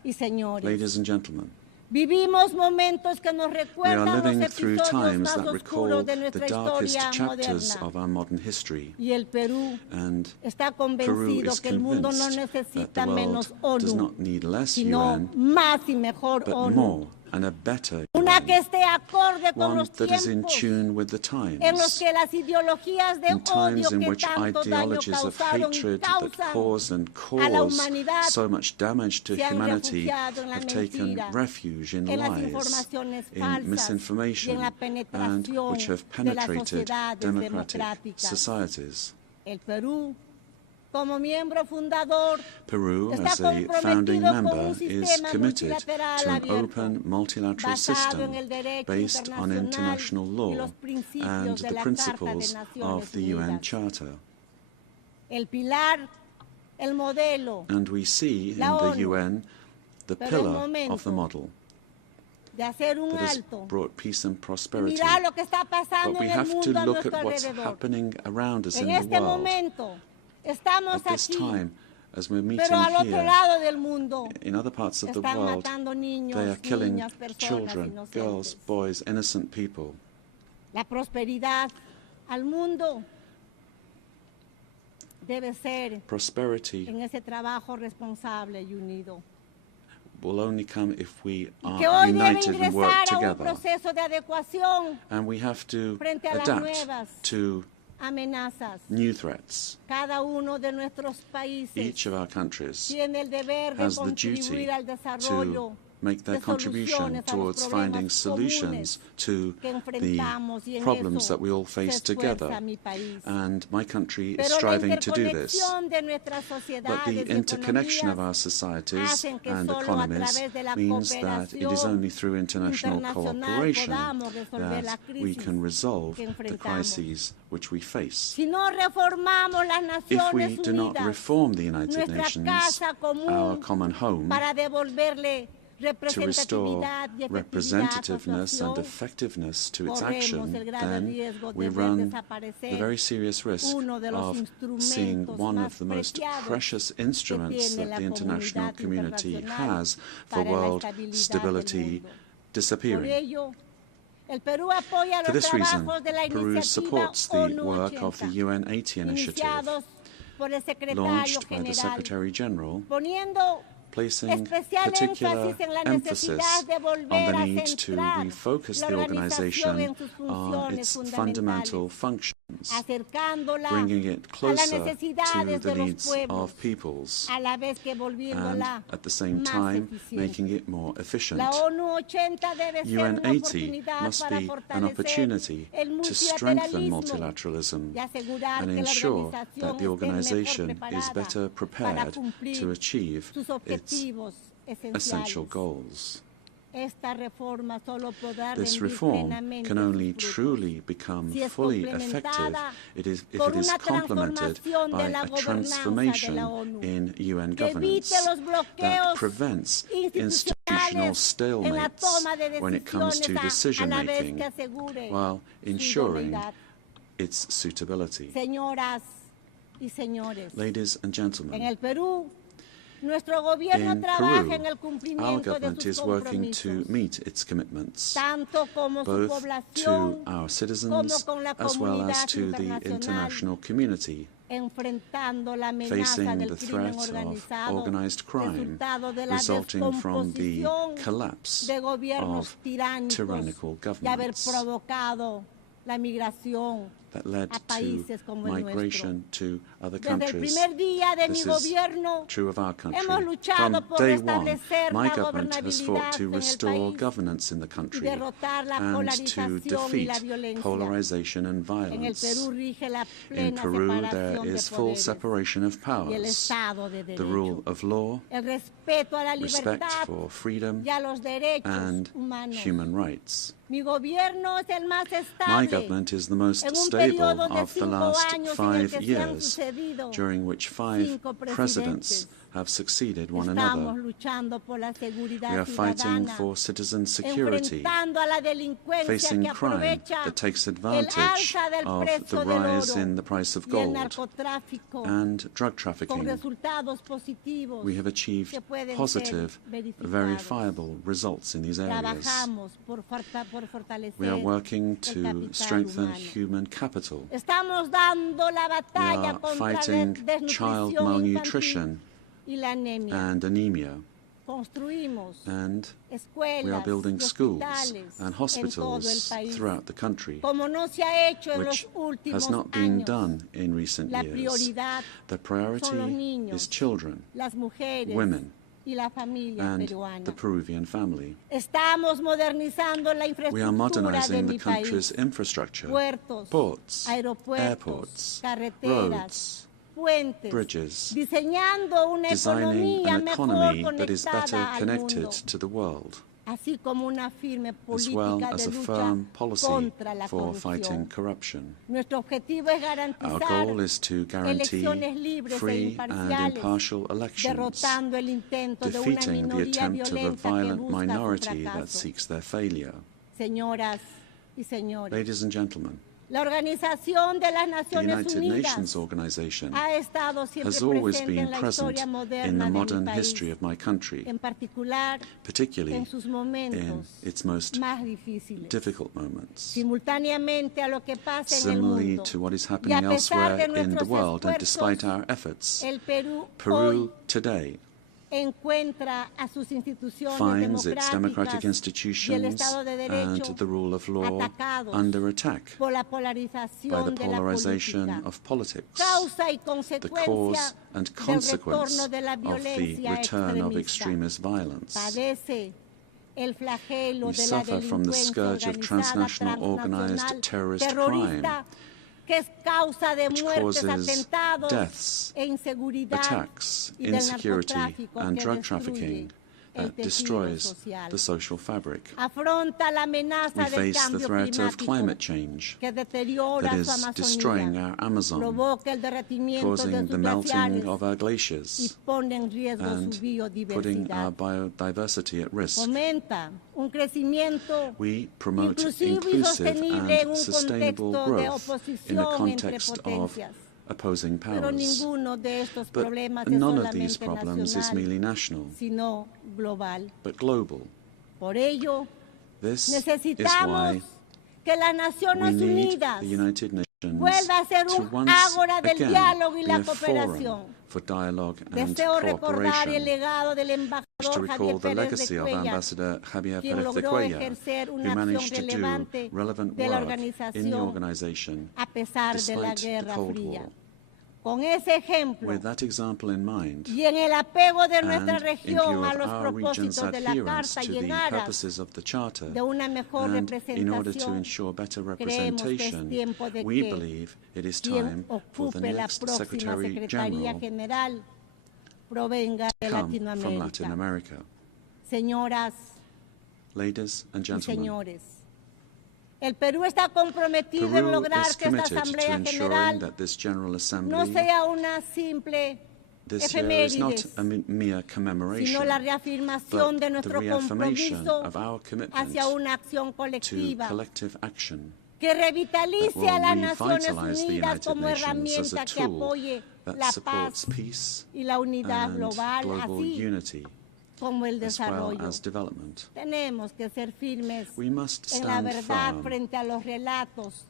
y señores, Ladies and gentlemen, vivimos momentos que nos we are recuerdan los living through episodios times más that recall oscuros de the nuestra darkest historia chapters moderna. of our modern history, Y el Perú and está Peru convencido is que el mundo no convinced that necesita the menos world does ONU, not need less sino UN, más y mejor but ONU. more and a better Una UN, que esté acorde con one los that is in tiempos tune with the en los times, que las ideologías de in times odio in que which tanto daño ideologies of causaron y hatred that causan cause and a la cause humanidad so much damage to se han humanity refugiado en la have taken mentira, refuge in en las lies, informaciones in falsas y misinformation, en la and penetración which have de las penetrated sociedades democratic democráticas. societies. El Perú, como miembro fundador, Peru, está as a founding comprometido con member, un is sistema committed multilateral to an abierto, open multilateral basado system en el derecho based on international y law los principios and de the la Carta de principles Naciones of the UN Unidas. Charter. El pilar, el modelo And we see in La the ONU, UN the pero es pillar momento of the model de hacer un that has alto brought peace and y prosperity. mirar lo que está But pasando we en el have to mundo a look at nuestro what's alrededor. happening around us En in este the world. momento estamos At this aquí, time, as we're meeting pero al otro here, lado del mundo in other parts of the están world, matando niños, they are killing niñas, personas children, inocentes. girls, boys, innocent people. La prosperidad al mundo debe ser Prosperity en ese trabajo responsable y unido. will only come if we Y que are hoy debe united and work ingresar a un together. proceso de adecuación And we have to frente a las adapt nuevas to amenazas. new threats. Cada uno de nuestros países Each of our countries tiene el deber de has the duty contribuir al desarrollo to make their de contribution soluciones a los towards finding problemas solutions to que the enfrentamos, y en problems eso that we all se face esfuerza together. mi país. And my country is Pero la striving to do this. interconexión de nuestras But sociedades the y interconnection of economías our societies hacen que and solo a economies través de la means that it is cooperación only through international internacional cooperation podamos resolver la that we crisis can resolve que the enfrentamos. crises which we face. Si no reformamos las If we Naciones do not Unidas, reform the United nuestra Nations, casa our común, common home, para devolverle to restore representatividad y efectividad a su representativeness and actuación, effectiveness to its corremos action, el grave then riesgo de we ver run desaparecer the very serious risk uno de los of seeing instrumentos one más of the most preciados precious que instruments tiene that la the international comunidad community internacional has for para la world estabilidad del stability mundo. Por disappearing. ello, el Perú apoya For los this reason, trabajos de la Peru iniciativa supports the ONU work of the 80, UN 80 initiative, iniciados por el secretario launched by the general, Secretary General, poniendo placing especial particular énfasis en la emphasis necesidad de on volver the a need to centrar refocus la the organización organization en sus on funciones its fundamentales, fundamental functions, acercándola bringing it a las closer necesidades to the de los needs pueblos, of peoples, a la vez que and volviéndola at the same más time eficiente. making it more efficient. La ONU 80 debe ser UN una 80 oportunidad must para be an fortalecer opportunity el to strengthen multilateralismo multilateralism y asegurar and que la ensure organización that the esté mejor organization is preparada better para prepared cumplir to achieve sus its objetivos essential esenciales. goals. Esta reforma solo podrá This rendir reform plenamente can only sus frutos truly become si es fully effective complementada if por it is una complemented transformación by de la a gobernanza transformation de la ONU, in UN que governance evite los that bloqueos prevents institutional institucionales en la stalemates toma de when it comes to decisiones a decision la vez making que asegure while su ensuring idoneidad. its suitability. Señoras y señores, Ladies and en gentlemen, el Perú, nuestro gobierno in trabaja Peru, en el our cumplimiento de government sus is working to compromisos, meet its commitments, tanto como su both to población our como citizens con la as well as comunidad to the internacional, international community, enfrentando la amenaza facing del the crimen threat of organizado, organized crime resultado de la resulting from the descomposición collapse de gobiernos of tyrannicos tyrannical y haber governments provocado la migración that led a to países como el migration to other Desde el countries. primer día de mi This is gobierno true of our country. hemos luchado From por day one, restablecer my la government has fought to gobernabilidad en el restore país governance in the y country derrotar la and to polarización y defeat la violencia. polarization and En el violence. Perú rige la In plena Peru, there separación de is full poderes separation of y el powers, Estado de the rule derecho, of law, el respeto a la respect libertad for freedom y a los derechos and humanos. human rights. Mi gobierno es el más My estable government is the most en un stable periodo de of the 5 last años en el 5 que se han years, sucedido during which 5 5 presidents have succeeded one Estamos another. luchando por la seguridad We are fighting ciudadana, for citizen security, enfrentando a la delincuencia facing que crime aprovecha that takes el advantage alza del of the precio del rise oro in the price of y el gold narcotráfico and drug con trafficking. resultados positivos We have achieved que pueden positive, ser verificados. verifiable results in these areas. Trabajamos por fortalecer We are working el to capital strengthen humano. human capital. Estamos dando la We batalla are contra la fighting child desnutrición malnutrition infantil y la anemia. and anemia, Construimos and escuelas we are building y schools hospitales and en todo el hospitals país, throughout the country, como no se ha hecho en which los últimos has not been años. done in recent La years. prioridad The son los priority niños, is children, las mujeres women, y la familia and peruana. the Peruvian family. Estamos modernizando la We are infraestructura de modernizing the mi country's país. infrastructure, Puertos, ports, aeropuertos, airports, carreteras, roads, puentes, bridges, diseñando una designing economía an mejor economy that is better conectada al connected mundo, to the world, así como una firme as well política as de a lucha firm policy contra la for fighting corrupción. corruption. Nuestro objetivo es Our garantizar goal is to guarantee elecciones libres e free and imparciales, impartial elections, derrotando el intento de una defeating the minoría attempt of a violenta que violent busca su minority that fracaso. seeks their failure. Señoras y señores, Ladies and gentlemen, la Organización de las the Naciones United Nations Unidas Organization ha estado siempre has always presente been en la present historia in moderna the de mi modern país, history of my country, en particular particularly en sus in momentos its most más difíciles. difficult moments. Simultáneamente a lo que pasa en el Similarly mundo to what is y a happening pesar de elsewhere in the nuestros world, and esfuerzos, despite our efforts, el Perú Peru hoy today encuentra a sus instituciones finds its democratic democráticas y el institutions Estado de Derecho and the rule of law atacados under attack por la by the polarización de la polarization política, of politics, causa y the consecuencia cause and del consequence retorno de la of the violencia return of extremista. extremist violence. Padece el flagelo We de la suffer from the delincuencia scourge of organizada transnational organized transnacional terrorist terrorista que es causa de which muertes, causes atentados deaths, e inseguridad attacks, y del insecurity, narcotráfico and que drug destruye trafficking el that tejido destroys social. the social fabric. Afronta la amenaza We del face the cambio threat of climático climate change que deteriora that su is destroying Amazonía, our Amazon, provoca el derretimiento de causing sus the melting glaciares of our y glaciers pone en riesgo su and putting our biodiversidad. biodiversity at risk. Fomenta un crecimiento We promote inclusivo y inclusive sostenible en and un sustainable contexto de growth in a oposición entre context of potencias. opposing Pero powers. ninguno de estos But problemas es none of these solamente problems is merely nacional, national, sino global. but global. Por ello, This is necesitamos why que las we Naciones need Unidas the United Nations vuelva a ser to un once ágora del again diálogo y be la a forum cooperación. for dialogue and Deseo recordar el cooperation. legado del To embajador recall Javier the Pérez de legacy of Cuellar, Ambassador Javier quien Pérez de logró Cuellar, ejercer who una acción managed to do relevante relevant de la work in the organización organization a pesar de la despite the Guerra Cold Fría. War. Con ese ejemplo With that example in mind, y en el apego de nuestra and in view región a of los our region's propósitos de la adherence Carta to y en the aras purposes of the Charter, de una mejor and in order to representación, ensure better creemos que es representation, tiempo de we que believe it is quien time for the ocupe la next próxima Secretary Secretaría General General provenga de come from Latin Latinoamérica. America. Señoras Ladies and y gentlemen, señores, el Perú está comprometido en Peru lograr is que esta committed to Asamblea ensuring General that this General no Assembly sea una simple this year is not efemérides, a mere commemoration, sino la reafirmación but de the nuestro reaffirmation compromiso of our commitment hacia una acción to colectiva collective action que revitalice that a las will Naciones revitalize the Unidas United como Nations as a herramienta que tool apoye that la supports paz peace y la unidad and global, global así unity como el as well desarrollo. as development. Tenemos que ser firmes We must en la stand verdad firm frente a los relatos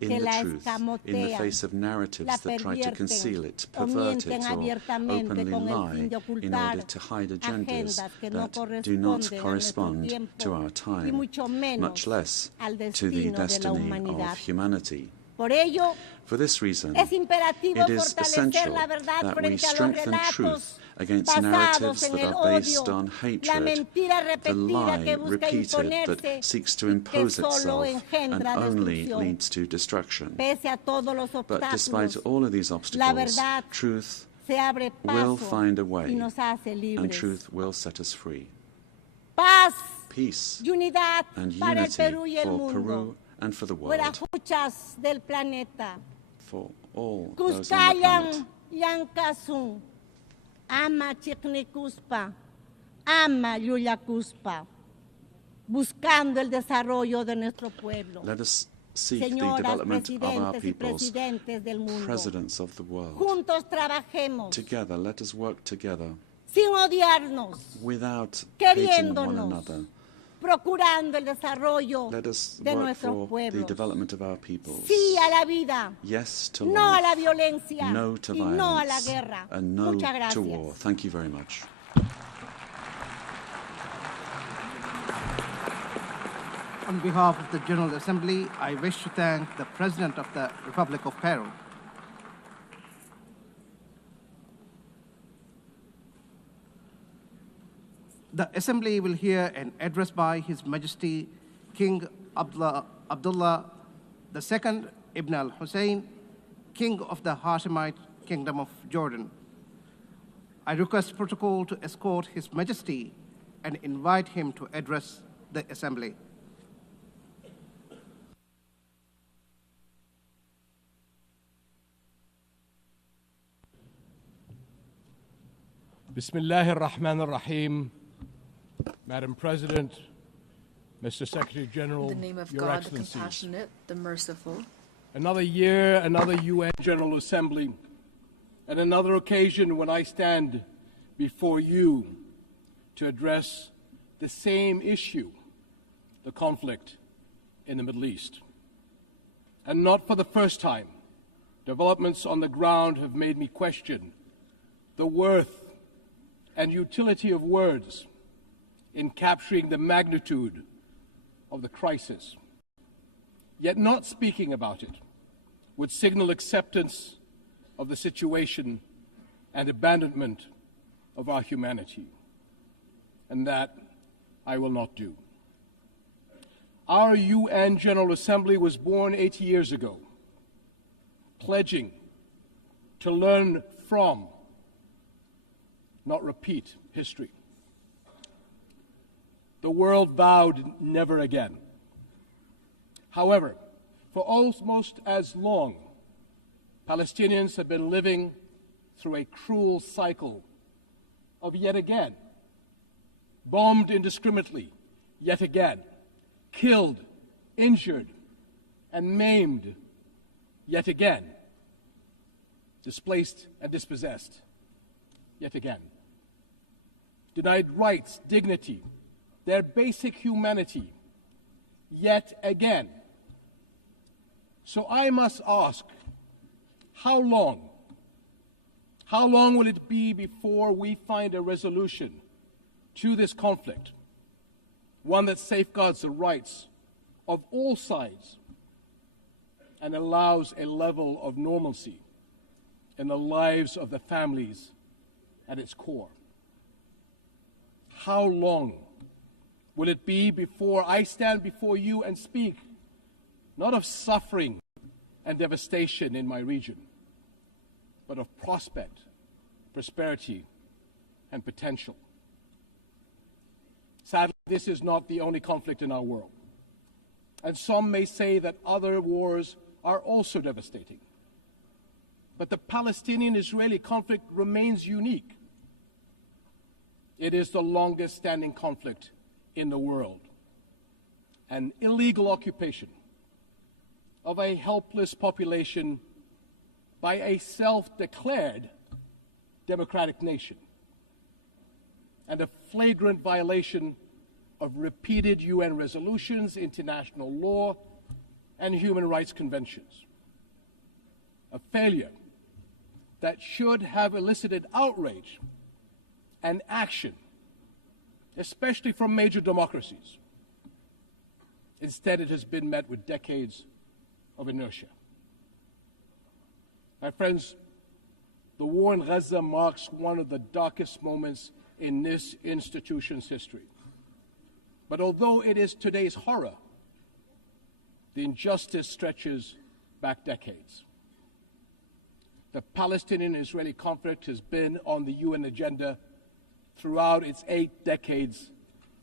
in que the la truth, in the escamotean, face of narratives la that try to conceal it, pervierten o pervert mienten it, or abiertamente openly con el lie fin de in ocultar order to hide agendas agendas que no that do corresponden not a nuestro correspond tiempo to our y time, mucho menos much less al to the destino de la destiny humanidad. of humanity. Por ello, For this reason, es imperativo it is fortalecer essential la verdad that we frente a los strengthen relatos truth against basados narratives en that el are based odio, on la hatred, mentira the repetida que lie busca repeated imponerse that seeks to y que impose solo itself and engendra only destrucción. leads to destruction. Pese a todos los But despite obstáculos, all of these la obstacles, verdad truth se abre will paso find a y way, nos hace and libres. truth will set us free. Paz Peace y unidad and para el unity Perú y el for mundo. Peru and for the Por las world, luchas del planeta. for all those on the Kuskayan planet. Yankasun, ama Chiknikuspa, ama Yuyakuspa, buscando el desarrollo de nuestro pueblo. Let us seek the Señoras, development of our presidentes y peoples, presidentes del mundo. presidents of the world. Juntos trabajemos, Together, let us work together sin odiarnos, without hating one queriéndonos, another. procurando el desarrollo Let us de work nuestros for the pueblos. development of our peoples. Sí a la vida, Yes to no a life, la violencia no to y no a la violence, guerra. and no Muchas to gracias. war. Thank you very much. On behalf of the General Assembly, I wish to thank the President of the Republic of Peru. The Assembly will hear an address by His Majesty King Abdullah II Ibn al-Hussein, King of the Hashemite Kingdom of Jordan. I request protocol to escort His Majesty and invite him to address the Assembly. Bismillahir Rahmanir Rahim. Madam President, Mr. Secretary General, In the name of Your God, the Excellencies. compassionate, the merciful. Another year, another UN General Assembly, and another occasion when I stand before you to address the same issue, the conflict in the Middle East. And not for the first time, developments on the ground have made me question the worth and utility of words in capturing the magnitude of the crisis. Yet not speaking about it would signal acceptance of the situation and abandonment of our humanity. And that I will not do. Our UN General Assembly was born 80 years ago, pledging to learn from, not repeat, history. The world vowed never again. However, for almost as long, Palestinians have been living through a cruel cycle of yet again, bombed indiscriminately, yet again, killed, injured, and maimed, yet again, displaced and dispossessed, yet again, denied rights, dignity, their basic humanity, yet again. So I must ask, how long will it be before we find a resolution to this conflict, one that safeguards the rights of all sides and allows a level of normalcy in the lives of the families at its core? How long will it be before I stand before you and speak not of suffering and devastation in my region, but of prospect, prosperity, and potential? Sadly, this is not the only conflict in our world. And some may say that other wars are also devastating. But the Palestinian-Israeli conflict remains unique. It is the longest standing conflict in the world. An illegal occupation of a helpless population by a self-declared democratic nation, and a flagrant violation of repeated UN resolutions, international law, and human rights conventions. A failure that should have elicited outrage and action, especially from major democracies. Instead, it has been met with decades of inertia. My friends, the war in Gaza marks one of the darkest moments in this institution's history. But although it is today's horror, the injustice stretches back decades. The Palestinian-Israeli conflict has been on the UN agenda throughout its 8 decades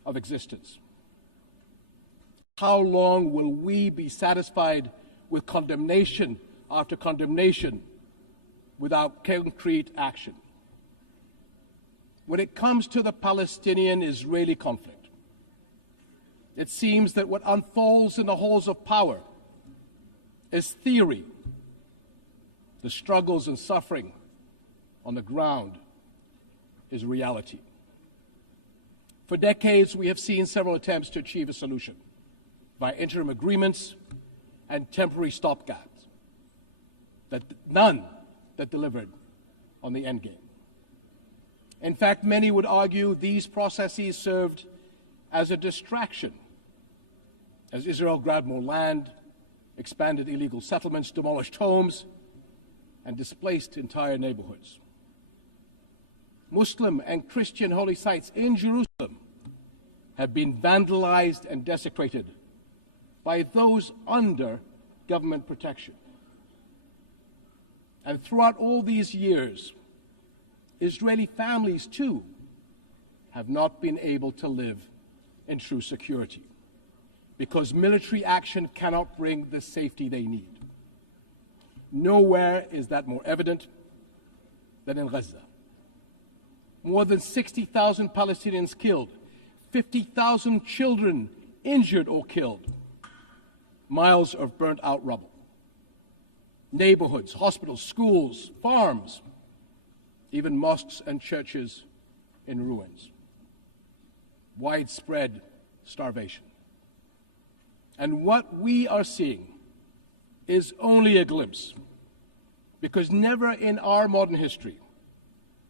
of existence. How long will we be satisfied with condemnation after condemnation without concrete action? When it comes to the Palestinian-Israeli conflict, it seems that what unfolds in the halls of power is theory. The struggles and suffering on the ground is reality. For decades, we have seen several attempts to achieve a solution by interim agreements and temporary stopgaps, none that delivered on the end game. In fact, many would argue these processes served as a distraction as Israel grabbed more land, expanded illegal settlements, demolished homes, and displaced entire neighborhoods. Muslim and Christian holy sites in Jerusalem have been vandalized and desecrated by those under government protection. And throughout all these years, Israeli families, too, have not been able to live in true security because military action cannot bring the safety they need. Nowhere is that more evident than in Gaza. More than 60,000 Palestinians killed, 50,000 children injured or killed, miles of burnt-out rubble, neighborhoods, hospitals, schools, farms, even mosques and churches in ruins, widespread starvation. And what we are seeing is only a glimpse, because never in our modern history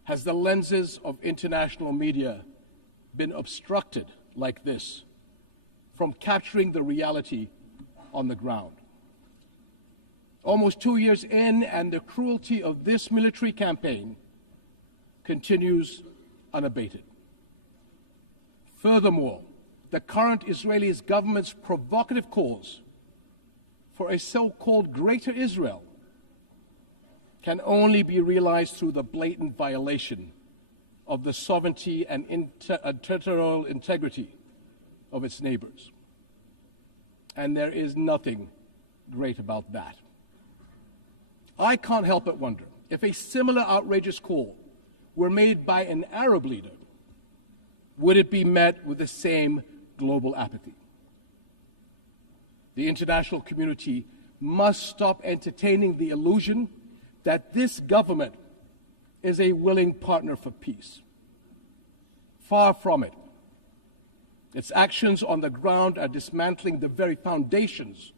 has the lenses of international media been obstructed like this from capturing the reality on the ground. Almost 2 years in, and the cruelty of this military campaign continues unabated. Furthermore, the current Israeli government's provocative calls for a so-called Greater Israel can only be realized through the blatant violation of the sovereignty and territorial integrity of its neighbors. And there is nothing great about that. I can't help but wonder if a similar outrageous call were made by an Arab leader, would it be met with the same global apathy? The international community must stop entertaining the illusion that this government is a willing partner for peace. Far from it. Its actions on the ground are dismantling the very foundations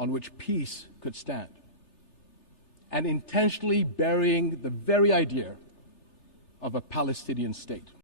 on which peace could stand, and intentionally burying the very idea of a Palestinian state.